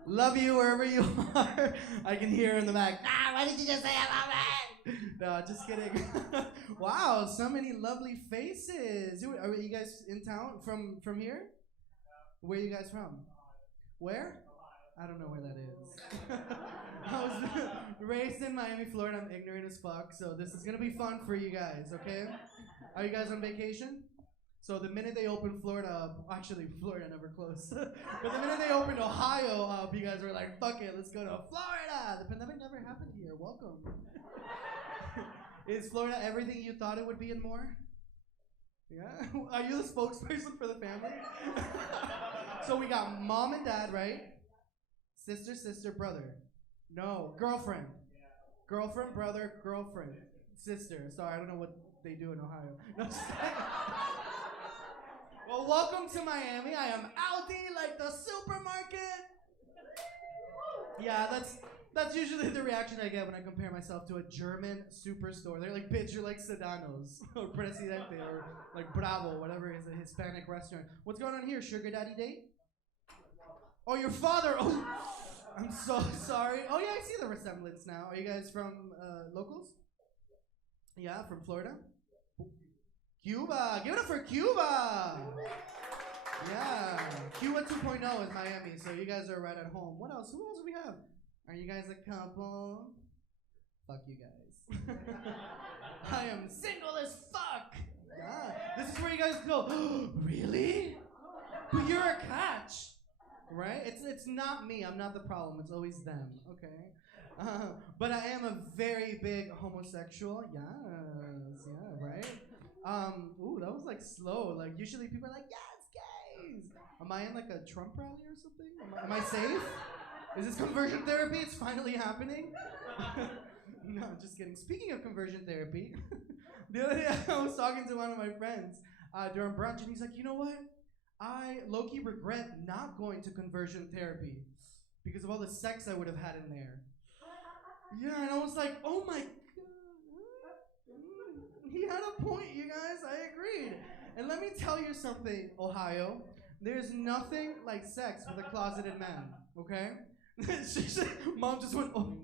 Love you wherever you are. I can hear in the back. Why did you just say I love it? No, just kidding. Wow, so many lovely faces. Are you guys in town from here? Where are you guys from? Where? I don't know where that is. I was raised in Miami, Florida. I'm ignorant as fuck, so this is gonna be fun for you guys, okay? Are you guys on vacation? So the minute they opened Florida up, actually Florida never closed, but the minute they opened Ohio up, you guys were like, fuck it, let's go to Florida. The pandemic never happened here. Welcome. Is Florida everything you thought it would be and more? Yeah? Are you the spokesperson for the family? So we got mom and dad, right? Sister, brother. No, girlfriend. Girlfriend, brother, girlfriend. Sister. Sorry, I don't know what they do in Ohio. No, just kidding. Well, welcome to Miami. I am Aldi, like the supermarket. Yeah, that's usually the reaction I get when I compare myself to a German superstore. They're like, bitch, you're like Sedanos, or Presidente, or like Bravo, whatever is a Hispanic restaurant. What's going on here, sugar daddy date? Oh, your father. Oh, I'm so sorry. Oh, yeah, I see the resemblance now. Are you guys from locals? Yeah, from Florida? Cuba. Give it up for Cuba. Yeah. Cuba 2.0 is Miami, so you guys are right at home. What else? Who else do we have? Are you guys a couple? Fuck you guys. I am single as fuck. Yeah. This is where you guys go, really? But you're a catch. Right? It's not me. I'm not the problem. It's always them. Okay. But I am a very big homosexual. Yes. Yeah. Right. Ooh, that was like slow. Like usually people are like, yes, gays. Am I in like a Trump rally or something? Am I safe? Is this conversion therapy? It's finally happening. No, just kidding. Speaking of conversion therapy, the other day I was talking to one of my friends during brunch, and he's like, you know what? I low-key regret not going to conversion therapy because of all the sex I would have had in there. Yeah, and I was like, oh my God. He had a point, you guys. I agreed. And let me tell you something, Ohio. There's nothing like sex with a closeted man, okay? Mom just went, oh.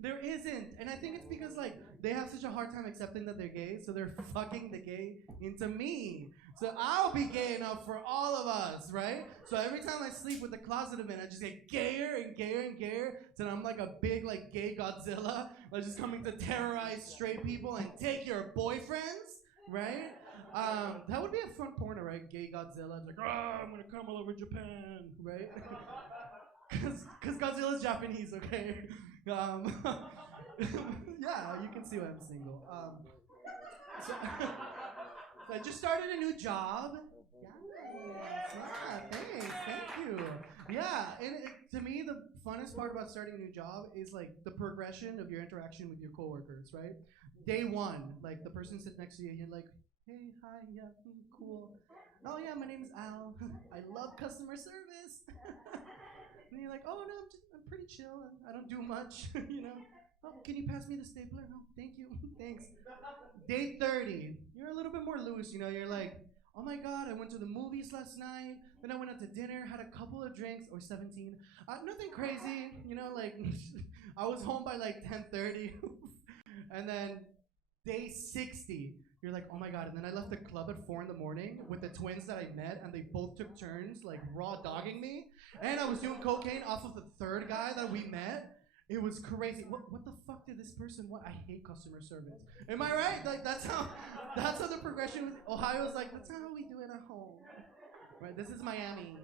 There isn't. And I think it's because, like, they have such a hard time accepting that they're gay, so they're fucking the gay into me. So I'll be gay enough for all of us, right? So every time I sleep with a closeted man, I just get gayer and gayer and gayer, till I'm like a big, like, gay Godzilla, like just coming to terrorize straight people and take your boyfriends, right? That would be a fun porno, right? Gay Godzilla. It's like, I'm gonna come all over Japan, right? Because Godzilla's Japanese, okay? Yeah, you can see why I'm single. So I just started a new job. Yes, yeah, thanks, thank you. Yeah, and to me, the funnest part about starting a new job is like the progression of your interaction with your coworkers, right? Day one, like the person sits next to you, and you're like, hey, hi, yeah, cool. Oh yeah, my name's Al. I love customer service. And you're like, oh no, I'm pretty chill. I don't do much, you know. Oh, can you pass me the stapler? No, thank you, thanks. Day 30, you're a little bit more loose, you know. You're like, oh my God, I went to the movies last night. Then I went out to dinner, had a couple of drinks, or 17. Nothing crazy, you know. Like, I was home by like 10:30, and then day 60. You're like, oh my God. And then I left the club at 4 a.m. with the twins that I met, and they both took turns, like, raw dogging me. And I was doing cocaine off of the third guy that we met. It was crazy. What the fuck did this person want? I hate customer service. Am I right? Like that's how the progression was. Ohio's like, that's not how we do it at home. Right, this is Miami.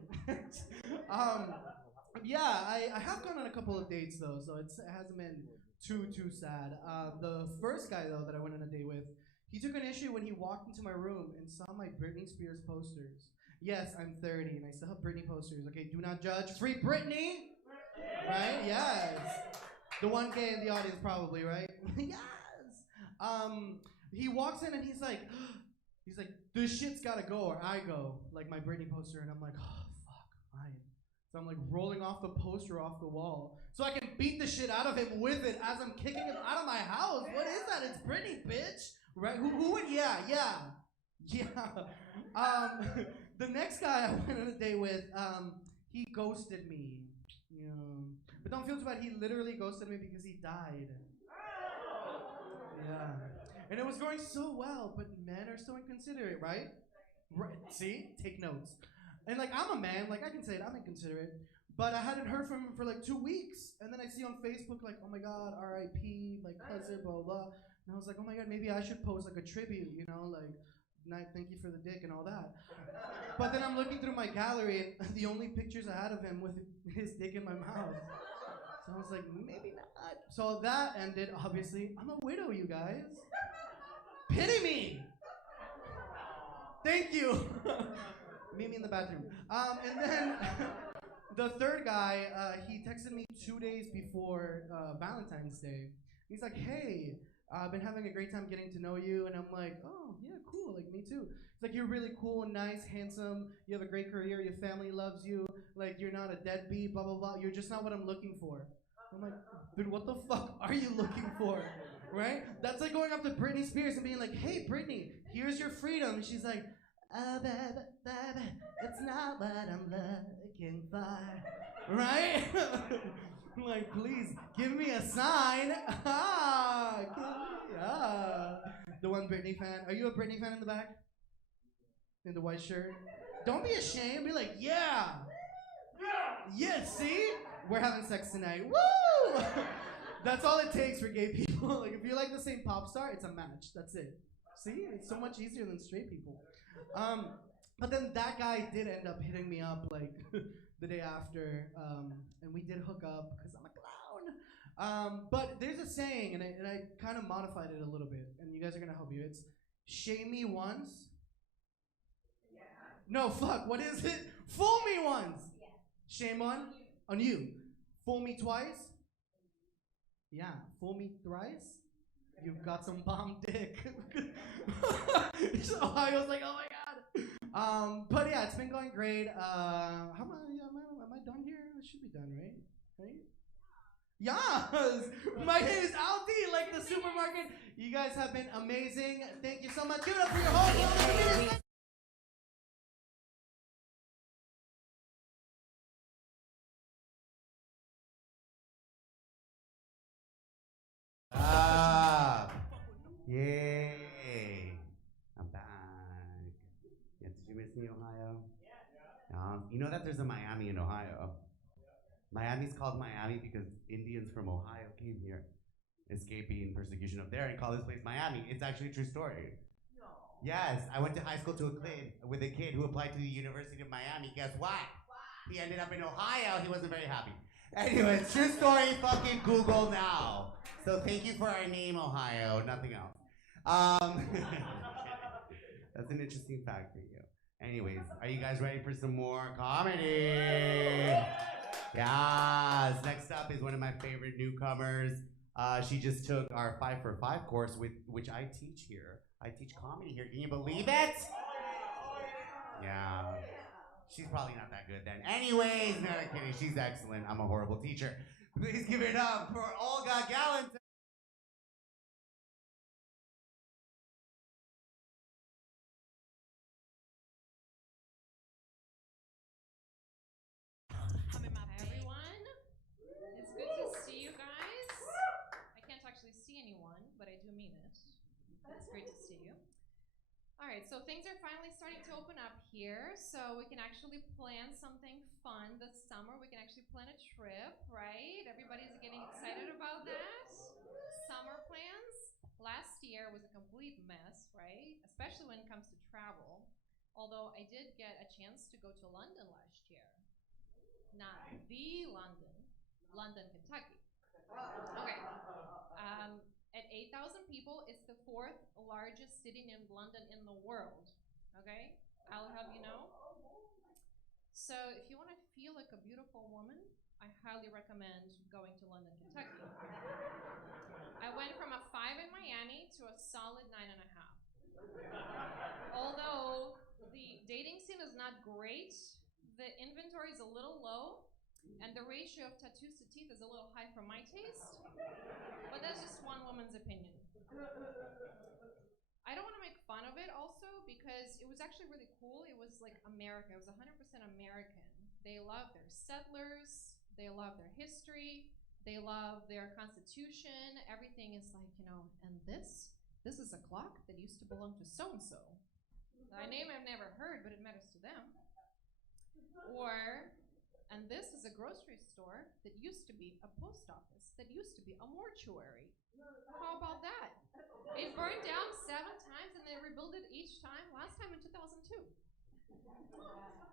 Yeah, I have gone on a couple of dates though, so it hasn't been too sad. The first guy though that I went on a date with, he took an issue when he walked into my room and saw my Britney Spears posters. Yes, I'm 30 and I still have Britney posters. Okay, do not judge. Free Britney! Right? Yes. The one gay in the audience probably, right? Yes! He walks in and he's like, this shit's gotta go or I go. Like my Britney poster, and I'm like, oh, fuck, fine. So I'm like rolling off the poster off the wall so I can beat the shit out of him with it as I'm kicking him out of my house. What is that? It's Britney, bitch. Right? Who would? Yeah. The next guy I went on a date with, he ghosted me. Yeah. But don't feel too bad. He literally ghosted me because he died. Yeah. And it was going so well, but men are so inconsiderate, right? Right. See? Take notes. And like, I'm a man, like I can say it, I'm inconsiderate. But I hadn't heard from him for like 2 weeks. And then I see on Facebook like, oh my God, R.I.P., like cousin, blah, blah. And I was like, oh my God, maybe I should post like a tribute, you know, like, thank you for the dick and all that. But then I'm looking through my gallery and the only pictures I had of him with his dick in my mouth. So I was like, maybe not. So that ended, obviously. I'm a widow, you guys. Pity me! Thank you. Meet me in the bathroom. And then the third guy, he texted me 2 days before Valentine's Day. He's like, hey, I've been having a great time getting to know you. And I'm like, oh, yeah, cool. Like, me too. He's like, you're really cool and nice, handsome. You have a great career. Your family loves you. Like, you're not a deadbeat, blah, blah, blah. You're just not what I'm looking for. I'm like, dude, what the fuck are you looking for? Right? That's like going up to Britney Spears and being like, hey, Britney, here's your freedom. And she's like, oh, baby, it's not what I'm looking for. Right? I'm like, please, give me a sign. The one Britney fan. Are you a Britney fan in the back? In the white shirt? Don't be ashamed. Be like, yeah. Yeah, see? We're having sex tonight. Woo! That's all it takes for gay people. Like, if you like the same pop star, it's a match. That's it. See? It's so much easier than straight people. But then that guy did end up hitting me up, like, the day after, and we did hook up because I'm a clown. But there's a saying, and I kind of modified it a little bit, and you guys are gonna help you. It's shame me once. Yeah. No, fuck. What is it? Fool me once. Yeah. Shame on you. Fool me twice. Yeah. Fool me thrice. You've got some bomb dick. So I was like, oh my God. But yeah, it's been going great. Am I done here? I should be done, right? Right? Yes! My name is Aldi, like the supermarket. You guys have been amazing. Thank you so much. Give it up for your whole Yay! I'm back. Yeah, did you miss me, Ohio? You know that there's a Miami in Ohio. Miami's called Miami because Indians from Ohio came here, escaping persecution up there, and called this place Miami. It's actually a true story. No. Yes, I went to high school with a kid who applied to the University of Miami. Guess what? He ended up in Ohio. He wasn't very happy. Anyway, it's true story. Fucking Google now. So thank you for our name, Ohio. Nothing else. That's an interesting fact for you. Anyways, are you guys ready for some more comedy? Yes. Next up is one of my favorite newcomers. She just took our 5 for 5 course, which I teach here. I teach comedy here. Can you believe it? Yeah. She's probably not that good then. Anyways, no, I'm kidding. She's excellent. I'm a horrible teacher. Please give it up for Olga Gallant. Hi everyone. It's good to see you guys. I can't actually see anyone, but I do mean it. It's great to see you. All right, so things are finally starting to open up here so we can actually plan something fun this summer. We can actually plan a trip, right? Everybody's getting excited about that. Summer plans. Last year was a complete mess, right? Especially when it comes to travel. Although I did get a chance to go to London last year. Not the London, London, Kentucky. Okay. At 8,000 people, it's the 4th largest city named London in the world. Okay? I'll have you know. So if you want to feel like a beautiful woman, I highly recommend going to London, Kentucky. I went from a 5 in Miami to a solid 9.5. Although the dating scene is not great, the inventory is a little low, and the ratio of tattoos to teeth is a little high for my taste. But that's just one woman's opinion. I don't want to make fun of it also because it was actually really cool. It was like America. It was 100% American. They love their settlers. They love their history. They love their constitution. Everything is like, and this is a clock that used to belong to so-and-so. A name I've never heard, but it matters to them. And this is a grocery store that used to be a post office, that used to be a mortuary. How about that? It burned down 7 times and they rebuilt it each time, last time in 2002.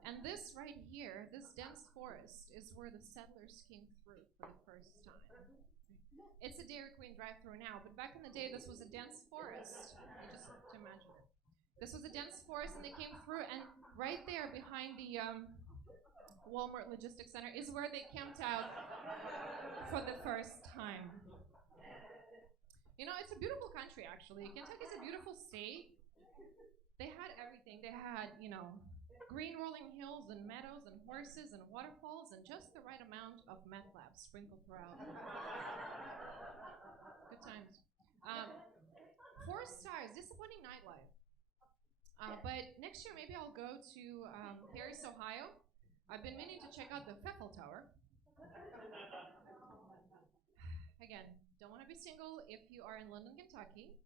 And this right here, this dense forest, is where the settlers came through for the first time. It's a Dairy Queen drive-through now, but back in the day, this was a dense forest. You just have to imagine it. This was a dense forest and they came through, and right there behind the Walmart Logistics Center is where they camped out for the first time. It's a beautiful country, actually. Kentucky's a beautiful state. They had everything. They had, green rolling hills and meadows and horses and waterfalls and just the right amount of meth labs sprinkled throughout. Good times. 4 stars, disappointing nightlife. But next year, maybe I'll go to Paris, Ohio. I've been meaning to check out the Eiffel Tower. Again, don't want to be single if you are in London, Kentucky.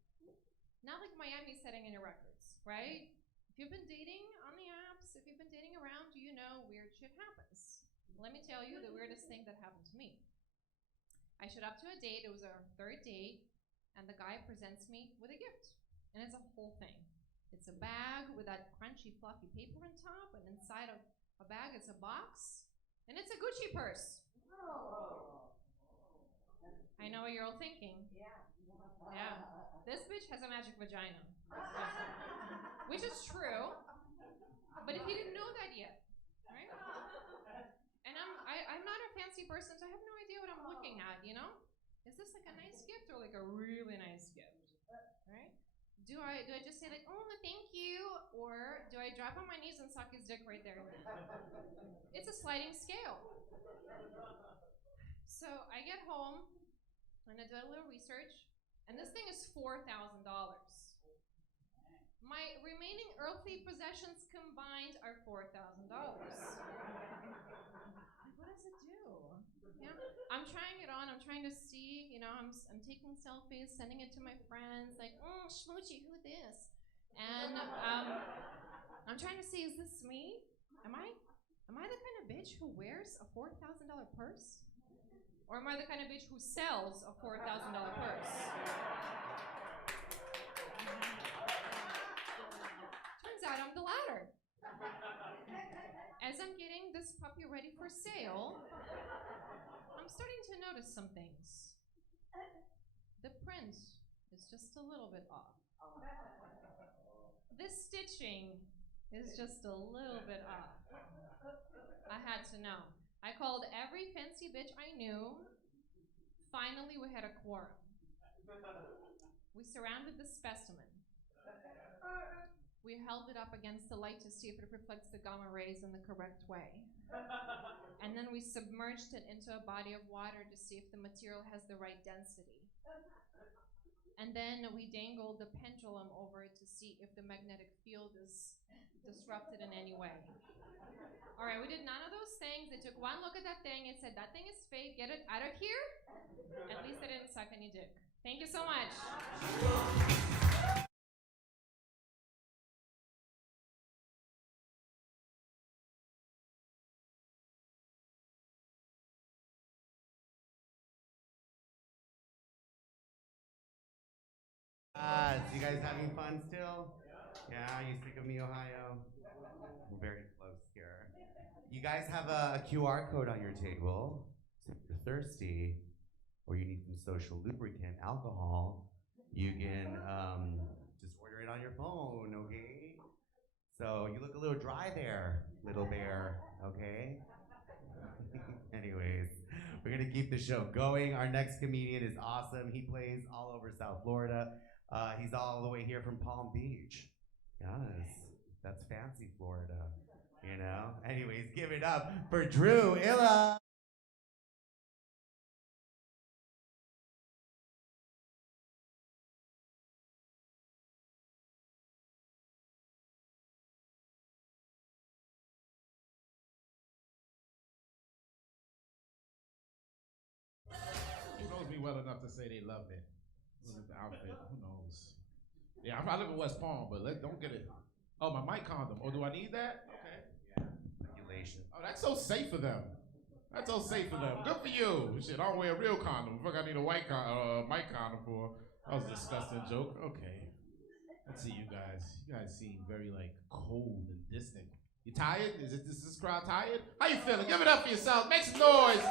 Not like Miami setting any records, right? If you've been dating on the apps, if you've been dating around, weird shit happens. Let me tell you the weirdest thing that happened to me. I showed up to a date. It was our 3rd date, and the guy presents me with a gift. And it's a whole thing. It's a bag with that crunchy, fluffy paper on top, and inside of a bag is a box, and it's a Gucci purse. I know what you're all thinking. Yeah. This bitch has a magic vagina. Which is true, but if you didn't know that yet, right? And I'm not a fancy person, so I have no idea what I'm looking at, Is this like a nice gift or like a really nice gift, right? Do I just say like, oh, thank you, or do I drop on my knees and suck his dick right there? It's a sliding scale. So I get home and I do a little research, and this thing is $4,000. My remaining earthly possessions combined are $4,000. What does it do? I'm trying it on. I'm trying to see. I'm taking selfies, sending it to my friends. Like, schmoochy, who this? And I'm trying to see, is this me? Am I the kind of bitch who wears a $4,000 purse? Or am I the kind of bitch who sells a $4,000 purse? Turns out I'm the latter. As I'm getting this puppy ready for sale, I'm starting to notice some things. The print is just a little bit off. This stitching is just a little bit off. I had to know. I called every fancy bitch I knew. Finally, we had a quorum. We surrounded the specimen. We held it up against the light to see if it reflects the gamma rays in the correct way. And then we submerged it into a body of water to see if the material has the right density. And then we dangled the pendulum over it to see if the magnetic field is disrupted in any way. All right, we did none of those things. They took one look at that thing and said, that thing is fake, get it out of here. At least they didn't suck any dick. Thank you so much. You guys having fun still? Yeah, you sick of me, Ohio? We're very close here. You guys have a QR code on your table. So if you're thirsty or you need some social lubricant, alcohol, you can just order it on your phone, okay? So you look a little dry there, little bear, okay? Anyways, we're gonna keep the show going. Our next comedian is awesome. He plays all over South Florida. He's all the way here from Palm Beach. Yes, that's fancy Florida, you know? Anyways, give it up for Drew Illa. Who knows me well enough to say they love me? Look at the outfit. Who knows? Yeah, I live in West Palm, but don't get it. Oh, my mic condom. Oh, do I need that? Okay. Regulation. Oh, that's so safe for them. That's so safe for them. Good for you. Shit, I don't wear a real condom. Fuck, I need a mic condom for. That was a disgusting joke. Okay. Let's see, you guys. You guys seem very like cold and distant. You tired? Is this crowd tired? How you feeling? Give it up for yourself. Make some noise.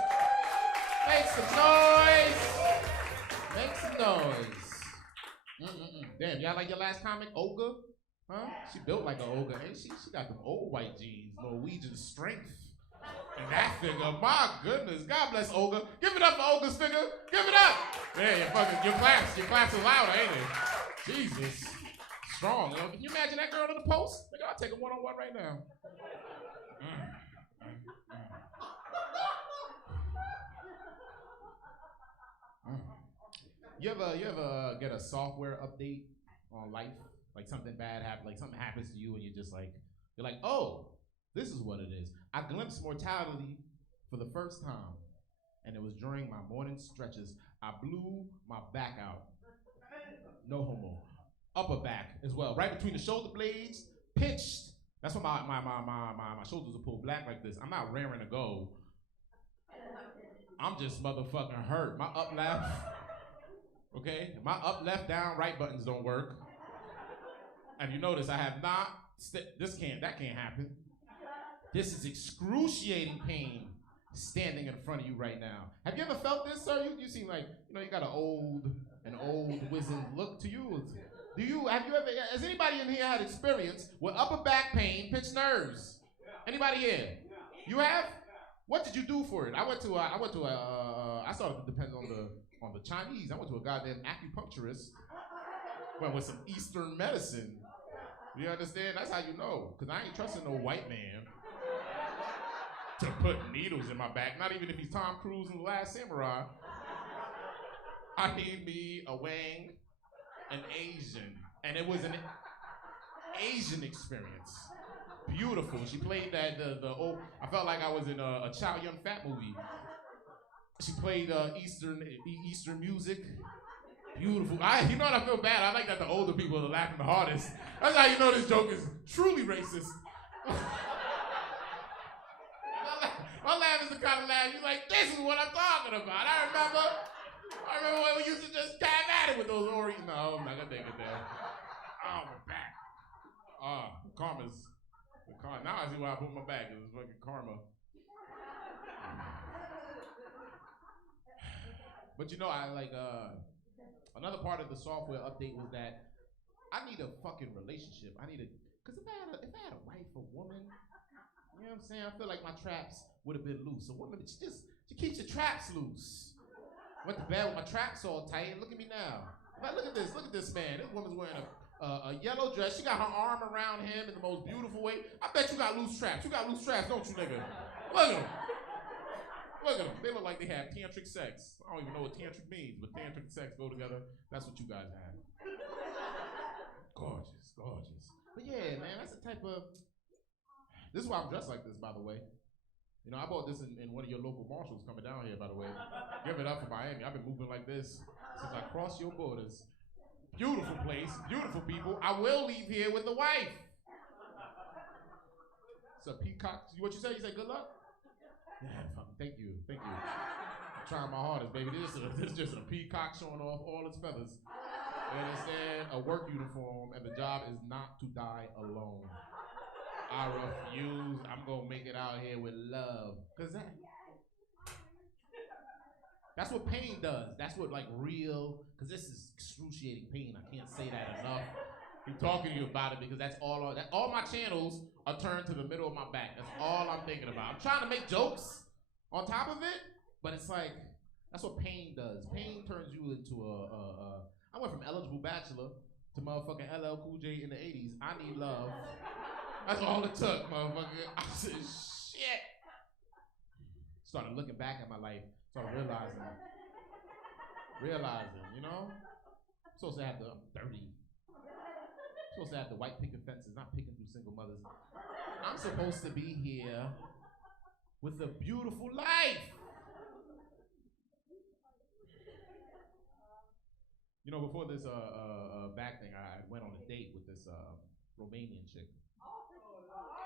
Make some noise. Make some noise. Damn, y'all like your last comic, Olga? Huh? She built like an ogre, ain't she? She got them old white jeans, Norwegian strength. And that figure, my goodness, God bless Olga. Give it up for Olga's figure. Give it up. Yeah, your claps is louder, ain't it? Jesus. Strong, yo. Can you imagine that girl in the post? Like, I'll take a one-on-one right now. You ever get a software update on life? Like something bad happens, like something happens to you and you're like, oh, this is what it is. I glimpsed mortality for the first time, and it was during my morning stretches. I blew my back out. No homo. Upper back as well, right between the shoulder blades, pinched. That's why my shoulders are pulled black like this. I'm not raring to go. I'm just motherfucking hurt. My up left, okay? My up, left, down, right buttons don't work. Have you noticed I have not, that can't happen. This is excruciating pain standing in front of you right now. Have you ever felt this, sir? You seem like, you got an old wizened look to you. Has anybody in here had experience with upper back pain, pinched nerves? Anybody here? You have? What did you do for it? I started to depend on the Chinese. I went to a goddamn acupuncturist. Went with some Eastern medicine. You understand? That's how you know. Because I ain't trusting no white man to put needles in my back. Not even if he's Tom Cruise in The Last Samurai. I need me a Wang, an Asian. And it was an Asian experience. Beautiful. She played the old, I felt like I was in a Chow Yun-Fat movie. She played Eastern music. Beautiful. You know what, I feel bad. I like that the older people are laughing the hardest. That's how you know this joke is truly racist. My laugh is the kind of laugh you're like, this is what I'm talking about. I remember when we used to just dive at it with those Oreos. No, I'm not gonna take it there. Oh, my back. Karma's. Now I see why I put my back. It was fucking karma. But I like, another part of the software update was that I need a fucking relationship. Because if I had a wife or woman, you know what I'm saying? I feel like my traps would have been loose. A woman, she keeps your traps loose. Went to bed with my traps all tight. Look at me now. Look at this man. This woman's wearing a yellow dress. She got her arm around him in the most beautiful way. I bet you got loose traps. You got loose traps, don't you, nigga? Look at them. Look at them. They look like they have tantric sex. I don't even know what tantric means, but tantric and sex go together. That's what you guys have. Gorgeous, gorgeous. But yeah, man, that's the type of... This is why I'm dressed like this, by the way. I bought this in one of your local marshals coming down here, by the way. Give it up for Miami. I've been moving like this since I crossed your borders. Beautiful place, beautiful people. I will leave here with the wife. It's a peacock. What you say? You say good luck? Yeah, thank you. I'm trying my hardest, baby. This is just a peacock showing off all its feathers. You understand? A work uniform, and the job is not to die alone. I refuse. I'm gonna make it out here with love. Cause that's what pain does. That's what like real, cause this is excruciating pain. I can't say that enough. I'm talking to you about it because that's all my channels are turned to the middle of my back. That's all I'm thinking about. I'm trying to make jokes on top of it, but it's like, that's what pain does. Pain turns you into I went from eligible bachelor to motherfucking LL Cool J in the 80s. I need love. That's all it took, motherfucker. I said, shit. Started looking back at my life, started realizing, you know? I'm supposed to have I'm 30. I'm supposed to have the white picket fences, not picking through single mothers. I'm supposed to be here with a beautiful life. You know, before this back thing, I went on a date with this Romanian chick.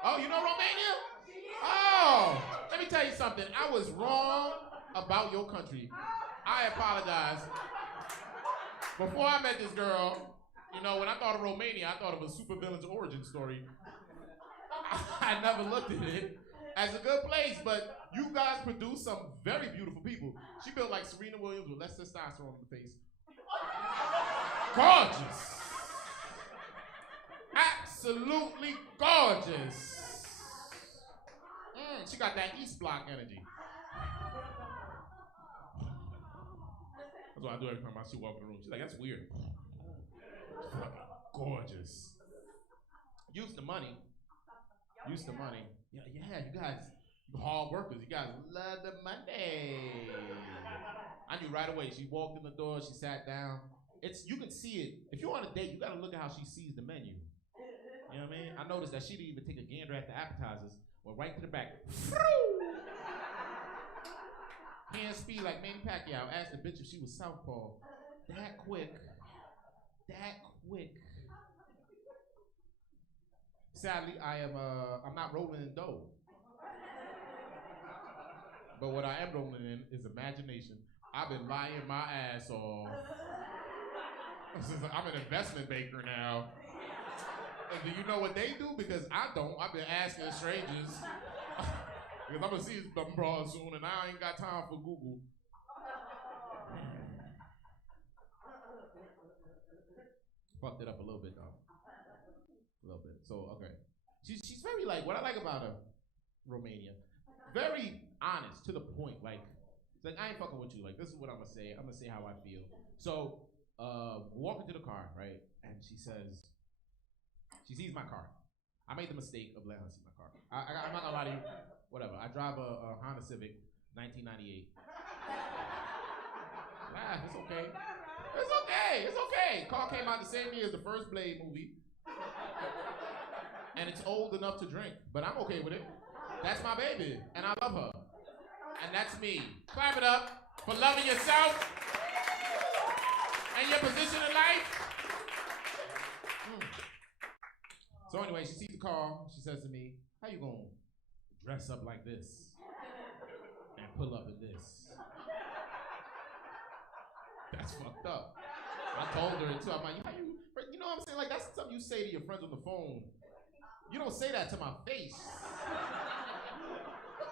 Oh, you know Romania? Oh, let me tell you something. I was wrong about your country. I apologize. Before I met this girl, you know, when I thought of Romania, I thought of a supervillain's origin story. I never looked at it as a good place, but you guys produce some very beautiful people. She built like Serena Williams with less testosterone in the face. Gorgeous. Absolutely gorgeous. She got that East Block energy. That's what I do every time I see her walk in the room. She's like, that's weird. She's fucking gorgeous. Used to money. Yeah, you guys, you hard workers. You guys love the money. I knew right away. She walked in the door. She sat down. You can see it. If you're on a date, you got to look at how she sees the menu. You know what I mean? I noticed that she didn't even take a gander at the appetizers. Went right to the back. Hand speed like Manny Pacquiao. Asked the bitch if she was southpaw. That quick. Sadly, I'm not rolling in dough. But what I am rolling in is imagination. I've been lying my ass off. I'm an investment banker now. And do you know what they do? Because I don't. I've been asking strangers. Because I'm going to see them broad soon, and I ain't got time for Google. Fucked it up a little bit, though. A little bit. So, okay. She's very, like, what I like about her, Romania, very honest, to the point. Like, it's like, I ain't fucking with you. Like, this is what I'm going to say. I'm going to say how I feel. So, walk into the car, right? And she says, she sees my car. I made the mistake of letting her see my car. I'm not gonna lie to you. Whatever. I drive a Honda Civic, 1998. It's okay. It's okay. Car came out the same year as the first Blade movie. And it's old enough to drink, but I'm okay with it. That's my baby, and I love her. And that's me. Clap it up for loving yourself and your position in life. So anyway, she sees the car. She says to me, how you gonna dress up like this and pull up in this? That's fucked up. I told her it too. I'm like, you know what I'm saying? Like, that's something you say to your friends on the phone. You don't say that to my face.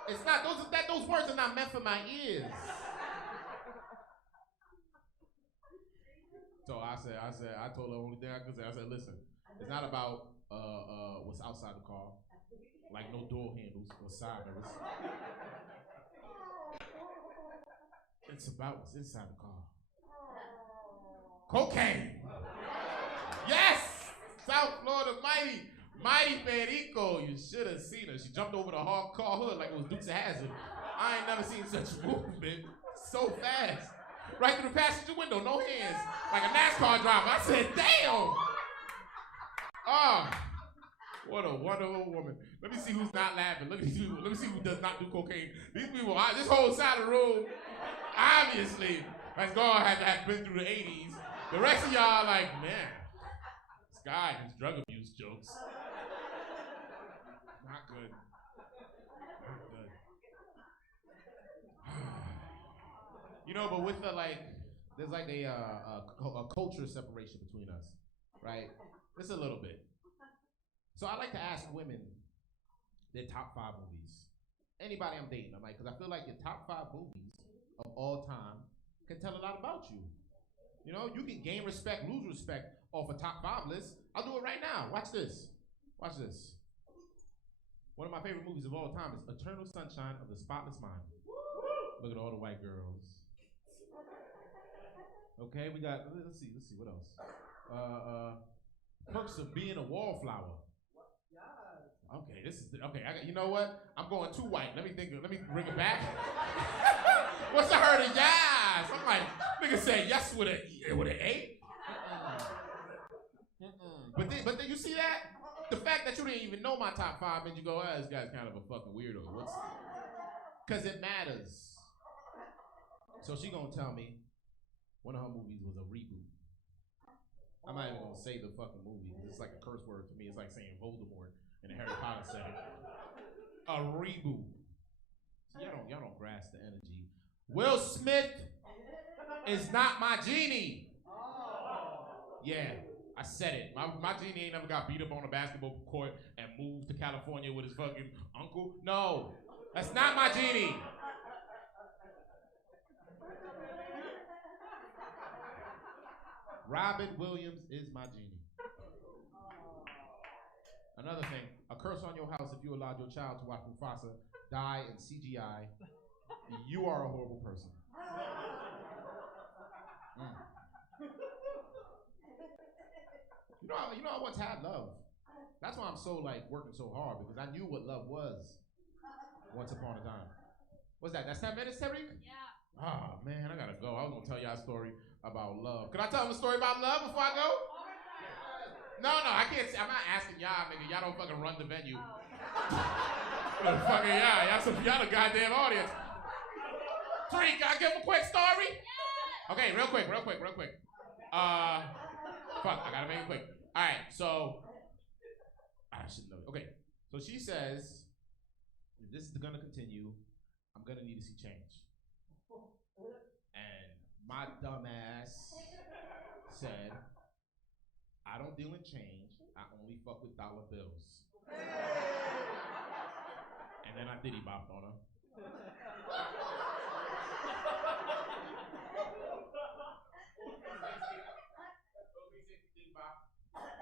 It's not, those words are not meant for my ears. So I told her the only thing I could say. I said, listen, it's not about what's outside the car, like no door handles or side mirrors. It's about what's inside the car. Cocaine. Yes, South Florida mighty Perico. You should have seen her. She jumped over the hard car hood like it was Dukes of Hazzard. I ain't never seen such movement. So fast. Right through the passenger window, no hands. Like a NASCAR driver. I said, damn. What a wonderful woman. Let me see who's not laughing. Let me see who does not do cocaine. These people, this whole side of the room, obviously, has been through the 80s. The rest of y'all are like, man, this guy and his drug abuse jokes. Not good. Not good. You know, but with there's like a culture separation between us, right? Just a little bit. So I like to ask women their top 5 movies. Anybody I'm dating, I'm like, because I feel like your top 5 movies of all time can tell a lot about you. You know, you can gain respect, lose respect off a top 5 list. I'll do it right now. Watch this. Watch this. One of my favorite movies of all time is Eternal Sunshine of the Spotless Mind. Look at all the white girls. Okay, we got, let's see, what else? Perks of Being a Wallflower. Okay, this is, okay, you know what? I'm going too white. Let me bring it back. What's I heard of yes? I'm like, nigga say yes with an A? But then you see that? The fact that you didn't even know my top 5 and you go, oh, this guy's kind of a fucking weirdo. Because it matters. So she gonna tell me one of her movies was a reboot. I'm not even gonna say the fucking movie. It's like a curse word to me. It's like saying Voldemort in the Harry Potter setting. A reboot. So y'all don't grasp the energy. Will Smith is not my genie. Yeah, I said it. My genie ain't never got beat up on a basketball court and moved to California with his fucking uncle. No, that's not my genie. Robin Williams is my genie. Another thing, a curse on your house if you allowed your child to watch Mufasa die in CGI. You are a horrible person. You know I once had love. That's why I'm so like working so hard, because I knew what love was once upon a time. What's that? That's 10 minutes, Tariq? Yeah. Oh man, I gotta go. I was gonna tell y'all a story about love. Can I tell them a story about love before I go? No, I can't. I'm not asking y'all, nigga. Y'all don't fucking run the venue. Fucking y'all the goddamn audience. Tariq, can I give him a quick story? Okay, real quick. Fuck, I gotta make it quick. All right, so I should know. Okay, so she says, if this is gonna continue, I'm gonna need to see change. And my dumb ass said, I don't deal in change. I only fuck with dollar bills. And then I diddy bopped on her.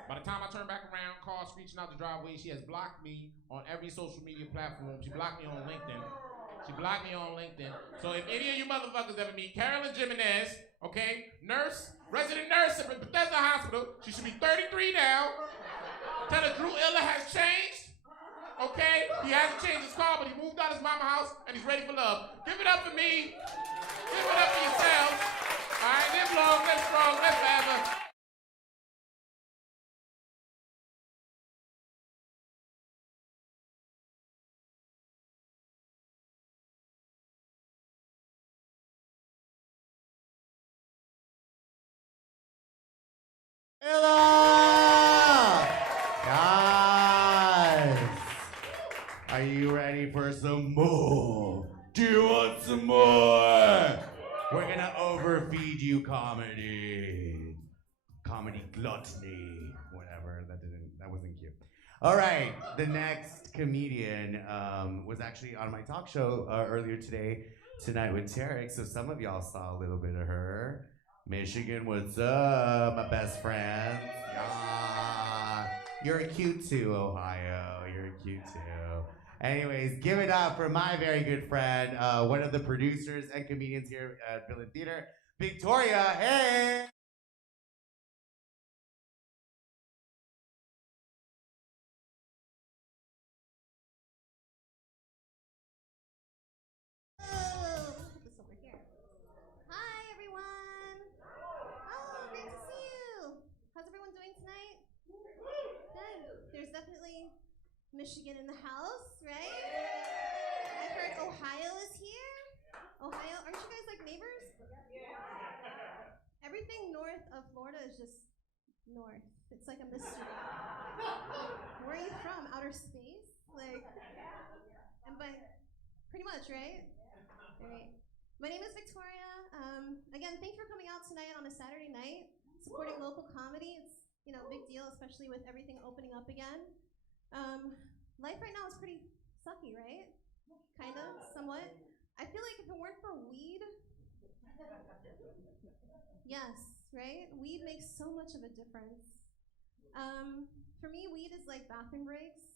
By the time I turn back around, car screeching out the driveway, she has blocked me on every social media platform. She blocked me on LinkedIn. So if any of you motherfuckers ever meet Carolyn Jimenez, okay, nurse, resident nurse at Bethesda Hospital, she should be 33 now. Tell her Drew Illa has changed, okay? He hasn't changed his car, but he moved out his mama house and he's ready for love. Give it up for me. Give it up for yourselves. All right, live long, live strong, live forever. Hello! Guys, are you ready for some more? Do you want some more? We're gonna overfeed you comedy. Comedy gluttony. Whatever, that wasn't cute. All right, the next comedian was actually on my talk show earlier tonight with Tarek, so some of y'all saw a little bit of her. Michigan, what's up, my best friend? Yeah. You're cute too, Ohio. You're cute too. Anyways, give it up for my very good friend, one of the producers and comedians here at Villain Theater, Victoria. Hey! Put this over here. Hi, everyone. Oh, great to see you. How's everyone doing tonight? Good. There's definitely Michigan in the house, right? I've heard Ohio is here. Ohio, aren't you guys like neighbors? Everything north of Florida is just north. It's like a mystery. Where are you from? Outer space? Like, and by pretty much, right? Right. My name is Victoria. Again, thanks for coming out tonight on a Saturday night, supporting local comedy. It's, you know, a big deal, especially with everything opening up again. Life right now is pretty sucky, right? Kind of, somewhat. I feel like if it weren't for weed, yes, right? Weed makes so much of a difference. For me, weed is like bathroom breaks.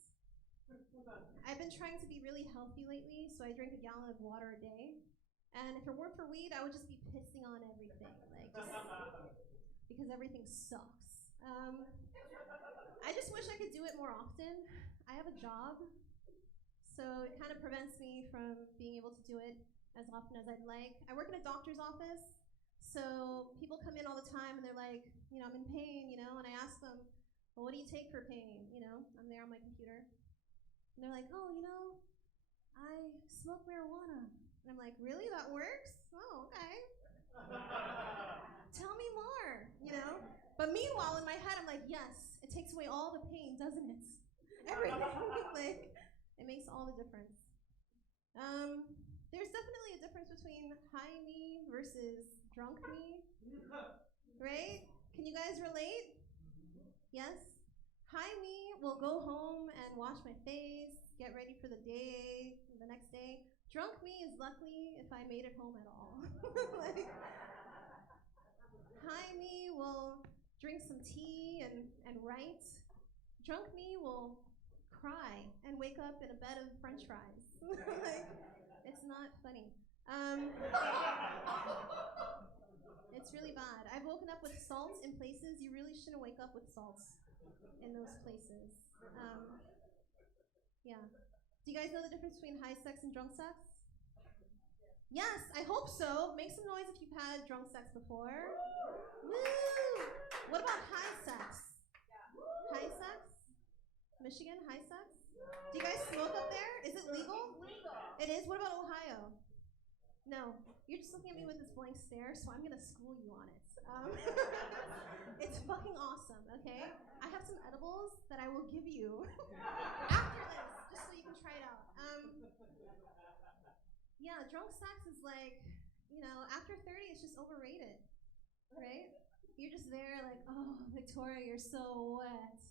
I've been trying to be really healthy lately, so I drink a gallon of water a day. And if it weren't for weed, I would just be pissing on everything, like just because everything sucks. I just wish I could do it more often. I have a job, so it kind of prevents me from being able to do it as often as I'd like. I work in a doctor's office, so people come in all the time and they're like, you know, I'm in pain, you know, and I ask them, well, what do you take for pain? You know, I'm there on my computer. And they're like, oh, you know, I smoke marijuana. And I'm like, really? That works? Oh, okay. Tell me more, you know? But meanwhile, in my head, I'm like, yes, it takes away all the pain, doesn't it? Everything. Like, it makes all the difference. There's definitely a difference between high me versus drunk me, right? Can you guys relate? Yes? High me will go home and wash my face, get ready for the day, the next day. Drunk me is lucky if I made it home at all. Like, high me will drink some tea and write. Drunk me will cry and wake up in a bed of french fries. Like, it's not funny. It's really bad. I've woken up with salt in places you really shouldn't wake up with salt in those places. Yeah. Do you guys know the difference between high sex and drunk sex? Yes, I hope so. Make some noise if you've had drunk sex before. Woo! What about high sex? High sex? Michigan, high sex? Do you guys smoke up there? Is it legal? Legal. It is? What about Ohio? No. You're just looking at me with this blank stare, so I'm going to school you on it. It's fucking awesome, okay? I have some edibles that I will give you after this, just so you can try it out. Yeah, drunk sex is like, you know, after 30, it's just overrated, right? You're just there like, oh, Victoria, you're so wet.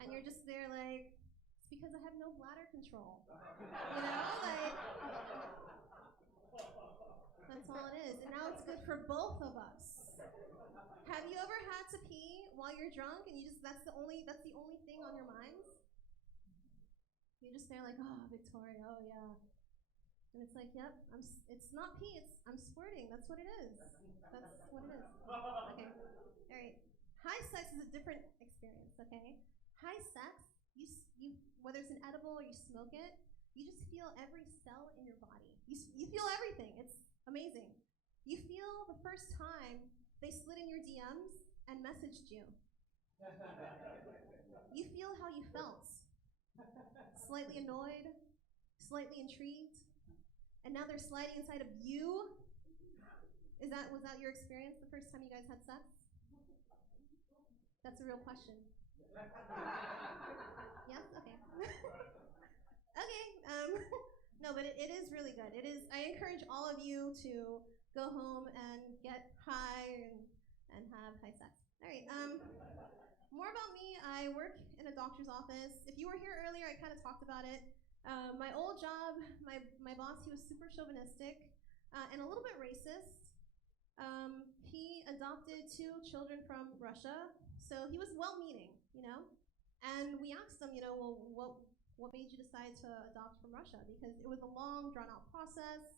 And you're just there like, it's because I have no bladder control. You know, like, that's all it is. And now it's good for both of us. Have you ever had to pee while you're drunk and you just, that's the only thing on your minds? You're just there like, oh, Victoria, oh yeah. And it's like, yep, it's not pee, I'm squirting. That's what it is. That's what it is. Okay, all right. High sex is a different experience, okay? High sex, you whether it's an edible or you smoke it, you just feel every cell in your body. You feel everything. It's amazing. You feel the first time they slid in your DMs and messaged you. You feel how you felt. Slightly annoyed, slightly intrigued, and now they're sliding inside of you. Was that your experience the first time you guys had sex? That's a real question. Yes? Okay. Okay. No, but it is really good. It is. I encourage all of you to go home and get high and have high sex. All right. More about me. I work in a doctor's office. If you were here earlier, I kind of talked about it. My old job, my boss, he was super chauvinistic and a little bit racist. He adopted 2 children from Russia, so he was well-meaning, you know. And we asked him, you know, well, what made you decide to adopt from Russia? Because it was a long, drawn-out process.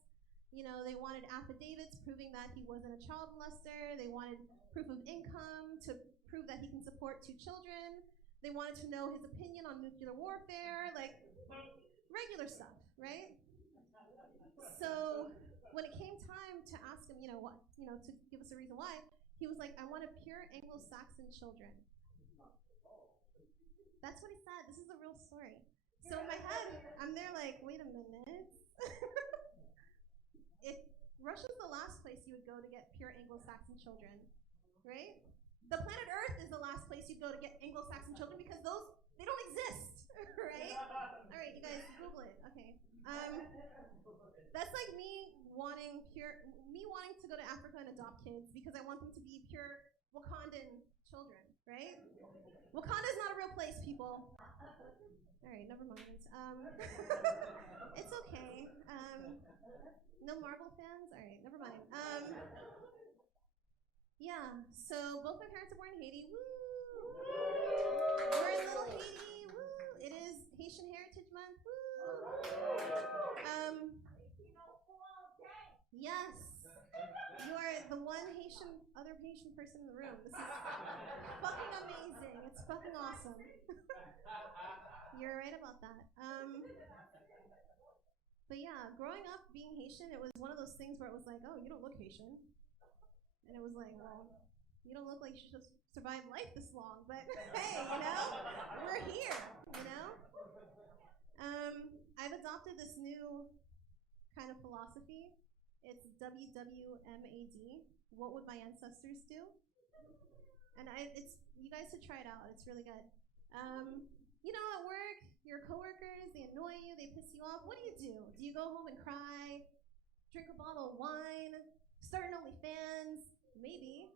You know, they wanted affidavits proving that he wasn't a child molester. They wanted proof of income to prove that he can support 2 children. They wanted to know his opinion on nuclear warfare, like regular stuff, right? So when it came time to ask him, you know, what, you know, to give us a reason why, he was like, I wanted pure Anglo-Saxon children. That's what he said. This is a real story. So in my head, I'm there like, wait a minute. If Russia's the last place you would go to get pure Anglo-Saxon children, right? The planet Earth is the last place you go to get Anglo-Saxon children because those, they don't exist, right? All right, you guys, Google it. Okay. That's like me wanting to go to Africa and adopt kids because I want them to be pure Wakandan children, right? Wakanda is not a real place, people. All right, never mind. It's okay. No Marvel fans? All right, never mind. Yeah, so both my parents are born in Haiti. Woo! We're in little Haiti. Woo! It is Haitian Heritage Month. Woo! Yes, you are the one other Haitian person in the room. This is fucking amazing. It's fucking awesome. You're right about that. But yeah, growing up being Haitian, it was one of those things where it was like, oh, you don't look Haitian. And it was like, well, you don't look like you should have survived life this long, but hey, we're here, I've adopted this new kind of philosophy. It's WWMAD. What would my ancestors do? And you guys should try it out. It's really good. At work, your coworkers, they annoy you, they piss you off. What do? Do you go home and cry? Drink a bottle of wine? Start an OnlyFans? Maybe.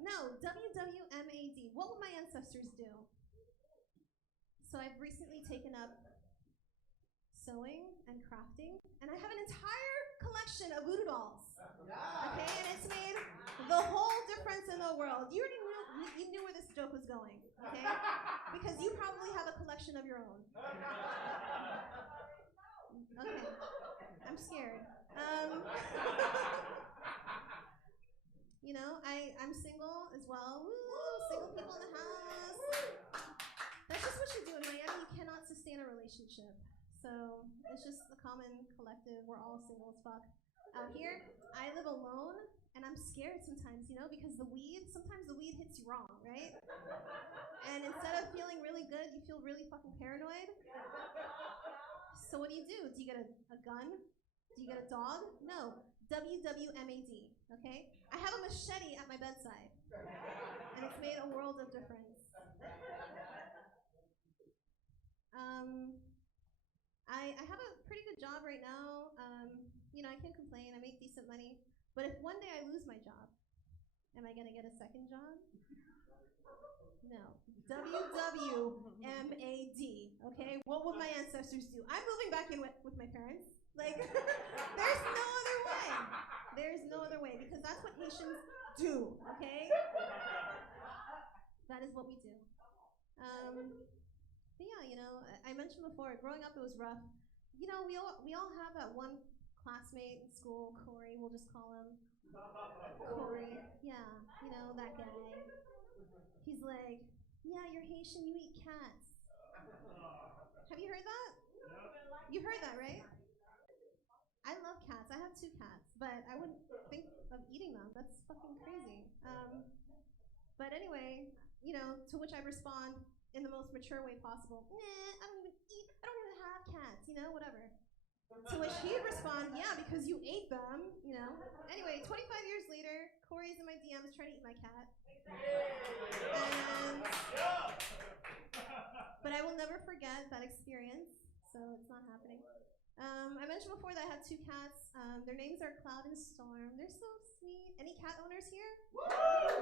No, WWMAD. What would my ancestors do? So I've recently taken up sewing and crafting, and I have an entire collection of voodoo dolls. Okay, and it's made the whole difference in the world. You already knew where this joke was going, okay? Because you probably have a collection of your own. Okay, I'm scared. I'm single as well. Woo! Single people in the house. That's just what you do in Miami. You cannot sustain a relationship. So it's just a common collective. We're all single as fuck. Out here, I live alone, and I'm scared sometimes, because sometimes the weed hits you wrong, right? And instead of feeling really good, you feel really fucking paranoid. So what do? Do you get a gun? Do you get a dog? No. WWMAD, okay? I have a machete at my bedside, and it's made a world of difference. I have a pretty good job right now. I can't complain. I make decent money. But if one day I lose my job, am I gonna get a second job? No. WWMAD, okay? What would my ancestors do? I'm moving back in with my parents. There's no other way. There's no other way, because that's what Haitians do, okay? That is what we do. But yeah, I mentioned before, growing up it was rough. We all have that one classmate in school, Corey, we'll just call him Corey. Yeah, that guy. He's like, yeah, you're Haitian, you eat cats. Have you heard that? You've heard that, right? I love cats. I have 2 cats, but I wouldn't think of eating them. That's fucking crazy. But anyway, to which I respond in the most mature way possible. I don't even have cats, whatever. To which he'd respond, yeah, because you ate them, Anyway, 25 years later, Corey's in my DMs trying to eat my cat. But I will never forget that experience, so it's not happening. I mentioned before that I have 2 cats. Their names are Cloud and Storm. They're so sweet. Any cat owners here? Woo!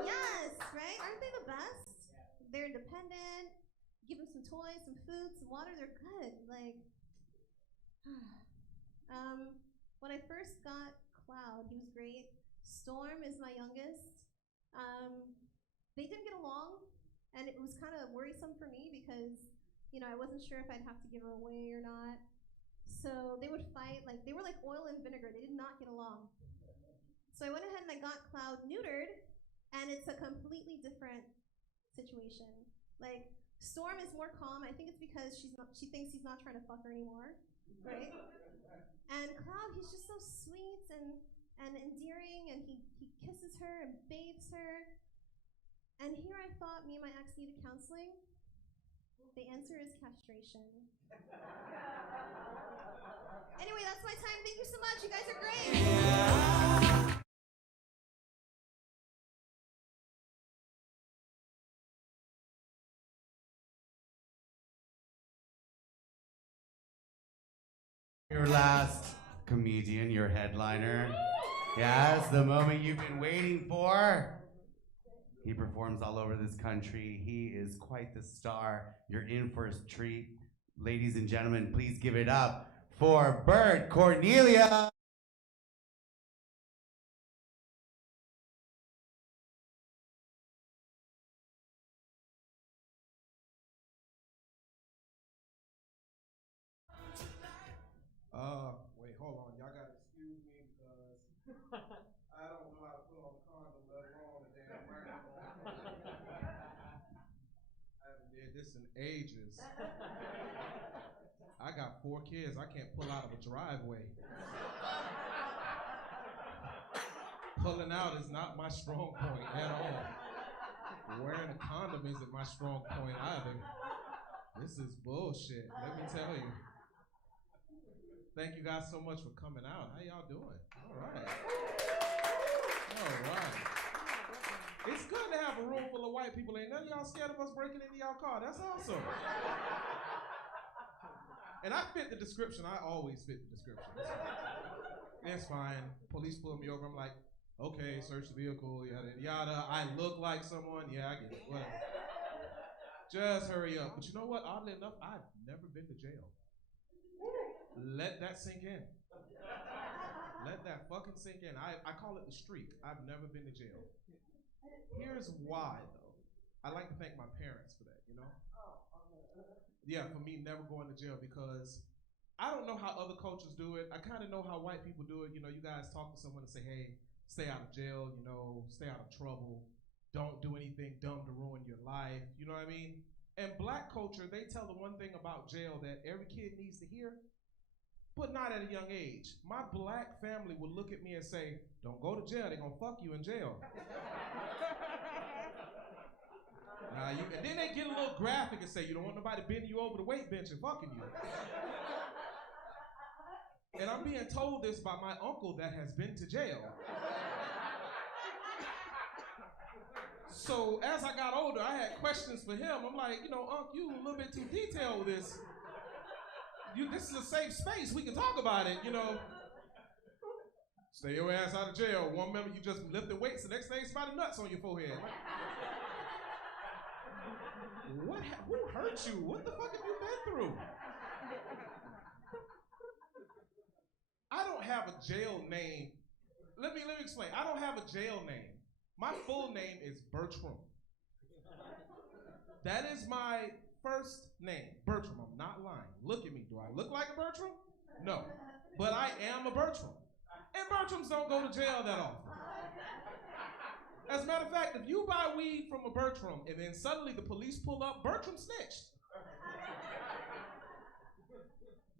Yes, right? Aren't they the best? They're independent. Give them some toys, some food, some water. They're good. When I first got Cloud, he was great. Storm is my youngest. They didn't get along, and it was kind of worrisome for me because, I wasn't sure if I'd have to give her away or not. So they would fight, they were like oil and vinegar. They did not get along. So I went ahead and I got Cloud neutered, and it's a completely different situation. Storm is more calm. I think it's because she thinks he's not trying to fuck her anymore, right? And Cloud, he's just so sweet and endearing, and he kisses her and bathes her. And here I thought me and my ex needed counseling. The answer is castration. Anyway, that's my time. Thank you so much. You guys are great. Your last comedian, your headliner. Yes, the moment you've been waiting for. He performs all over this country. He is quite the star. You're in for a treat. Ladies and gentlemen, please give it up for Bert Cornelius. Wait, hold on. Y'all gotta excuse me because I don't know how to put on a condom, let alone a damn microphone. I haven't did this in ages. I got 4 kids. I can't pull out of a driveway. Pulling out is not my strong point at all. Wearing a condom isn't my strong point either. This is bullshit, let me tell you. Thank you guys so much for coming out. How y'all doing? All right. All right. It's good to have a room full of white people. Ain't none of y'all scared of us breaking into y'all car. That's awesome. And I fit the description. I always fit the description. It's fine. Police pull me over. I'm like, okay, search the vehicle, yada, yada. I look like someone. Yeah, I get it. Whatever. Just hurry up. But you know what? Oddly enough, I've never been to jail. Let that sink in. Let that fucking sink in. I call it the streak. I've never been to jail. Here's why, though. I like to thank my parents for that, you know? Yeah, for me never going to jail, because I don't know how other cultures do it. I kind of know how white people do it. You know, you guys talk to someone and say, hey, stay out of jail, you know, stay out of trouble. Don't do anything dumb to ruin your life. You know what I mean? And black culture, they tell the one thing about jail that every kid needs to hear, but not at a young age. My black family would look at me and say, don't go to jail, they're gonna fuck you in jail. And then they get a little graphic and say, you don't want nobody bending you over the weight bench and fucking you. And I'm being told this by my uncle that has been to jail. So as I got older, I had questions for him. I'm like, you know, Unc, you a little bit too detailed with this. This is a safe space. We can talk about it, you know. Stay your ass out of jail. One minute you just lifting weights, the next day it's spotted nuts on your forehead. Who hurt you? What the fuck have you been through? I don't have a jail name. Let me explain. I don't have a jail name. My full name is Bertram. That is my first name, Bertram. I'm not lying. Look at me. Do I look like a Bertram? No. But I am a Bertram. And Bertrams don't go to jail that often. As a matter of fact, if you buy weed from a Bertram and then suddenly the police pull up, Bertram snitched.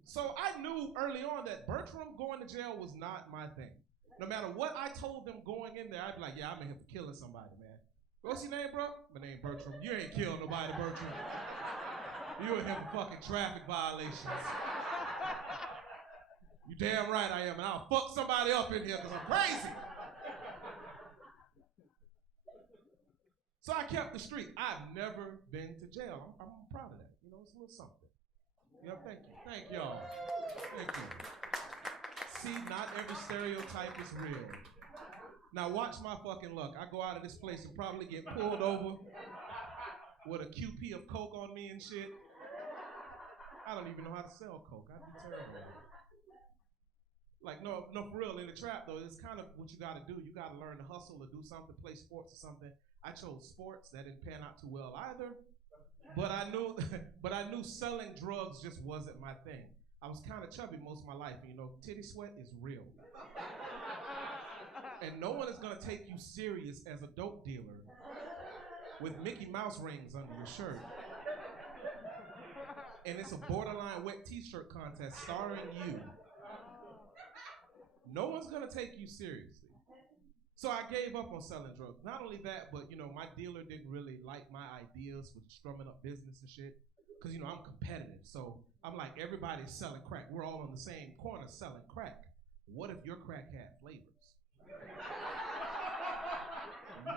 So I knew early on that Bertram going to jail was not my thing. No matter what I told them going in there, I'd be like, yeah, I'm in here for killing somebody, man. What's your name, bro? My name Bertram. You ain't killed nobody, Bertram. You in here for fucking traffic violations. You damn right I am, and I'll fuck somebody up in here because I'm crazy. So I kept the streak. I've never been to jail. I'm proud of that. You know, it's a little something. Yeah, thank you. Thank y'all. Thank you. See, not every stereotype is real. Now watch my fucking luck. I go out of this place and probably get pulled over with a QP of coke on me and shit. I don't even know how to sell coke. I'd be terrible. Like, no, for real, in the trap though, it's kind of what you gotta do. You gotta learn to hustle or do something, play sports or something. I chose sports, that didn't pan out too well either. But I knew selling drugs just wasn't my thing. I was kind of chubby most of my life, and you know, titty sweat is real. And no one is gonna take you serious as a dope dealer with Mickey Mouse rings under your shirt. And it's a borderline wet t-shirt contest starring you. No one's gonna take you seriously. So I gave up on selling drugs. Not only that, but you know, my dealer didn't really like my ideas for strumming up business and shit. Cause you know, I'm competitive. So I'm like, everybody's selling crack. We're all on the same corner selling crack. What if your crack had flavors?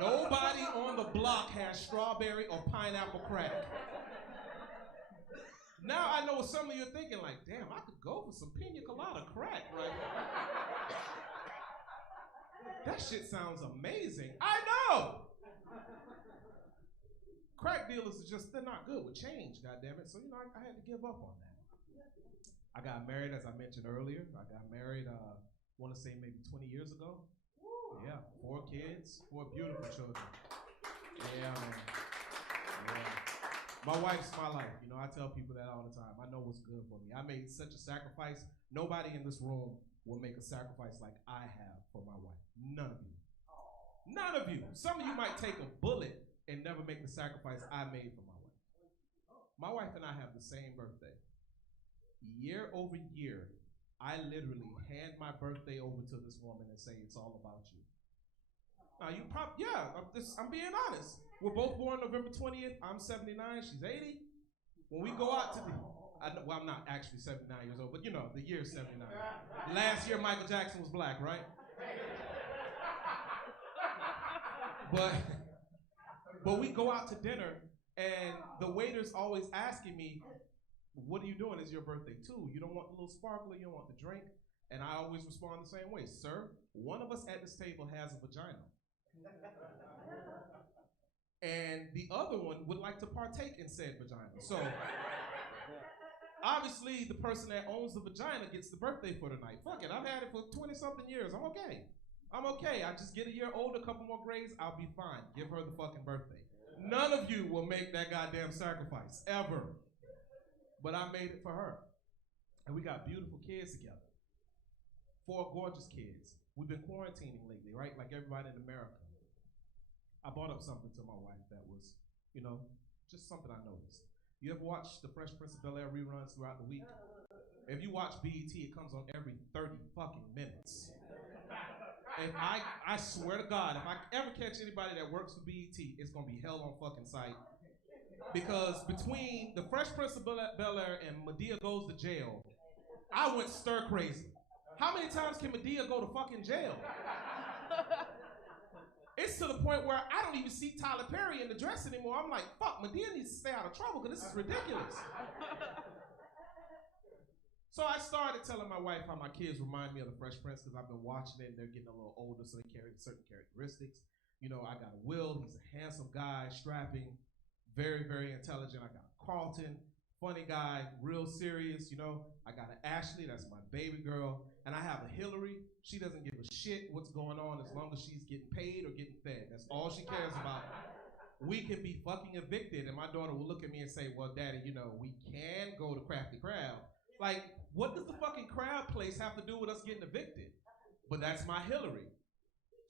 Nobody on the block has strawberry or pineapple crack. Now I know what some of you are thinking, like, damn, I could go for some pina colada crack, right? That shit sounds amazing. I know! Crack dealers are just, they're not good with change, goddammit. So, I had to give up on that. I got married, as I mentioned earlier. I got married, want to say maybe 20 years ago. Yeah, 4 kids, 4 beautiful children. Yeah, man. Yeah. My wife's my life. I tell people that all the time. I know what's good for me. I made such a sacrifice. Nobody in this room will make a sacrifice like I have for my wife. None of you. None of you. Some of you might take a bullet and never make the sacrifice I made for my wife. My wife and I have the same birthday. Year over year, I literally hand my birthday over to this woman and say, it's all about you. Now, I'm being honest. We're both born November 20th. I'm 79, she's 80. When we go out to I'm not actually 79 years old, but the year is 79. Last year, Michael Jackson was black, right? But we go out to dinner, and the waiter's always asking me, what are you doing? It's your birthday too. You don't want the little sparkler, you don't want the drink. And I always respond the same way. Sir, one of us at this table has a vagina. And the other one would like to partake in said vagina. So, obviously, the person that owns the vagina gets the birthday for the night. Fuck it, I've had it for 20-something years. I'm okay. I just get a year older, a couple more grades, I'll be fine. Give her the fucking birthday. None of you will make that goddamn sacrifice, ever. But I made it for her. And we got beautiful kids together. 4 gorgeous kids. We've been quarantining lately, right? Like everybody in America. I brought up something to my wife that was, just something I noticed. You ever watch the Fresh Prince of Bel-Air reruns throughout the week? If you watch BET, it comes on every 30 fucking minutes. If I swear to God, if I ever catch anybody that works for BET, it's gonna be hell on fucking sight. Because between the Fresh Prince of Bel-Air and Madea Goes to Jail, I went stir crazy. How many times can Madea go to fucking jail? It's to the point where I don't even see Tyler Perry in the dress anymore. I'm like, fuck, Madea needs to stay out of trouble because this is ridiculous. So I started telling my wife how my kids remind me of the Fresh Prince because I've been watching it and they're getting a little older, so they carry certain characteristics. I got a Will, he's a handsome guy, strapping, very, very intelligent. I got a Carlton, funny guy, real serious, I got an Ashley, that's my baby girl. And I have a Hillary. She doesn't give a shit what's going on as long as she's getting paid or getting fed. That's all she cares about. We can be fucking evicted, and my daughter will look at me and say, well, Daddy, we can go to Crafty Crab. Like, what does the fucking crab place have to do with us getting evicted? But that's my Hillary.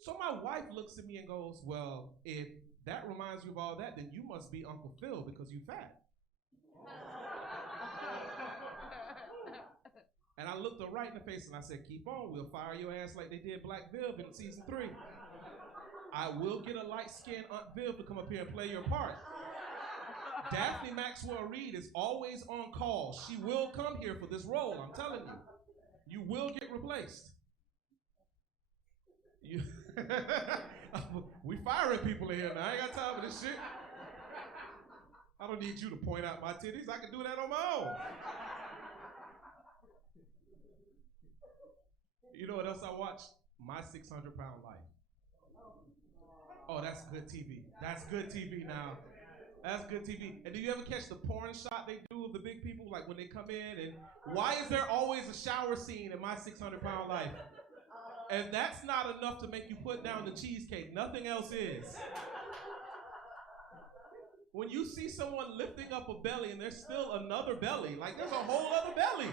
So my wife looks at me and goes, well, if that reminds you of all that, then you must be Uncle Phil because you fat. And I looked her right in the face and I said, keep on, we'll fire your ass like they did Black Viv in season 3. I will get a light-skinned Aunt Viv to come up here and play your part. Daphne Maxwell Reid is always on call. She will come here for this role, I'm telling you. You will get replaced. We firing people in here now. I ain't got time for this shit. I don't need you to point out my titties. I can do that on my own. You know what else I watched? My 600-Pound Life. Oh, that's good TV. That's good TV now. That's good TV. And do you ever catch the porn shot they do of the big people, like when they come in? And why is there always a shower scene in My 600-Pound Life? And that's not enough to make you put down the cheesecake. Nothing else is. When you see someone lifting up a belly and there's still another belly, like there's a whole other belly.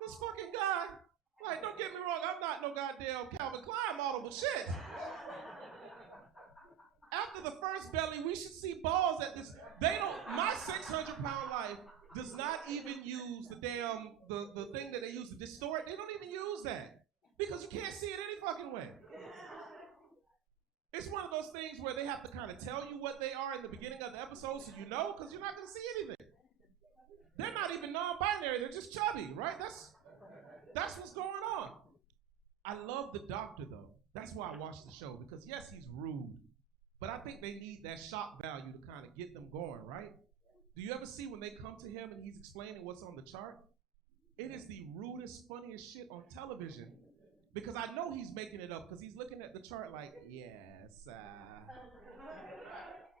This fucking guy, like, don't get me wrong, I'm not no goddamn Calvin Klein model, but shit. After the first belly, we should see balls at this. My 600-Pound Life does not even use the damn, the thing that they use to distort. They don't even use that. Because you can't see it any fucking way. It's one of those things where they have to kind of tell you what they are in the beginning of the episode so you know, because you're not going to see anything. They're not even non-binary, they're just chubby, right? That's what's going on. I love the doctor, though. That's why I watch the show, because yes, he's rude, but I think they need that shock value to kind of get them going, right? Do you ever see when they come to him and he's explaining what's on the chart? It is the rudest, funniest shit on television. Because I know he's making it up because he's looking at the chart like, yes,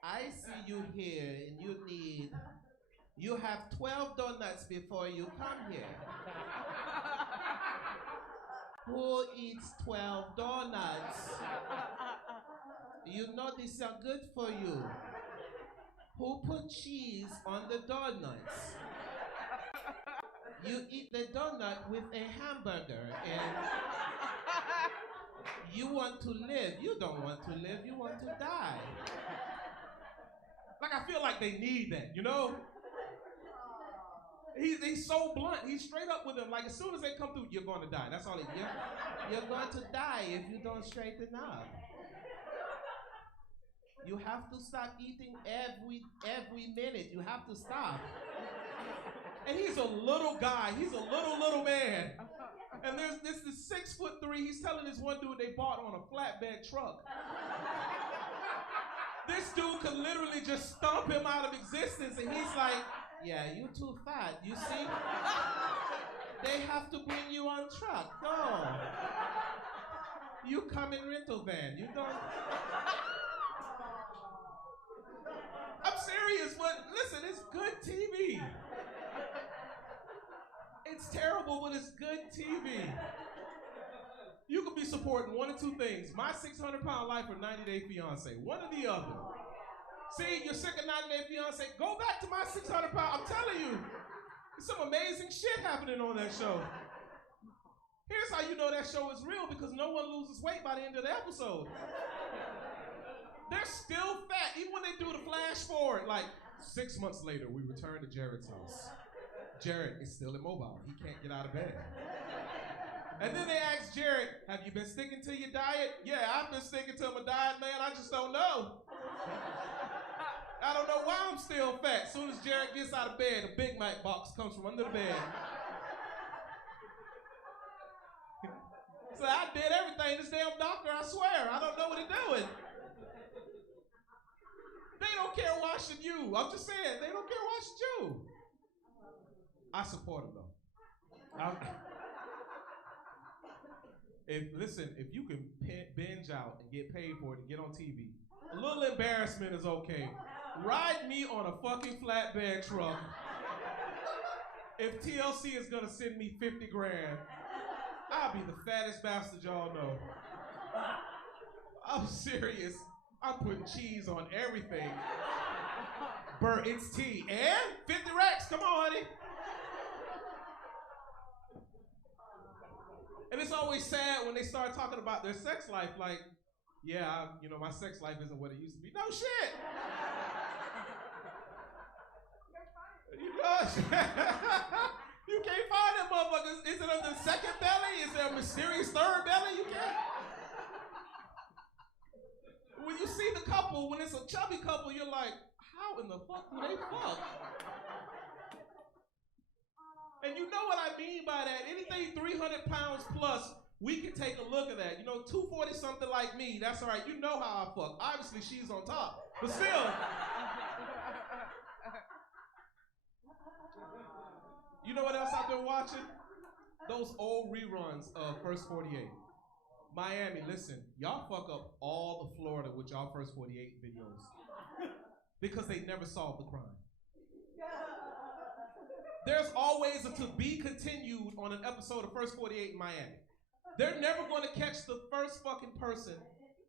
I see you here and you have 12 donuts before you come here. Who eats 12 donuts? You know these are good for you. Who put cheese on the donuts? You eat the donut with a hamburger and you want to live. You don't want to live, you want to die. Like, I feel like they need that, you know? He's so blunt. He's straight up with them. Like, as soon as they come through, you're going to die. That's all you're going to die if you don't straighten up. You have to stop eating every minute. You have to stop. And he's a little guy. He's a little man. And there's this 6'3". He's telling this one dude they bought on a flatbed truck. This dude could literally just stomp him out of existence, and he's like, yeah, you too fat. You see? They have to bring you on truck. No. You come in rental van. You don't. I'm serious, but listen, it's good TV. It's terrible, but it's good TV. You could be supporting one of two things. My 600-pound life or 90-Day Fiance. One or the other. See, you're sick of 90-Day Fiance. Go back to my 600-pound. I'm telling you. There's some amazing shit happening on that show. Here's how you know that show is real, because no one loses weight by the end of the episode. They're still fat, even when they do the flash forward. Like, 6 months later, we return to Jared's house. Jared is still immobile. He can't get out of bed. And then they ask Jared, have you been sticking to your diet? Yeah, I've been sticking to my diet, man. I just don't know. I don't know why I'm still fat. As soon as Jared gets out of bed, a Big Mac box comes from under the bed. So I did everything. This damn doctor, I swear, I don't know what he's doing. They don't care why should you. I'm just saying, they don't care why should you. I support him though. If you can binge out and get paid for it and get on TV, a little embarrassment is okay. Ride me on a fucking flatbed truck. If TLC is gonna send me 50 grand, I'll be the fattest bastard y'all know. I'm serious. I'm putting cheese on everything. Bert, it's tea. And 50 racks, come on, honey. And it's always sad when they start talking about their sex life, like, yeah, my sex life isn't what it used to be. No shit. You can't find them motherfuckers. Is it on the second belly? Is there a mysterious third belly? You can't. When you see the couple, when it's a chubby couple, you're like, how in the fuck do they fuck? And you know what I mean by that. Anything 300 pounds plus, we can take a look at that. 240 something like me, that's all right. You know how I fuck. Obviously, she's on top. But still. You know what else I've been watching? Those old reruns of First 48. Miami, listen, y'all fuck up all the Florida with y'all First 48 videos. Because they never solved the crime. There's always a to be continued on an episode of First 48 in Miami. They're never going to catch the first fucking person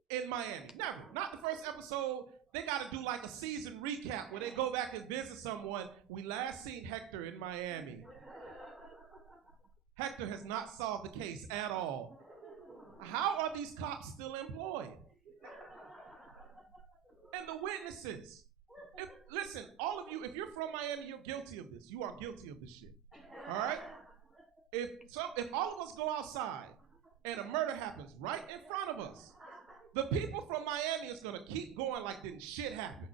in Miami. Never. Not the first episode. They got to do like a season recap where they go back and visit someone. We last seen Hector in Miami. Hector has not solved the case at all. How are these cops still employed? And the witnesses. Listen, all of you, if you're from Miami, you're guilty of this. You are guilty of this shit. All right? If all of us go outside and a murder happens right in front of us, the people from Miami is going to keep going like didn't shit happen.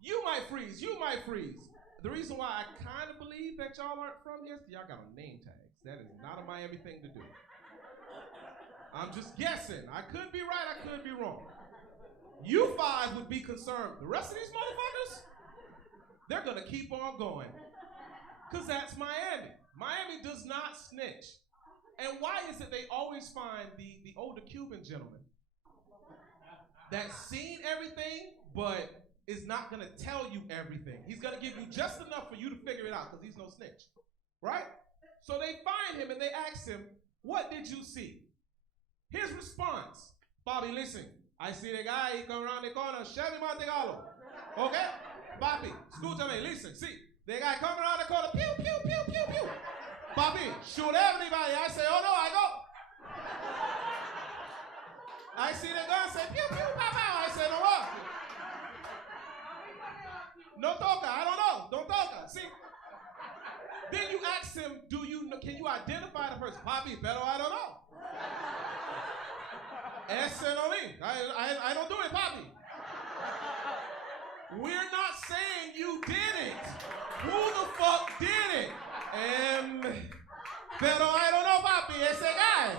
You might freeze. You might freeze. The reason why I kind of believe that y'all aren't from here is y'all got on name tags. That is not a Miami thing to do. I'm just guessing. I could be right. I could be wrong. You five would be concerned. The rest of these motherfuckers, they're gonna keep on going. Cause that's Miami. Miami does not snitch. And why is it they always find the older Cuban gentleman that's seen everything, but is not gonna tell you everything. He's gonna give you just enough for you to figure it out, because he's no snitch. Right? So they find him and they ask him, what did you see? His response, Bobby, listen, I see the guy, he come around the corner, Chevy Montegalo. Okay? Bobby, escúchame, listen, see, the guy come around the corner, pew, pew, pew, pew, pew. Bobby, shoot everybody. I say, oh no, I go. I see the gun, say, pew, pew, pow, pow. I say, no what? No toca, I don't know, don't toca. See? Then you ask him, can you identify the person? Papi, pero I don't know. Ese no me. I don't do it, papi. We're not saying you did it. Who the fuck did it? Pero I don't know, papi, ese guy.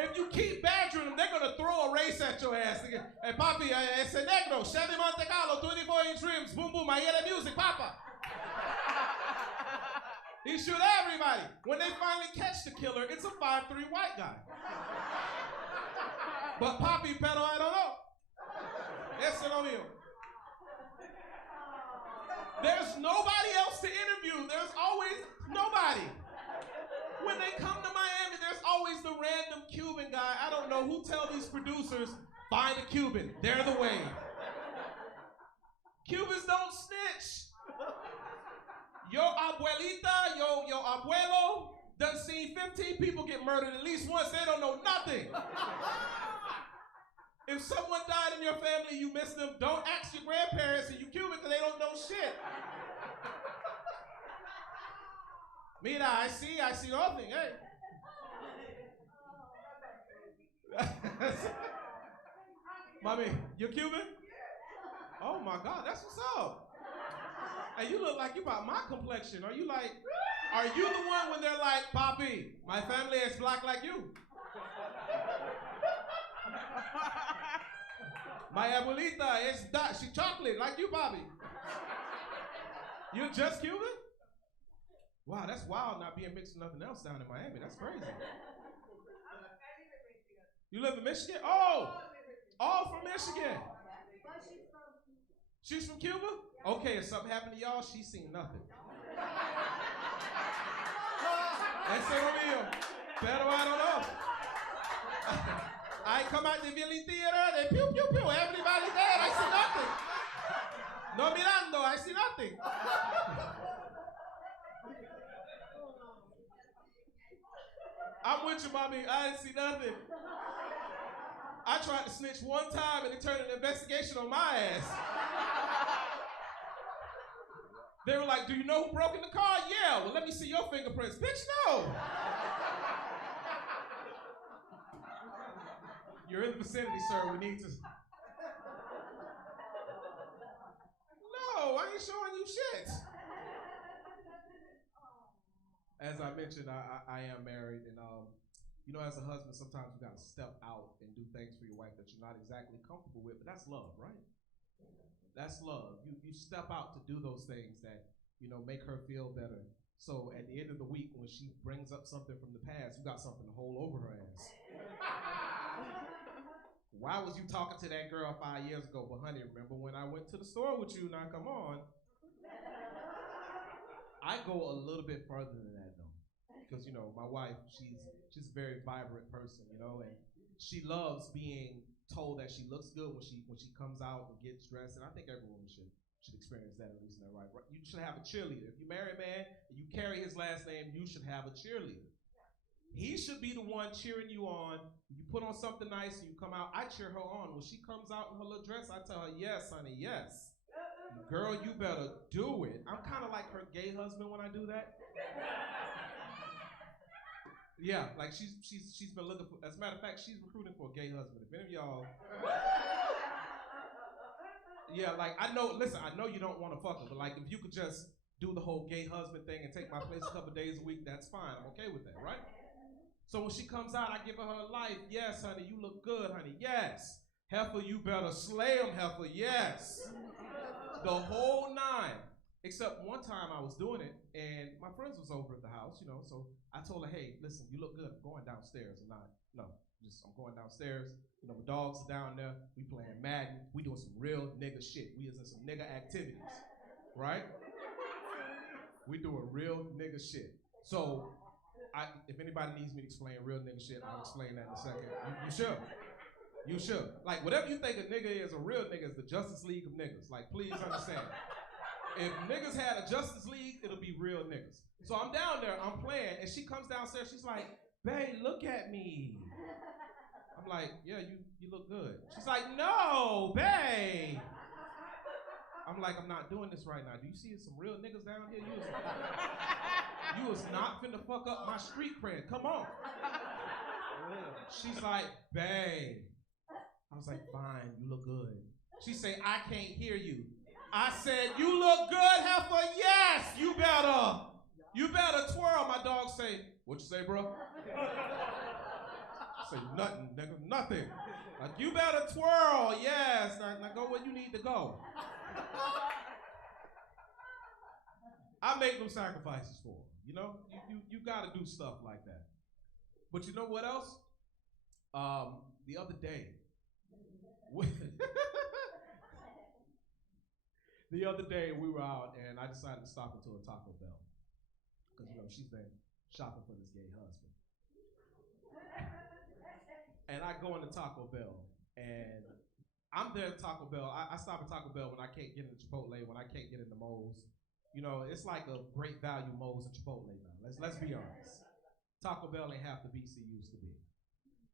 If you keep badgering them, they're gonna throw a race at your ass. Hey, papi, ese negro, Chevy Monte Carlo, 24-inch rims, boom, boom, I hear the music, papa. He shoot everybody. When they finally catch the killer, it's a 5'3" white guy. But papi, pero I don't know. Ese no mío. There's nobody else to interview. There's always nobody. When they come to Miami, there's always the random Cuban guy. I don't know who tell these producers, find a Cuban. They're the way. Cubans don't snitch. Your abuelita, your abuelo done seen 15 people get murdered at least once. They don't know nothing. If someone died in your family, you miss them, don't ask your grandparents and you Cuban because they don't know shit. Mira, I see nothing, hey. Mommy, you Cuban? Oh my God, that's what's up. Hey, you look like you about my complexion. Are you the one when they're like, Papi, my family is black like you? My abuelita is she chocolate like you, Bobby. You're just Cuban? Wow, that's wild not being mixed with nothing else down in Miami. That's crazy. You live in Michigan? Oh, all from Michigan. She's from Cuba? Okay, if something happened to y'all, she's seen nothing. Ese no mío. Pero I don't know. I come out the Violin Theater, they pew, pew, pew, everybody there, I see nothing. No mirando, I see nothing. I'm with you, mommy, I didn't see nothing. I tried to snitch one time and it turned an investigation on my ass. They were like, do you know who broke in the car? Yeah, well, let me see your fingerprints. Bitch, no. You're in the vicinity, sir. We need to. No, I ain't showing you shit. As I mentioned, I am married, and as a husband, sometimes you gotta step out and do things for your wife that you're not exactly comfortable with, but that's love, right? That's love. You step out to do those things that, make her feel better. So at the end of the week, when she brings up something from the past, you got something to hold over her ass. Why was you talking to that girl 5 years ago? But honey, remember when I went to the store with you? Now come on. I go a little bit further than that though. Because my wife, she's a very vibrant person, and she loves being told that she looks good when she comes out and gets dressed. And I think every woman should experience that, at least in their life. You should have a cheerleader. If you marry a man and you carry his last name, you should have a cheerleader. He should be the one cheering you on. You put on something nice and you come out. I cheer her on. When she comes out in her little dress, I tell her, yes, honey, yes. Girl, you better do it. I'm kind of like her gay husband when I do that. Yeah, like she's been looking for, as a matter of fact, she's recruiting for a gay husband. If any of y'all, yeah, like I know you don't want to fuck her, but like if you could just do the whole gay husband thing and take my place a couple days a week, that's fine. I'm okay with that, right? So when she comes out, I give her life. Yes, honey, you look good, honey. Yes. Heifer, you better slay him, heifer, yes. The whole 9. Except one time I was doing it, and my friends was over at the house, you know, so I told her, hey, listen, you look good. I'm going downstairs. I'm going downstairs. You know, my dogs are down there. We playing Madden. We doing some real nigga shit. We is in some nigga activities, right? We doing real nigga shit. So, if anybody needs me to explain real nigga shit, I'll explain that in a second. You should. You should. Like, whatever you think a nigga is, a real nigga is the Justice League of niggas. Like, please understand. If niggas had a Justice League, it'll be real niggas. So I'm down there, I'm playing, and she comes downstairs, she's like, babe, look at me. I'm like, yeah, you look good. She's like, no, babe. I'm like, I'm not doing this right now. Do you see some real niggas down here? You was not finna fuck up my street cred. Come on. She's like, babe. I was like, fine, you look good. She said, I can't hear you. I said, you look good, heifer. Yes, you better twirl. My dog say, what you say, bro? I say, nothing, nigga, nothing. Like, you better twirl, yes. Now go where you need to go. I make them sacrifices for them, you know? You gotta do stuff like that. But you know what else? The other day, we were out and I decided to stop into a Taco Bell. Because, you know, she's been shopping for this gay husband. And I go into Taco Bell and I'm there at Taco Bell. I stop at Taco Bell when I can't get into Chipotle, when I can't get into Moe's. You know, it's like a great value Moe's and Chipotle now. Let's be honest. Taco Bell ain't half the beast it used to be.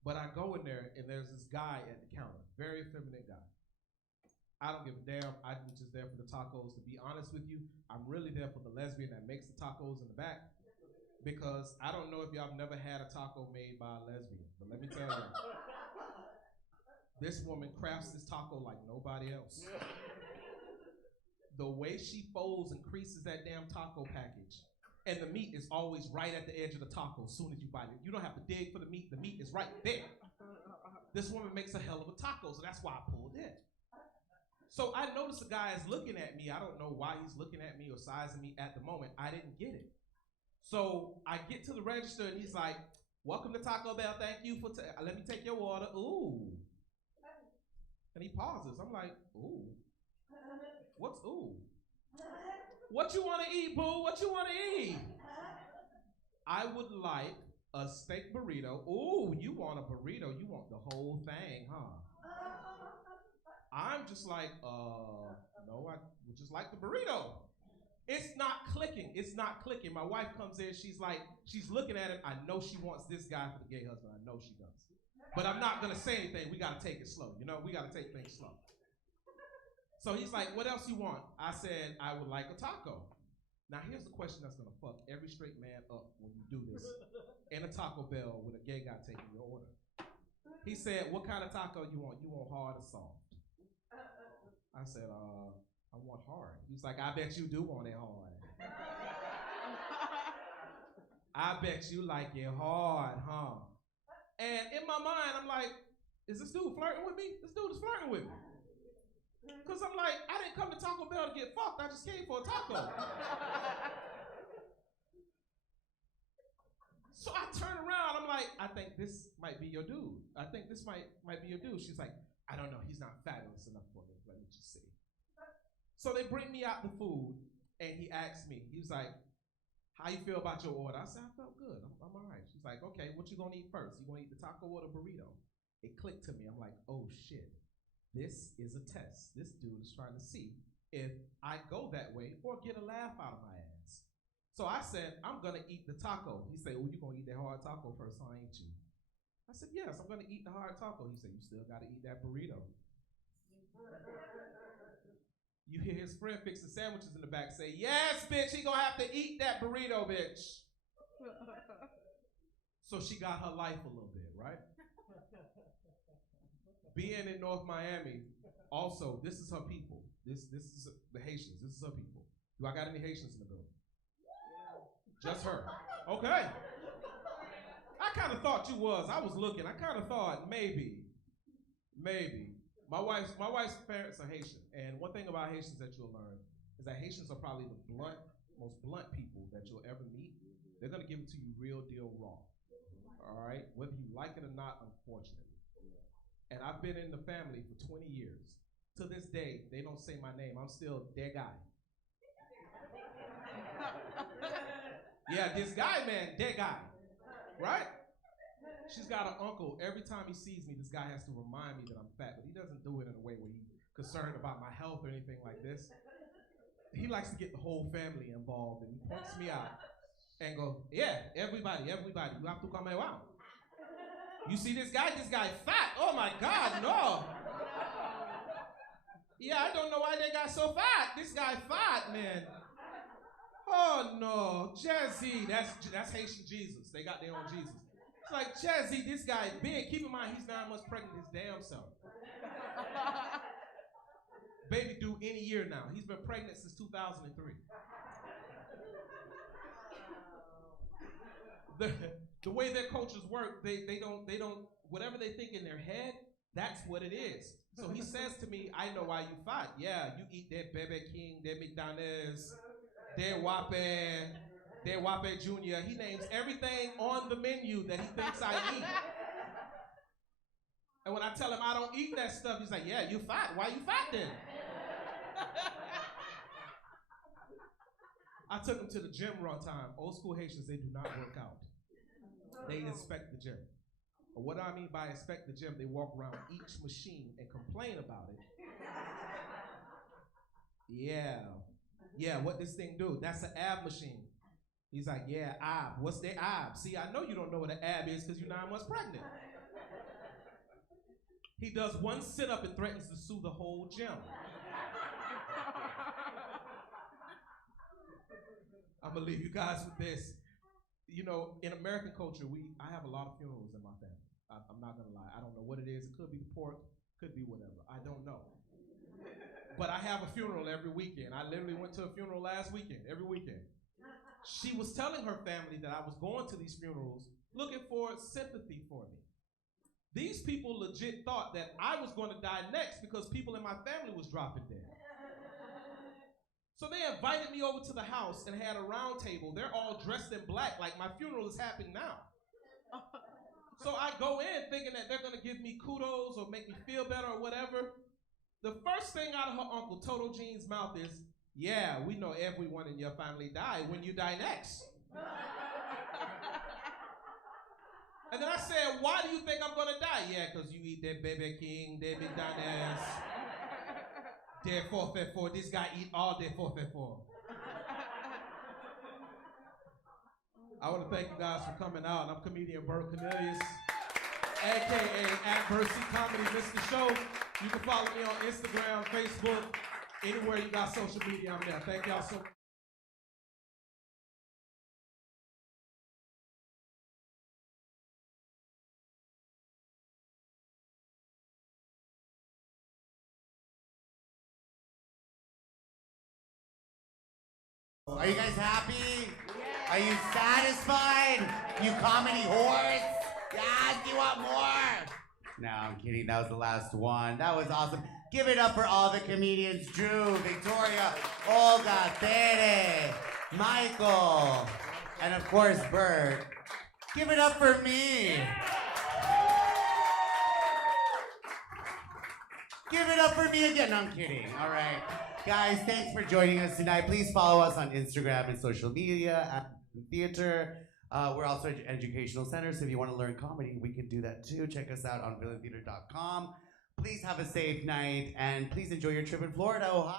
But I go in there and there's this guy at the counter, very effeminate guy. I don't give a damn. I'm just there for the tacos. To be honest with you, I'm really there for the lesbian that makes the tacos in the back. Because I don't know if y'all have never had a taco made by a lesbian, but let me tell you, this woman crafts this taco like nobody else. The way she folds and creases that damn taco package, and the meat is always right at the edge of the taco as soon as you bite it. You don't have to dig for the meat is right there. This woman makes a hell of a taco, so that's why I pulled in. So I noticed the guy is looking at me. I don't know why he's looking at me or sizing me at the moment. I didn't get it. So I get to the register and he's like, welcome to Taco Bell. Thank you for, let me take your order. Ooh. And he pauses. I'm like, ooh. What's ooh? What you want to eat, boo? What you want to eat? I would like a steak burrito. Ooh, you want a burrito. You want the whole thing, huh? I'm just like, no, I would just like the burrito. It's not clicking. It's not clicking. My wife comes in. She's like, she's looking at him. I know she wants this guy for the gay husband. I know she does. But I'm not going to say anything. We got to take it slow. You know, we got to take things slow. So he's like, what else you want? I said, I would like a taco. Now, here's the question that's going to fuck every straight man up when you do this in a Taco Bell with a gay guy taking your order. He said, what kind of taco you want? You want hard or soft? I said, I want hard. He's like, I bet you do want it hard. I bet you like it hard, huh? And in my mind, I'm like, is this dude flirting with me? This dude is flirting with me. Because I'm like, I didn't come to Taco Bell to get fucked. I just came for a taco. So I turn around. I'm like, I think this might be your dude. I think this might be your dude. She's like, I don't know. He's not fabulous enough for me. Let me just see. So they bring me out the food, and he asks me, he was like, how you feel about your order? I said, I felt good. I'm all right. She's like, okay, what you gonna eat first? You gonna eat the taco or the burrito? It clicked to me. I'm like, oh shit. This is a test. This dude is trying to see if I go that way or get a laugh out of my ass. So I said, I'm gonna eat the taco. He said, oh, you gonna eat that hard taco first, huh, ain't you? I said, yes, I'm gonna eat the hard taco. He said, you still gotta eat that burrito. You hear his friend fixing sandwiches in the back say, yes, bitch, he gonna have to eat that burrito, bitch. So she got her life a little bit, right? Being in North Miami, also, this is her people. This is the Haitians. This is her people. Do I got any Haitians in the building? Just her. Okay. I kind of thought you was. I was looking. I kind of thought maybe. My wife's parents are Haitian, and one thing about Haitians that you'll learn is that Haitians are probably the most blunt people that you'll ever meet. They're gonna give it to you real deal raw. All right, whether you like it or not, unfortunately. And I've been in the family for 20 years. To this day, they don't say my name. I'm still their guy. Yeah, this guy, man, their guy. Right? She's got an uncle. Every time he sees me, this guy has to remind me that I'm fat, but he doesn't do it in a way where he's concerned about my health or anything like this. He likes to get the whole family involved, and he points me out and go, yeah, everybody, you have to come around. You see this guy fat. Oh my God, no. Yeah, I don't know why they got so fat. This guy fat, man. Oh no, Jazzy, that's Haitian Jesus. They got their own Jesus. It's like, Jazzy, this guy big. Keep in mind, he's 9 months pregnant his damn self. Baby due any year now. He's been pregnant since 2003. The way their cultures work, they don't, whatever they think in their head, that's what it is. So he says to me, I know why you fat. Yeah, you eat that Bebe King, that McDonald's, that Wape Jr. He names everything on the menu that he thinks I eat. And when I tell him I don't eat that stuff, he's like, yeah, you fat. Why you fat then? I took him to the gym one time. Old school Haitians, they do not work out. They inspect the gym. But what I mean by inspect the gym, they walk around each machine and complain about it. Yeah, what this thing do? That's an ab machine. He's like, yeah, ab. What's the ab? See, I know you don't know what an ab is because you're 9 months pregnant. He does one sit-up and threatens to sue the whole gym. I'm gonna leave you guys with this. You know, in American culture, I have a lot of funerals in my family. I'm not gonna lie. I don't know what it is. It could be the pork, could be whatever. I don't know. But I have a funeral every weekend. I literally went to a funeral last weekend, every weekend. She was telling her family that I was going to these funerals looking for sympathy for me. These people legit thought that I was going to die next because people in my family was dropping dead. So they invited me over to the house and had a round table. They're all dressed in black like my funeral is happening now. So I go in thinking that they're going to give me kudos or make me feel better or whatever. The first thing out of her uncle, Toto Jean's mouth is, yeah, we know everyone in your family died when you die next. And then I said, why do you think I'm going to die? Yeah, because you eat that Bebe King, that McDonald's, that 454. This guy eat all that 454. I want to thank you guys for coming out. I'm comedian Bert Cornelius, a.k.a. @Mercy Comedy. Show. You can follow me on Instagram, Facebook, anywhere you got social media, I'm there. Thank y'all so much. Are you guys happy? Yeah. Are you satisfied? You comedy whores? Yes, you want more? No, I'm kidding. That was the last one. That was awesome. Give it up for all the comedians. Drew, Victoria, Olga, Tere, Michael, and of course, Bert. Give it up for me. Give it up for me again. No, I'm kidding. All right. Guys, thanks for joining us tonight. Please follow us on Instagram and social media at Theater. We're also an educational center, so if you want to learn comedy, we can do that too. Check us out on villaintheater.com. Please have a safe night, and please enjoy your trip in Florida, Ohio.